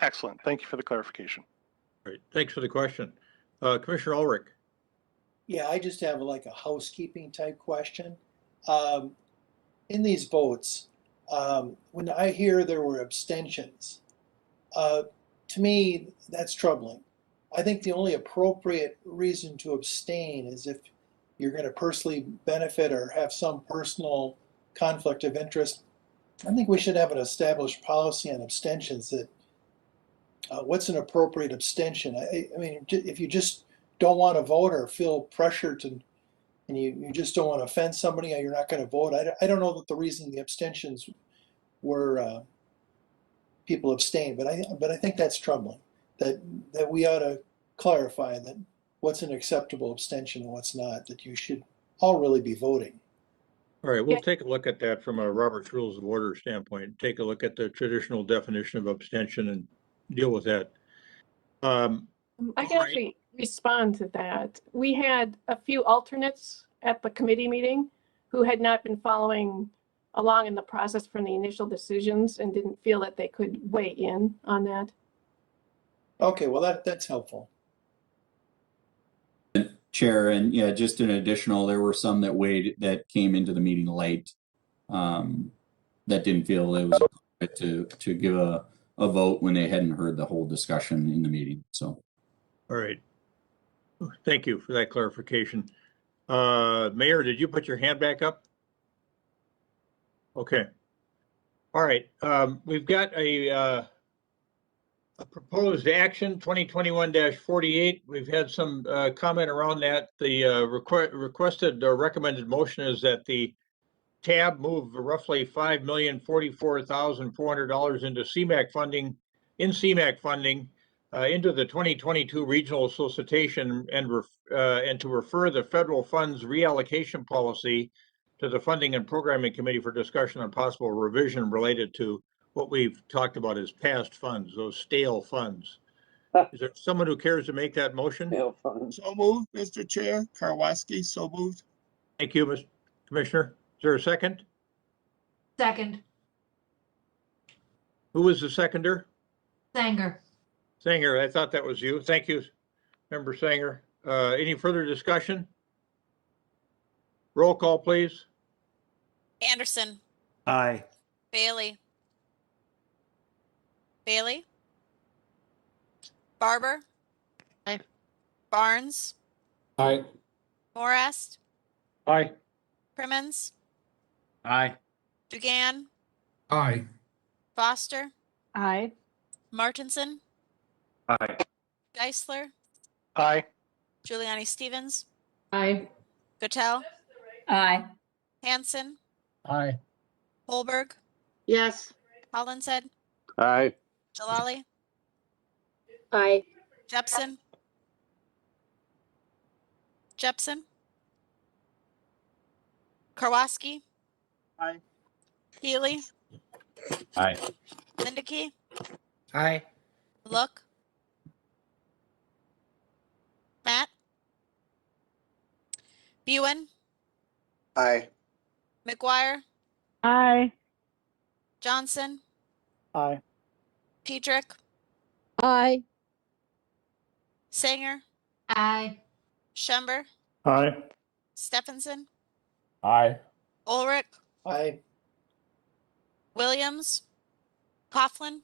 Excellent. Thank you for the clarification. Great. Thanks for the question. Commissioner Ulrich. Yeah, I just have like a housekeeping type question. In these votes, when I hear there were abstentions, to me, that's troubling. I think the only appropriate reason to abstain is if you're going to personally benefit or have some personal conflict of interest. I think we should have an established policy on abstentions that what's an appropriate abstention? I mean, if you just don't want to vote or feel pressure to, and you just don't want to offend somebody, or you're not going to vote. I don't know that the reason the abstentions were people abstain, but I think that's troubling. That we ought to clarify that what's an acceptable abstention and what's not. That you should all really be voting. All right, we'll take a look at that from a Robert's Rules of Order standpoint. Take a look at the traditional definition of abstention and deal with that. I can actually respond to that. We had a few alternates at the committee meeting who had not been following along in the process from the initial decisions and didn't feel that they could weigh in on that. Okay, well that's helpful. Chair, and yeah, just an additional, there were some that came into the meeting late that didn't feel it was appropriate to give a vote when they hadn't heard the whole discussion in the meeting. So, all right, thank you for that clarification. Mayor, did you put your hand back up? Okay. All right. We've got a proposed action 2021-48. We've had some comment around that. The requested or recommended motion is that the tab move roughly $5,044,400 into CMAQ funding, into the 2022 regional solicitation and to refer the federal funds reallocation policy to the Funding and Programming Committee for discussion on possible revision related to what we've talked about as past funds, those stale funds. Is there someone who cares to make that motion? So moved, Mr. Chair. Karwoski, so moved. Thank you, Mr. Commissioner. Is there a second? Second. Who was the seconder? Sanger. Sanger, I thought that was you. Thank you, Member Sanger. Any further discussion? Roll call, please. Anderson. Aye. Bailey. Bailey. Barber, Aye. Barnes, Aye. Morest, Aye. Crimmins, Aye. Dugan, Aye. Foster, Aye. Martinson, Aye. Geisler, Aye. Giuliani Stevens, Aye. Gotell, Aye. Hanson, Aye. Holberg, Yes. Hollinshead, Aye. Jalali, Aye. Jepson, Karwoski, Aye. Healy, Aye. Lindeke, Aye. Look, Matt, Buell, Aye. McGuire, Aye. Johnson, Aye. Pedrick, Aye. Sanger, Aye. Schember, Aye. Stephenson, Aye. Ulrich, Aye. Williams, Coughlin,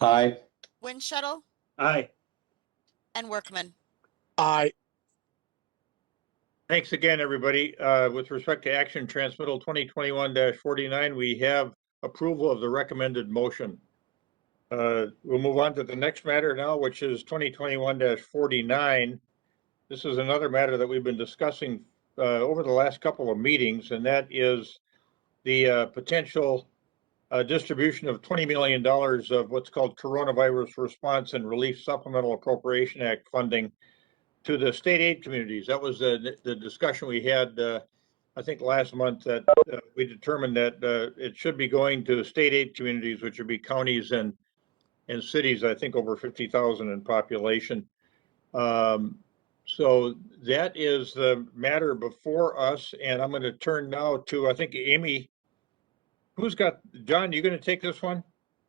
Aye. Windshuttle, Aye. and Workman. Aye. Thanks again, everybody. With respect to action transmittal 2021-49, we have approval of the recommended motion. We'll move on to the next matter now, which is 2021-49. This is another matter that we've been discussing over the last couple of meetings, and that is the potential distribution of $20 million of what's called Coronavirus Response and Relief Supplemental Appropriation Act funding to the state aid communities. That was the discussion we had, I think last month, that we determined that it should be going to state aid communities, which would be counties and cities, I think over 50,000 in population. So that is the matter before us, and I'm going to turn now to, I think, Amy. Who's got, John, you going to take this one?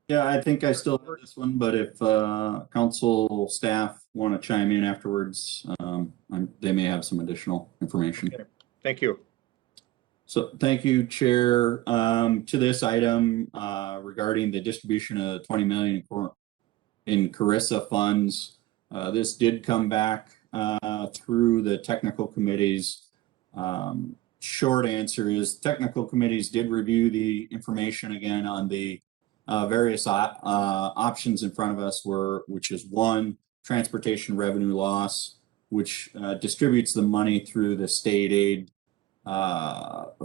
Yeah, I think I still have this one, but if council staff want to chime in afterwards, they may have some additional information. Okay. Thank you. So thank you, Chair. To this item regarding the distribution of 20 million in Carissa funds, this did come back through the technical committees. Short answer is technical committees did review the information again on the various options in front of us, which is one, transportation revenue loss, which distributes the money through the state aid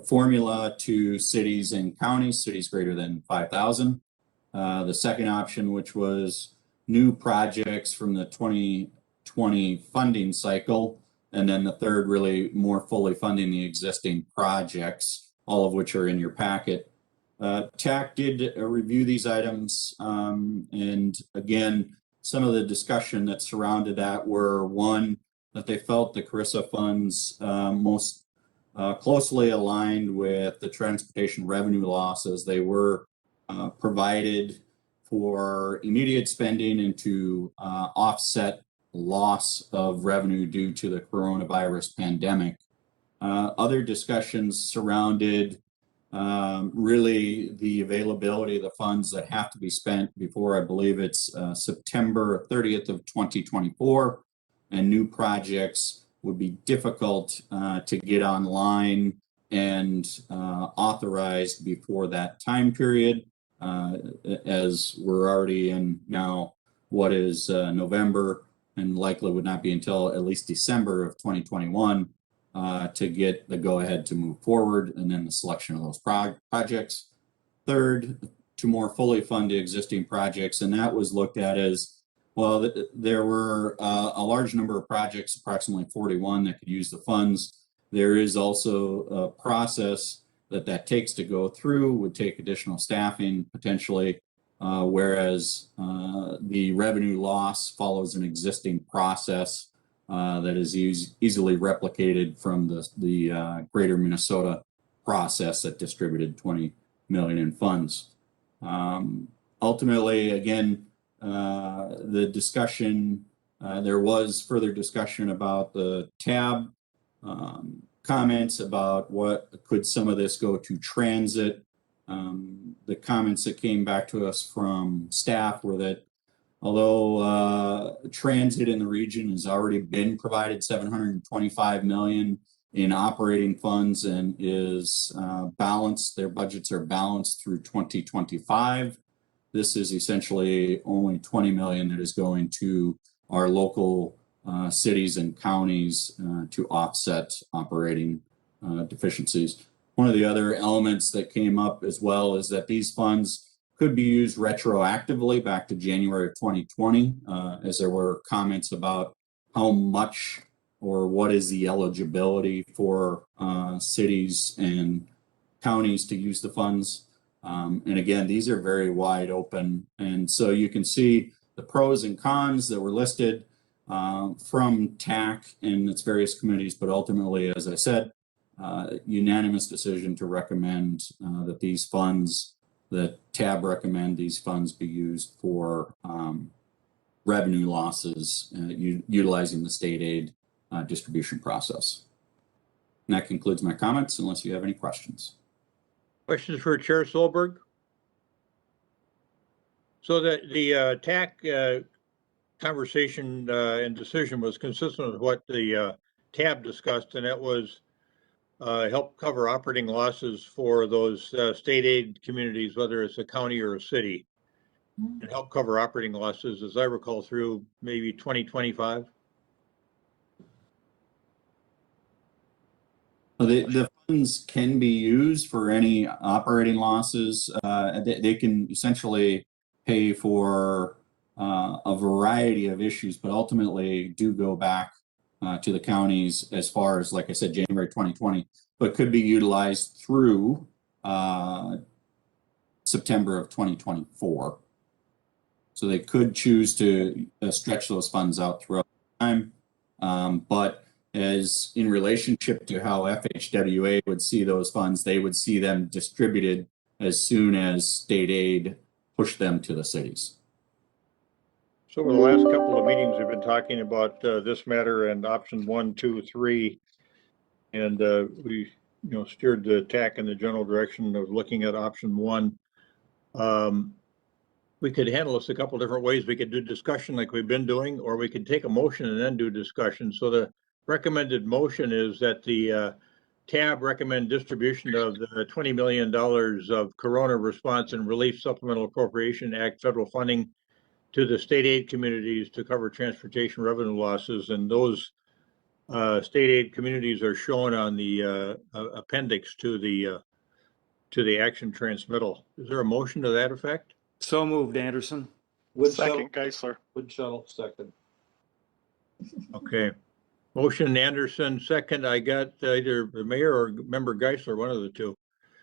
formula to cities and counties, cities greater than 5,000. The second option, which was new projects from the 2020 funding cycle. And then the third, really more fully funding the existing projects, all of which are in your packet. TAC did review these items, and again, some of the discussion that surrounded that were, one, that they felt the Carissa funds most closely aligned with the transportation revenue losses. They were provided for immediate spending and to offset loss of revenue due to the coronavirus pandemic. Other discussions surrounded really the availability of the funds that have to be spent before, I believe it's September 30th of 2024, and new projects would be difficult to get online and authorized before that time period, as we're already in now what is November, and likely would not be until at least December of 2021 to get the go-ahead to move forward, and then the selection of those projects. Third, to more fully fund the existing projects, and that was looked at as, well, there were a large number of projects, approximately 41, that could use the funds. There is also a process that takes to go through, would take additional staffing potentially, whereas the revenue loss follows an existing process that is easily replicated from the greater Minnesota process that distributed 20 million in funds. Ultimately, again, the discussion, there was further discussion about the tab, comments about what could some of this go to transit. The comments that came back to us from staff were that although transit in the region has already been provided $725 million in operating funds and is balanced, their budgets are balanced through 2025. This is essentially only $20 million that is going to our local cities and counties to offset operating deficiencies. One of the other elements that came up as well is that these funds could be used retroactively back to January of 2020, as there were comments about how much or what is the eligibility for cities and counties to use the funds. And again, these are very wide open. And so you can see the pros and cons that were listed from TAC and its various committees, but ultimately, as I said, unanimous decision to recommend that these funds, that TAB recommend these funds be used for revenue losses utilizing the state aid distribution process. And that concludes my comments, unless you have any questions. Questions for Chair Solberg? So the TAC conversation and decision was consistent with what the TAB discussed, and that was help cover operating losses for those state aid communities, whether it's a county or a city, and help cover operating losses, as I recall, through maybe 2025. The funds can be used for any operating losses. They can essentially pay for a variety of issues, but ultimately do go back to the counties as far as, like I said, January 2020, but could be utilized through September of 2024. So they could choose to stretch those funds out throughout time, but as in relationship to how FHWA would see those funds, they would see them distributed as soon as state aid pushed them to the cities. So over the last couple of meetings, we've been talking about this matter and option 1, 2, 3, and we, steered the TAC in the general direction of looking at option 1. We could handle this a couple different ways. We could do discussion like we've been doing, or we could take a motion and then do discussion. So the recommended motion is that the TAB recommend distribution of the $20 million of Corona Response and Relief Supplemental Appropriation Act federal funding to the state aid communities to cover transportation revenue losses. And those state aid communities are shown on the appendix to the action transmittal. Is there a motion to that effect? So moved, Anderson. Second, Geisler. Wood Shuttle, second. Okay. Motion Anderson, second. I got either the mayor or member Geisler, one of the two.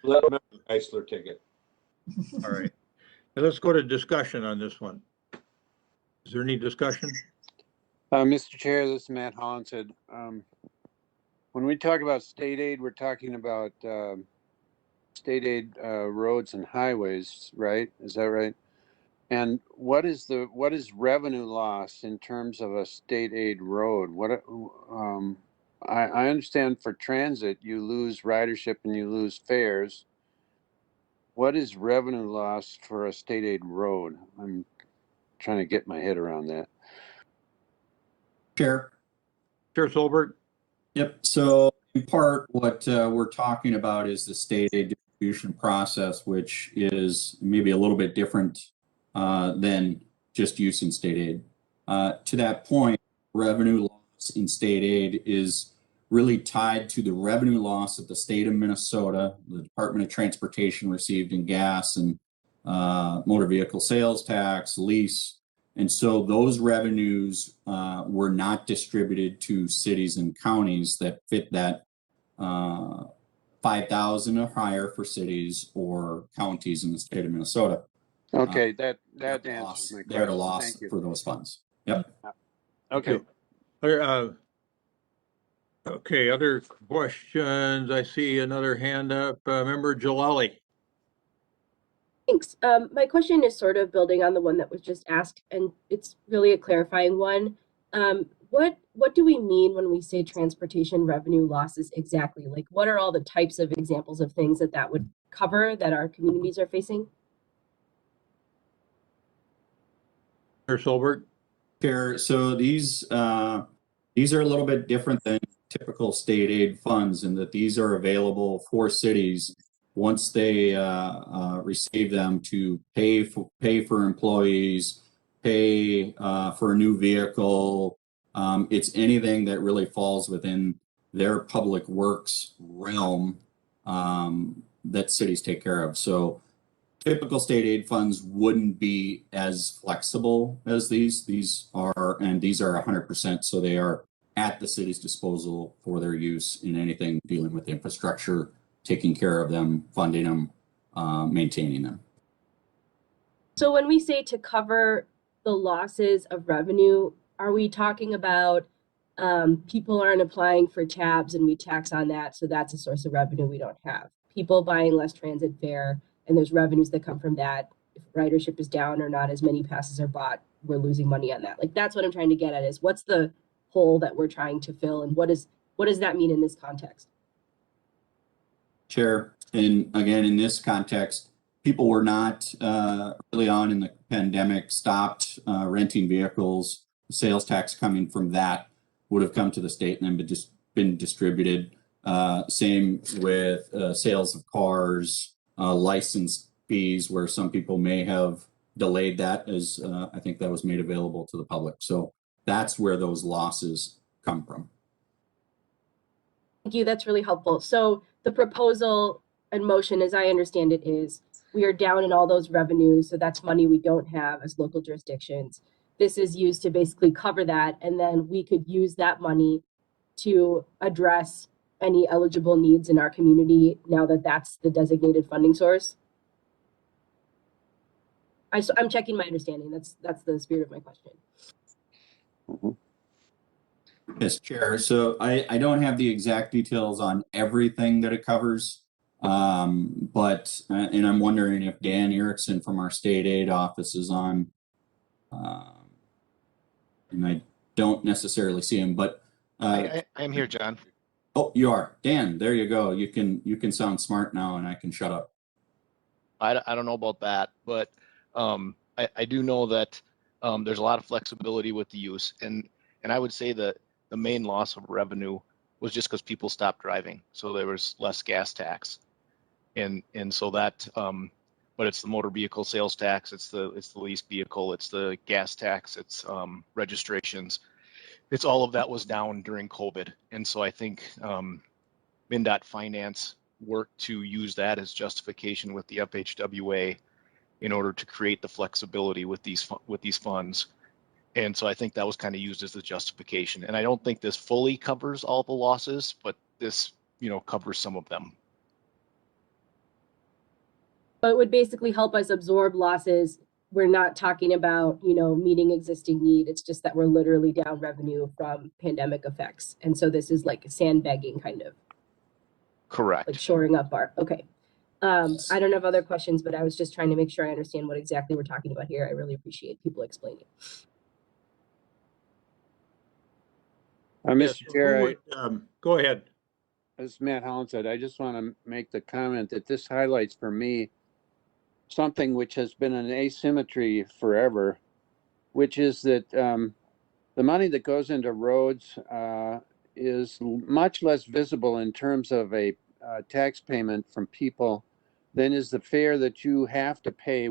Let member Geisler take it. All right. Now let's go to discussion on this one. Is there any discussion? Mr. Chair, this is Matt Hollinshead. When we talk about state aid, we're talking about state aid roads and highways, right? Is that right? And what is revenue loss in terms of a state aid road? I understand for transit you lose ridership and you lose fares. What is revenue loss for a state aid road? I'm trying to get my head around that. Chair Solberg. Yep. So in part, what we're talking about is the state aid distribution process, which is maybe a little bit different than just using state aid. To that point, revenue loss in state aid is really tied to the revenue loss that the state of Minnesota, the Department of Transportation received in gas and motor vehicle sales tax, lease. And so those revenues were not distributed to cities and counties that fit that 5,000 or higher for cities or counties in the state of Minnesota. Okay, that answers my question. They're at a loss for those funds. Yep. Okay. Okay, other questions? I see another hand up. Member Jalali. Thanks. My question is sort of building on the one that was just asked, and it's really a clarifying one. What do we mean when we say transportation revenue losses exactly? Like, what are all the types of examples of things that would cover that our communities are facing? Mr. Solberg? Chair, so these are a little bit different than typical state aid funds in that these are available for cities once they receive them to pay for employees, pay for a new vehicle. It's anything that really falls within their public works realm that cities take care of. So typical state aid funds wouldn't be as flexible as these. These are 100%, so they are at the city's disposal for their use in anything dealing with infrastructure, taking care of them, funding them, maintaining them. So when we say to cover the losses of revenue, are we talking about people aren't applying for tabs and we tax on that, so that's a source of revenue we don't have? People buying less transit fare and there's revenues that come from that. If ridership is down or not as many passes are bought, we're losing money on that. Like, that's what I'm trying to get at, is what's the hole that we're trying to fill, and what does that mean in this context? Chair, and again, in this context, people were not early on in the pandemic stopped renting vehicles. Sales tax coming from that would have come to the state and then been distributed. Same with sales of cars, license fees, where some people may have delayed that, as I think that was made available to the public. So that's where those losses come from. Thank you, that's really helpful. So the proposal and motion, as I understand it, is we are down in all those revenues, so that's money we don't have as local jurisdictions. This is used to basically cover that, and then we could use that money to address any eligible needs in our community now that that's the designated funding source. I'm checking my understanding. That's the spirit of my question. Yes, Chair. So I don't have the exact details on everything that it covers, but and I'm wondering if Dan Erickson from our state aid office is on, and I don't necessarily see him, but I'm here, John. Oh, you are. Dan, there you go. You can sound smart now and I can shut up. I don't know about that, but I do know that there's a lot of flexibility with the use, and I would say that the main loss of revenue was just because people stopped driving, so there was less gas tax, and so that but it's the motor vehicle sales tax, it's the lease vehicle, it's the gas tax, it's registrations. It's all of that was down during COVID. And so I think MnDOT Finance worked to use that as justification with the FHWA in order to create the flexibility with these funds. And so I think that was kind of used as the justification. And I don't think this fully covers all the losses, but this, covers some of them. But it would basically help us absorb losses. We're not talking about, meeting existing need. It's just that we're literally down revenue from pandemic effects. And so this is like sandbagging kind of. Correct. Like shoring up our, okay. I don't have other questions, but I was just trying to make sure I understand what exactly we're talking about here. I really appreciate people explaining. Mr. Chair, go ahead. As Matt Holland said, I just want to make the comment that this highlights for me something which has been an asymmetry forever, which is that the money that goes into roads is much less visible in terms of a tax payment from people than is the fare that you have to pay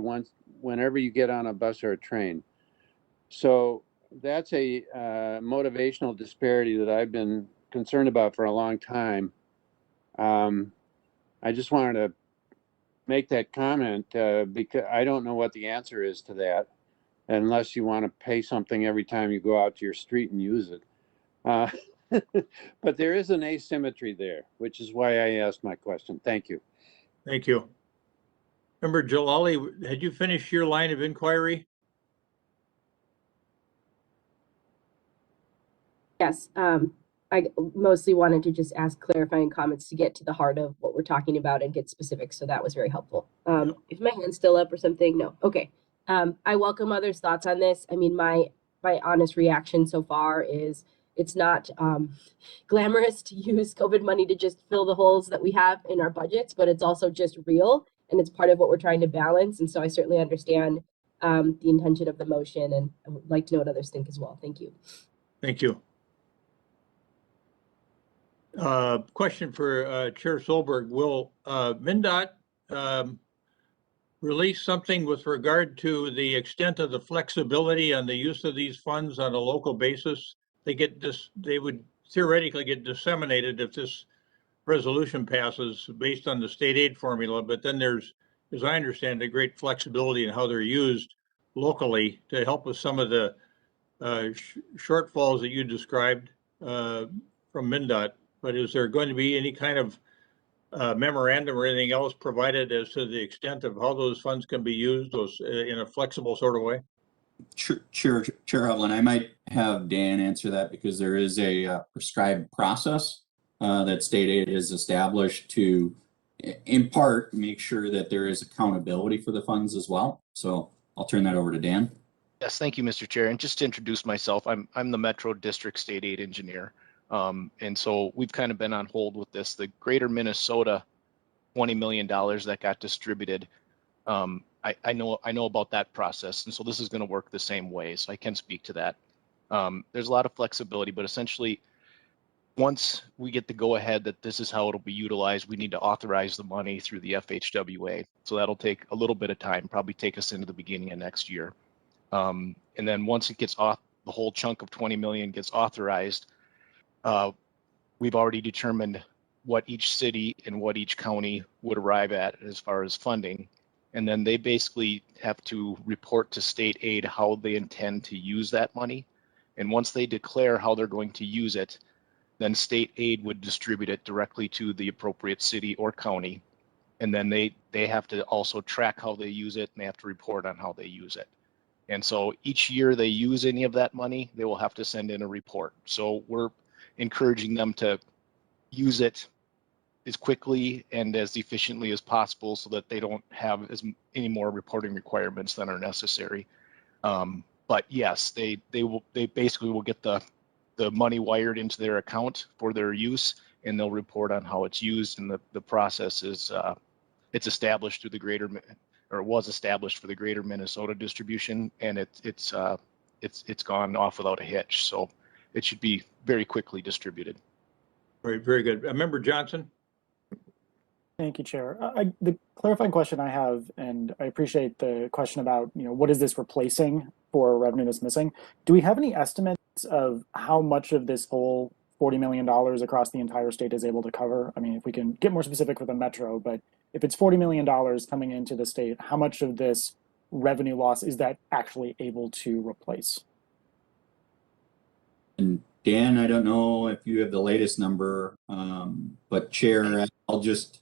whenever you get on a bus or a train. So that's a motivational disparity that I've been concerned about for a long time. I just wanted to make that comment because I don't know what the answer is to that, unless you want to pay something every time you go out to your street and use it. But there is an asymmetry there, which is why I asked my question. Thank you. Thank you. Member Jalali, had you finished your line of inquiry? Yes, I mostly wanted to just ask clarifying comments to get to the heart of what we're talking about and get specifics. So that was very helpful. Is my hand still up or something? No. Okay. I welcome others' thoughts on this. I mean, my honest reaction so far is it's not glamorous to use COVID money to just fill the holes that we have in our budgets, but it's also just real and it's part of what we're trying to balance. And so I certainly understand the intention of the motion, and I would like to know what others think as well. Thank you. Thank you. Question for Chair Solberg. Will MnDOT release something with regard to the extent of the flexibility on the use of these funds on a local basis? They would theoretically get disseminated if this resolution passes based on the state aid formula, but then there's, as I understand, a great flexibility in how they're used locally to help with some of the shortfalls that you described from MnDOT. But is there going to be any kind of memorandum or anything else provided as to the extent of how those funds can be used in a flexible sort of way? Chair Hovland, I might have Dan answer that because there is a prescribed process that state aid has established to, in part, make sure that there is accountability for the funds as well. So I'll turn that over to Dan. Yes, thank you, Mr. Chair. And just to introduce myself, I'm the Metro District State Aid Engineer. And so we've kind of been on hold with this. The Greater Minnesota $20 million that got distributed, I know about that process. And so this is going to work the same way. So I can speak to that. There's a lot of flexibility, but essentially, once we get the go ahead that this is how it'll be utilized, we need to authorize the money through the FHWA. So that'll take a little bit of time, probably take us into the beginning of next year. And then once it gets off, the whole chunk of 20 million gets authorized, we've already determined what each city and what each county would arrive at as far as funding. And then they basically have to report to state aid how they intend to use that money. And once they declare how they're going to use it, then state aid would distribute it directly to the appropriate city or county. And then they have to also track how they use it, and they have to report on how they use it. And so each year they use any of that money, they will have to send in a report. So we're encouraging them to use it as quickly and as efficiently as possible so that they don't have any more reporting requirements than are necessary. But yes, they basically will get the money wired into their account for their use, and they'll report on how it's used. And the process is it's established through was established for the Greater Minnesota distribution, and it's gone off without a hitch. So it should be very quickly distributed. Very, very good. Member Johnson. Thank you, Chair. The clarifying question I have, and I appreciate the question about, what is this replacing for revenue that's missing? Do we have any estimates of how much of this whole $40 million across the entire state is able to cover? I mean, if we can get more specific for the Metro, but if it's $40 million coming into the state, how much of this revenue loss is that actually able to replace? And Dan, I don't know if you have the latest number, but Chair, I'll just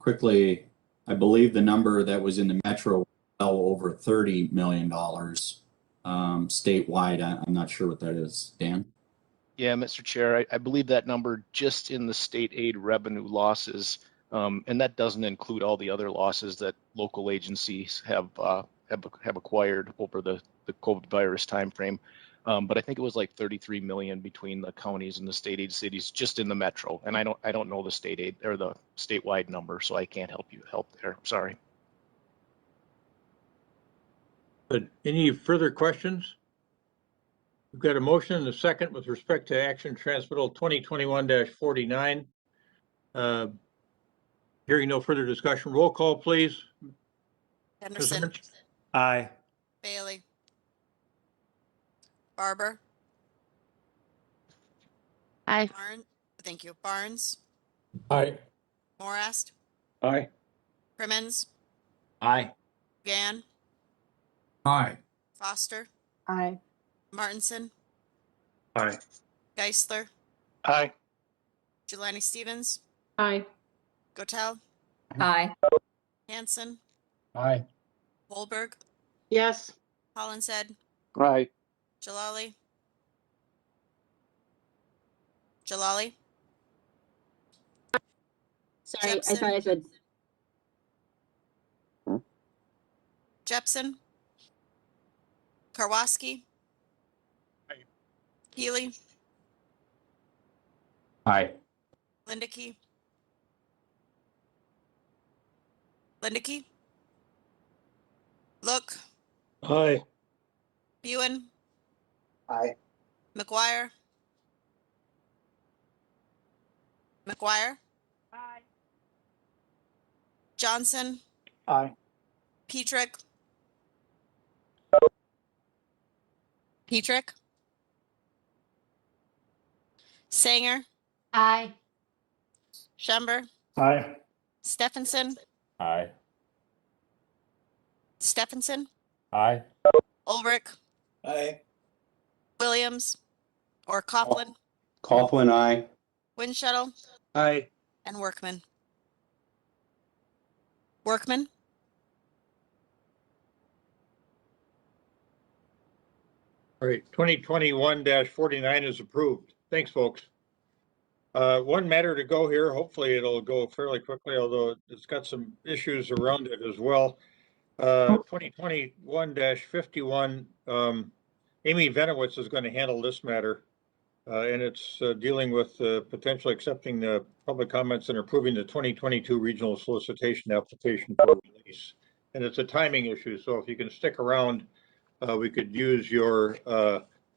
quickly, I believe the number that was in the Metro well over $30 million statewide. I'm not sure what that is, Dan. Yeah, Mr. Chair, I believe that number just in the state aid revenue losses, and that doesn't include all the other losses that local agencies have acquired over the COVID virus timeframe. But I think it was like 33 million between the counties and the state aid cities just in the Metro. And I don't know the state aid or the statewide number, so I can't help there. Sorry. But any further questions? We've got a motion and a second with respect to action transmittal 2021-49. Hearing no further discussion, roll call, please. Henderson. Aye. Bailey. Barber. Aye. Thank you. Barnes. Aye. Morast. Aye. Crimmins. Aye. Gann. Aye. Foster. Aye. Martinson. Aye. Geisler. Aye. Jelani Stevens. Aye. Gotel. Aye. Hanson. Aye. Solberg. Yes. Hollinshead. Aye. Jalali. Jalali. Sorry, Jepson. I thought I said. Jepson. Karwoski. Aye. Healy. Aye. Linda Key. Linda Key. Look. Aye. Buin. Aye. McGuire. McGuire. Aye. Johnson. Aye. Petrick. Petrick. Sanger. Aye. Schember. Aye. Stephenson. Aye. Stephenson. Aye. Ulrich. Aye. Williams. Or Coughlin. Coughlin, aye. Windshuttle. Aye. And Workman. Workman. All right, 2021-49 is approved. Thanks, folks. One matter to go here. Hopefully it'll go fairly quickly, although it's got some issues around it as well. 2021-51, Amy Venowitz is going to handle this matter. And it's dealing with potentially accepting the public comments and approving the 2022 regional solicitation application for release. And it's a timing issue, so if you can stick around, we could use your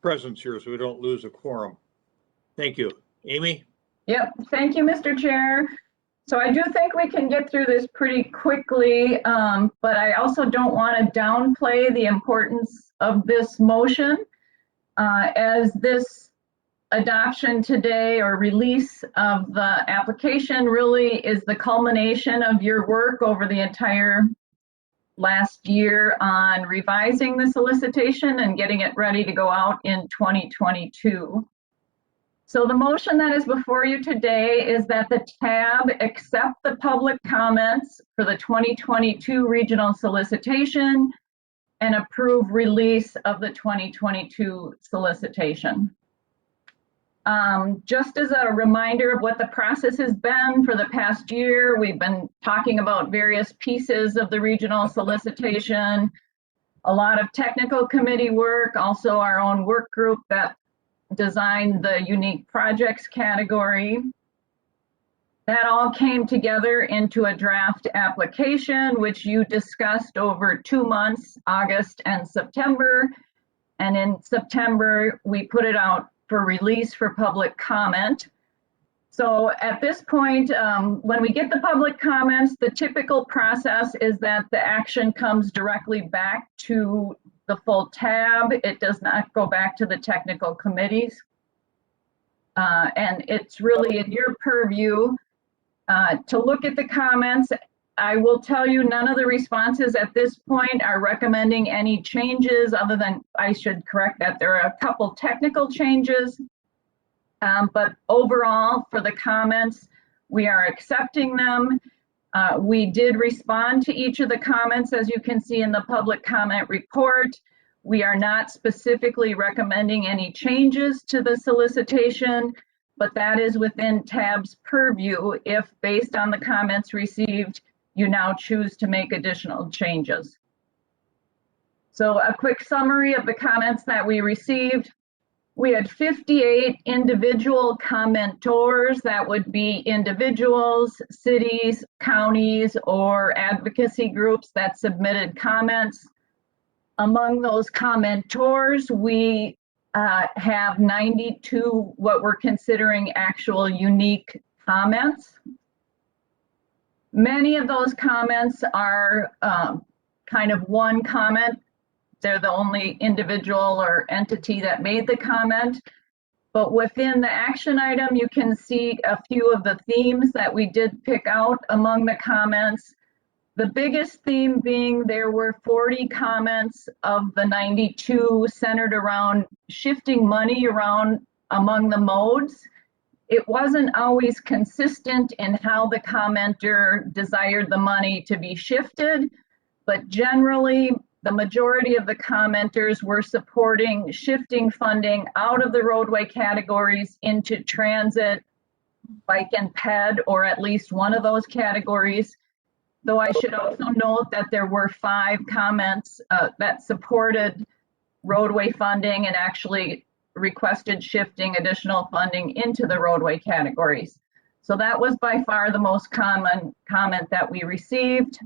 presence here so we don't lose a quorum. Thank you. Amy? Yep, thank you, Mr. Chair. So I do think we can get through this pretty quickly, but I also don't want to downplay the importance of this motion. As this adoption today or release of the application really is the culmination of your work over the entire last year on revising the solicitation and getting it ready to go out in 2022. So the motion that is before you today is that the tab accept the public comments for the 2022 regional solicitation and approve release of the 2022 solicitation. Just as a reminder of what the process has been for the past year, we've been talking about various pieces of the regional solicitation, a lot of technical committee work, also our own work group that designed the unique projects category. That all came together into a draft application, which you discussed over 2 months, August and September. And in September, we put it out for release for public comment. So at this point, when we get the public comments, the typical process is that the action comes directly back to the full tab. It does not go back to the technical committees. And it's really in your purview to look at the comments. I will tell you, none of the responses at this point are recommending any changes other than, I should correct that, there are a couple technical changes. But overall, for the comments, we are accepting them. We did respond to each of the comments, as you can see in the public comment report. We are not specifically recommending any changes to the solicitation, but that is within TAB's purview if, based on the comments received, you now choose to make additional changes. So a quick summary of the comments that we received. We had 58 individual commentors. That would be individuals, cities, counties, or advocacy groups that submitted comments. Among those commentors, we have 92 what we're considering actual unique comments. Many of those comments are kind of one comment. They're the only individual or entity that made the comment. But within the action item, you can see a few of the themes that we did pick out among the comments. The biggest theme being there were 40 comments of the 92 centered around shifting money around among the modes. It wasn't always consistent in how the commenter desired the money to be shifted, but generally, the majority of the commenters were supporting shifting funding out of the roadway categories into transit, bike and ped, or at least one of those categories. Though I should also note that there were 5 comments that supported roadway funding and actually requested shifting additional funding into the roadway categories. So that was by far the most common comment that we received.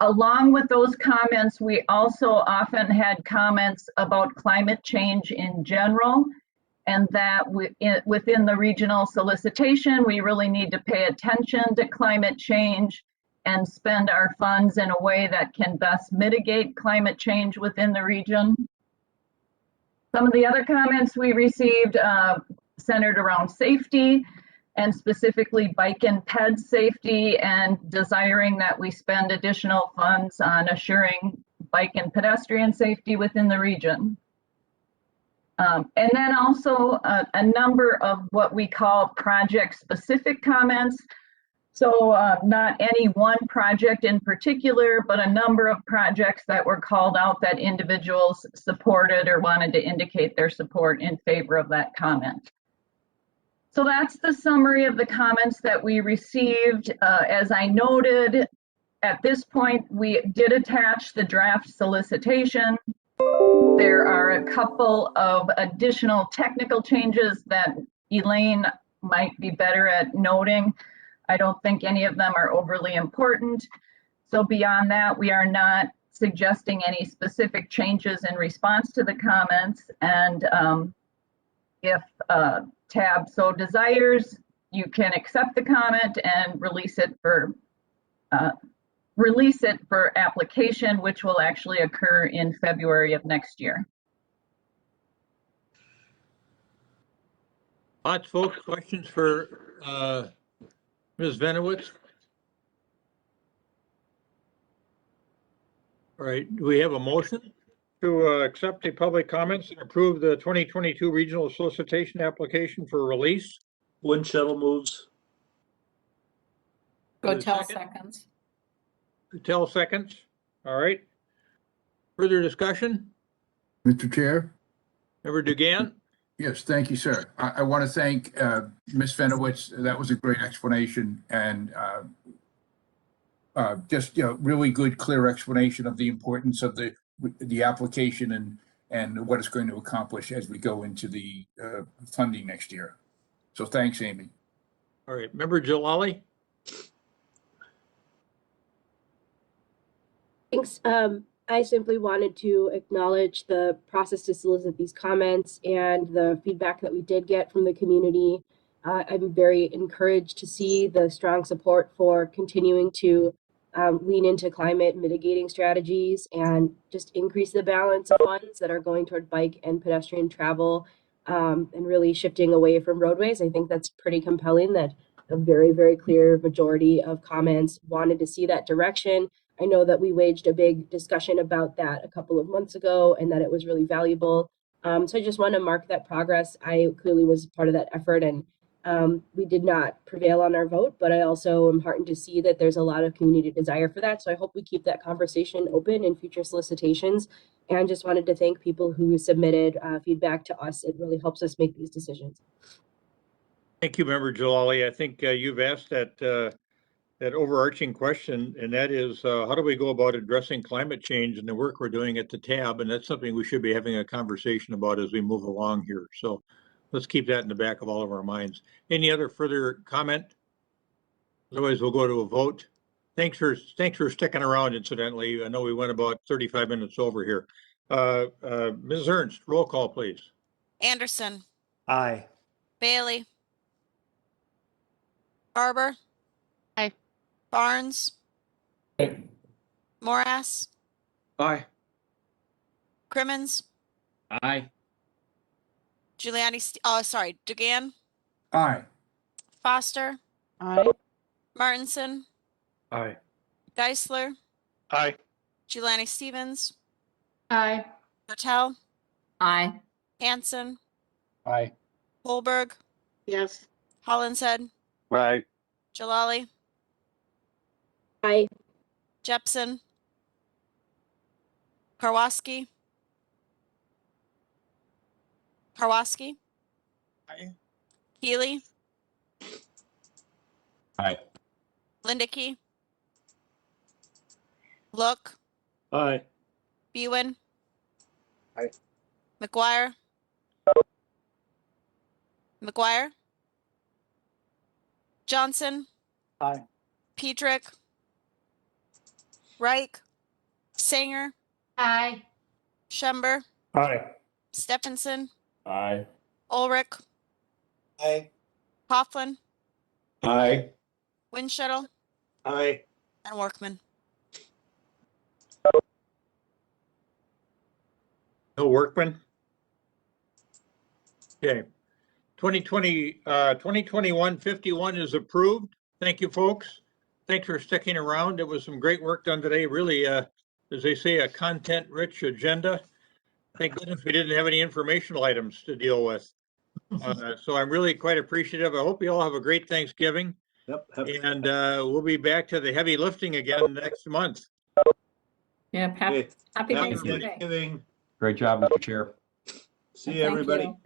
Along with those comments, we also often had comments about climate change in general, and that within the regional solicitation, we really need to pay attention to climate change and spend our funds in a way that can best mitigate climate change within the region. Some of the other comments we received centered around safety, and specifically bike and ped safety, and desiring that we spend additional funds on assuring bike and pedestrian safety within the region. And then also a number of what we call project-specific comments. So not any one project in particular, but a number of projects that were called out that individuals supported or wanted to indicate their support in favor of that comment. So that's the summary of the comments that we received. As I noted, at this point, we did attach the draft solicitation. There are a couple of additional technical changes that Elaine might be better at noting. I don't think any of them are overly important. So beyond that, we are not suggesting any specific changes in response to the comments. And if TAB so desires, you can accept the comment and release it for application, which will actually occur in February of next year. Lots, folks. Questions for Ms. Venowitz? All right, do we have a motion to accept the public comments and approve the 2022 regional solicitation application for release? Wind shuttle moves. Gotel seconds. Gotel seconds. All right. Further discussion? Mr. Chair? Member Dugan? Yes, thank you, sir. I want to thank Ms. Venowitz. That was a great explanation, and just really good, clear explanation of the importance of the application and what it's going to accomplish as we go into the funding next year. So thanks, Amy. All right, Member Jalali? Thanks. I simply wanted to acknowledge the process to solicit these comments and the feedback that we did get from the community. I'm very encouraged to see the strong support for continuing to lean into climate mitigating strategies and just increase the balance of funds that are going toward bike and pedestrian travel, and really shifting away from roadways. I think that's pretty compelling that a very, very clear majority of comments wanted to see that direction. I know that we waged a big discussion about that a couple of months ago and that it was really valuable. So I just want to mark that progress. I clearly was part of that effort, and we did not prevail on our vote, but I also am heartened to see that there's a lot of community desire for that. So I hope we keep that conversation open in future solicitations, and just wanted to thank people who submitted feedback to us. It really helps us make these decisions. Thank you, Member Jalali. I think you've asked that overarching question, and that is how do we go about addressing climate change and the work we're doing at the TAB? And that's something we should be having a conversation about as we move along here. So let's keep that in the back of all of our minds. Any other further comment? Otherwise, we'll go to a vote. Thanks for sticking around, incidentally. I know we went about 35 minutes over here. Ms. Ernst, roll call, please. Anderson, Aye. Bailey, Barber, Aye. Barnes, Aye. Morass, Aye. Crimmins, Aye. Dugan, Aye. Foster, Aye. Martinson, Aye. Geisler, Aye. Giuliani Stevens, Aye. Patel, Aye. Hanson, Aye. Solberg, Yes. Hollinshead, Right. Jalali, Aye. Jepson, Karwoski, Aye. Healy, Aye. Lindicky, Look, Aye. Bewan, Aye. McGuire, McGuire, Johnson, Aye. Pedrick, Reich, Sanger, Aye. Schember, Aye. Stephenson, Aye. Ulrich, Aye. Hovland, Aye. Winshuttle, Aye. and Workman. No Workman? Okay. 2021-51 is approved. Thank you, folks. Thanks for sticking around. It was some great work done today. Really, as they say, a content-rich agenda. Thank goodness we didn't have any informational items to deal with. So I'm really quite appreciative. I hope you all have a great Thanksgiving. Yep. And we'll be back to the heavy lifting again next month. Yeah, happy Okay. Happy Thanksgiving. Thanksgiving. Great job, Mr. Chair. See you, Thank everybody. you.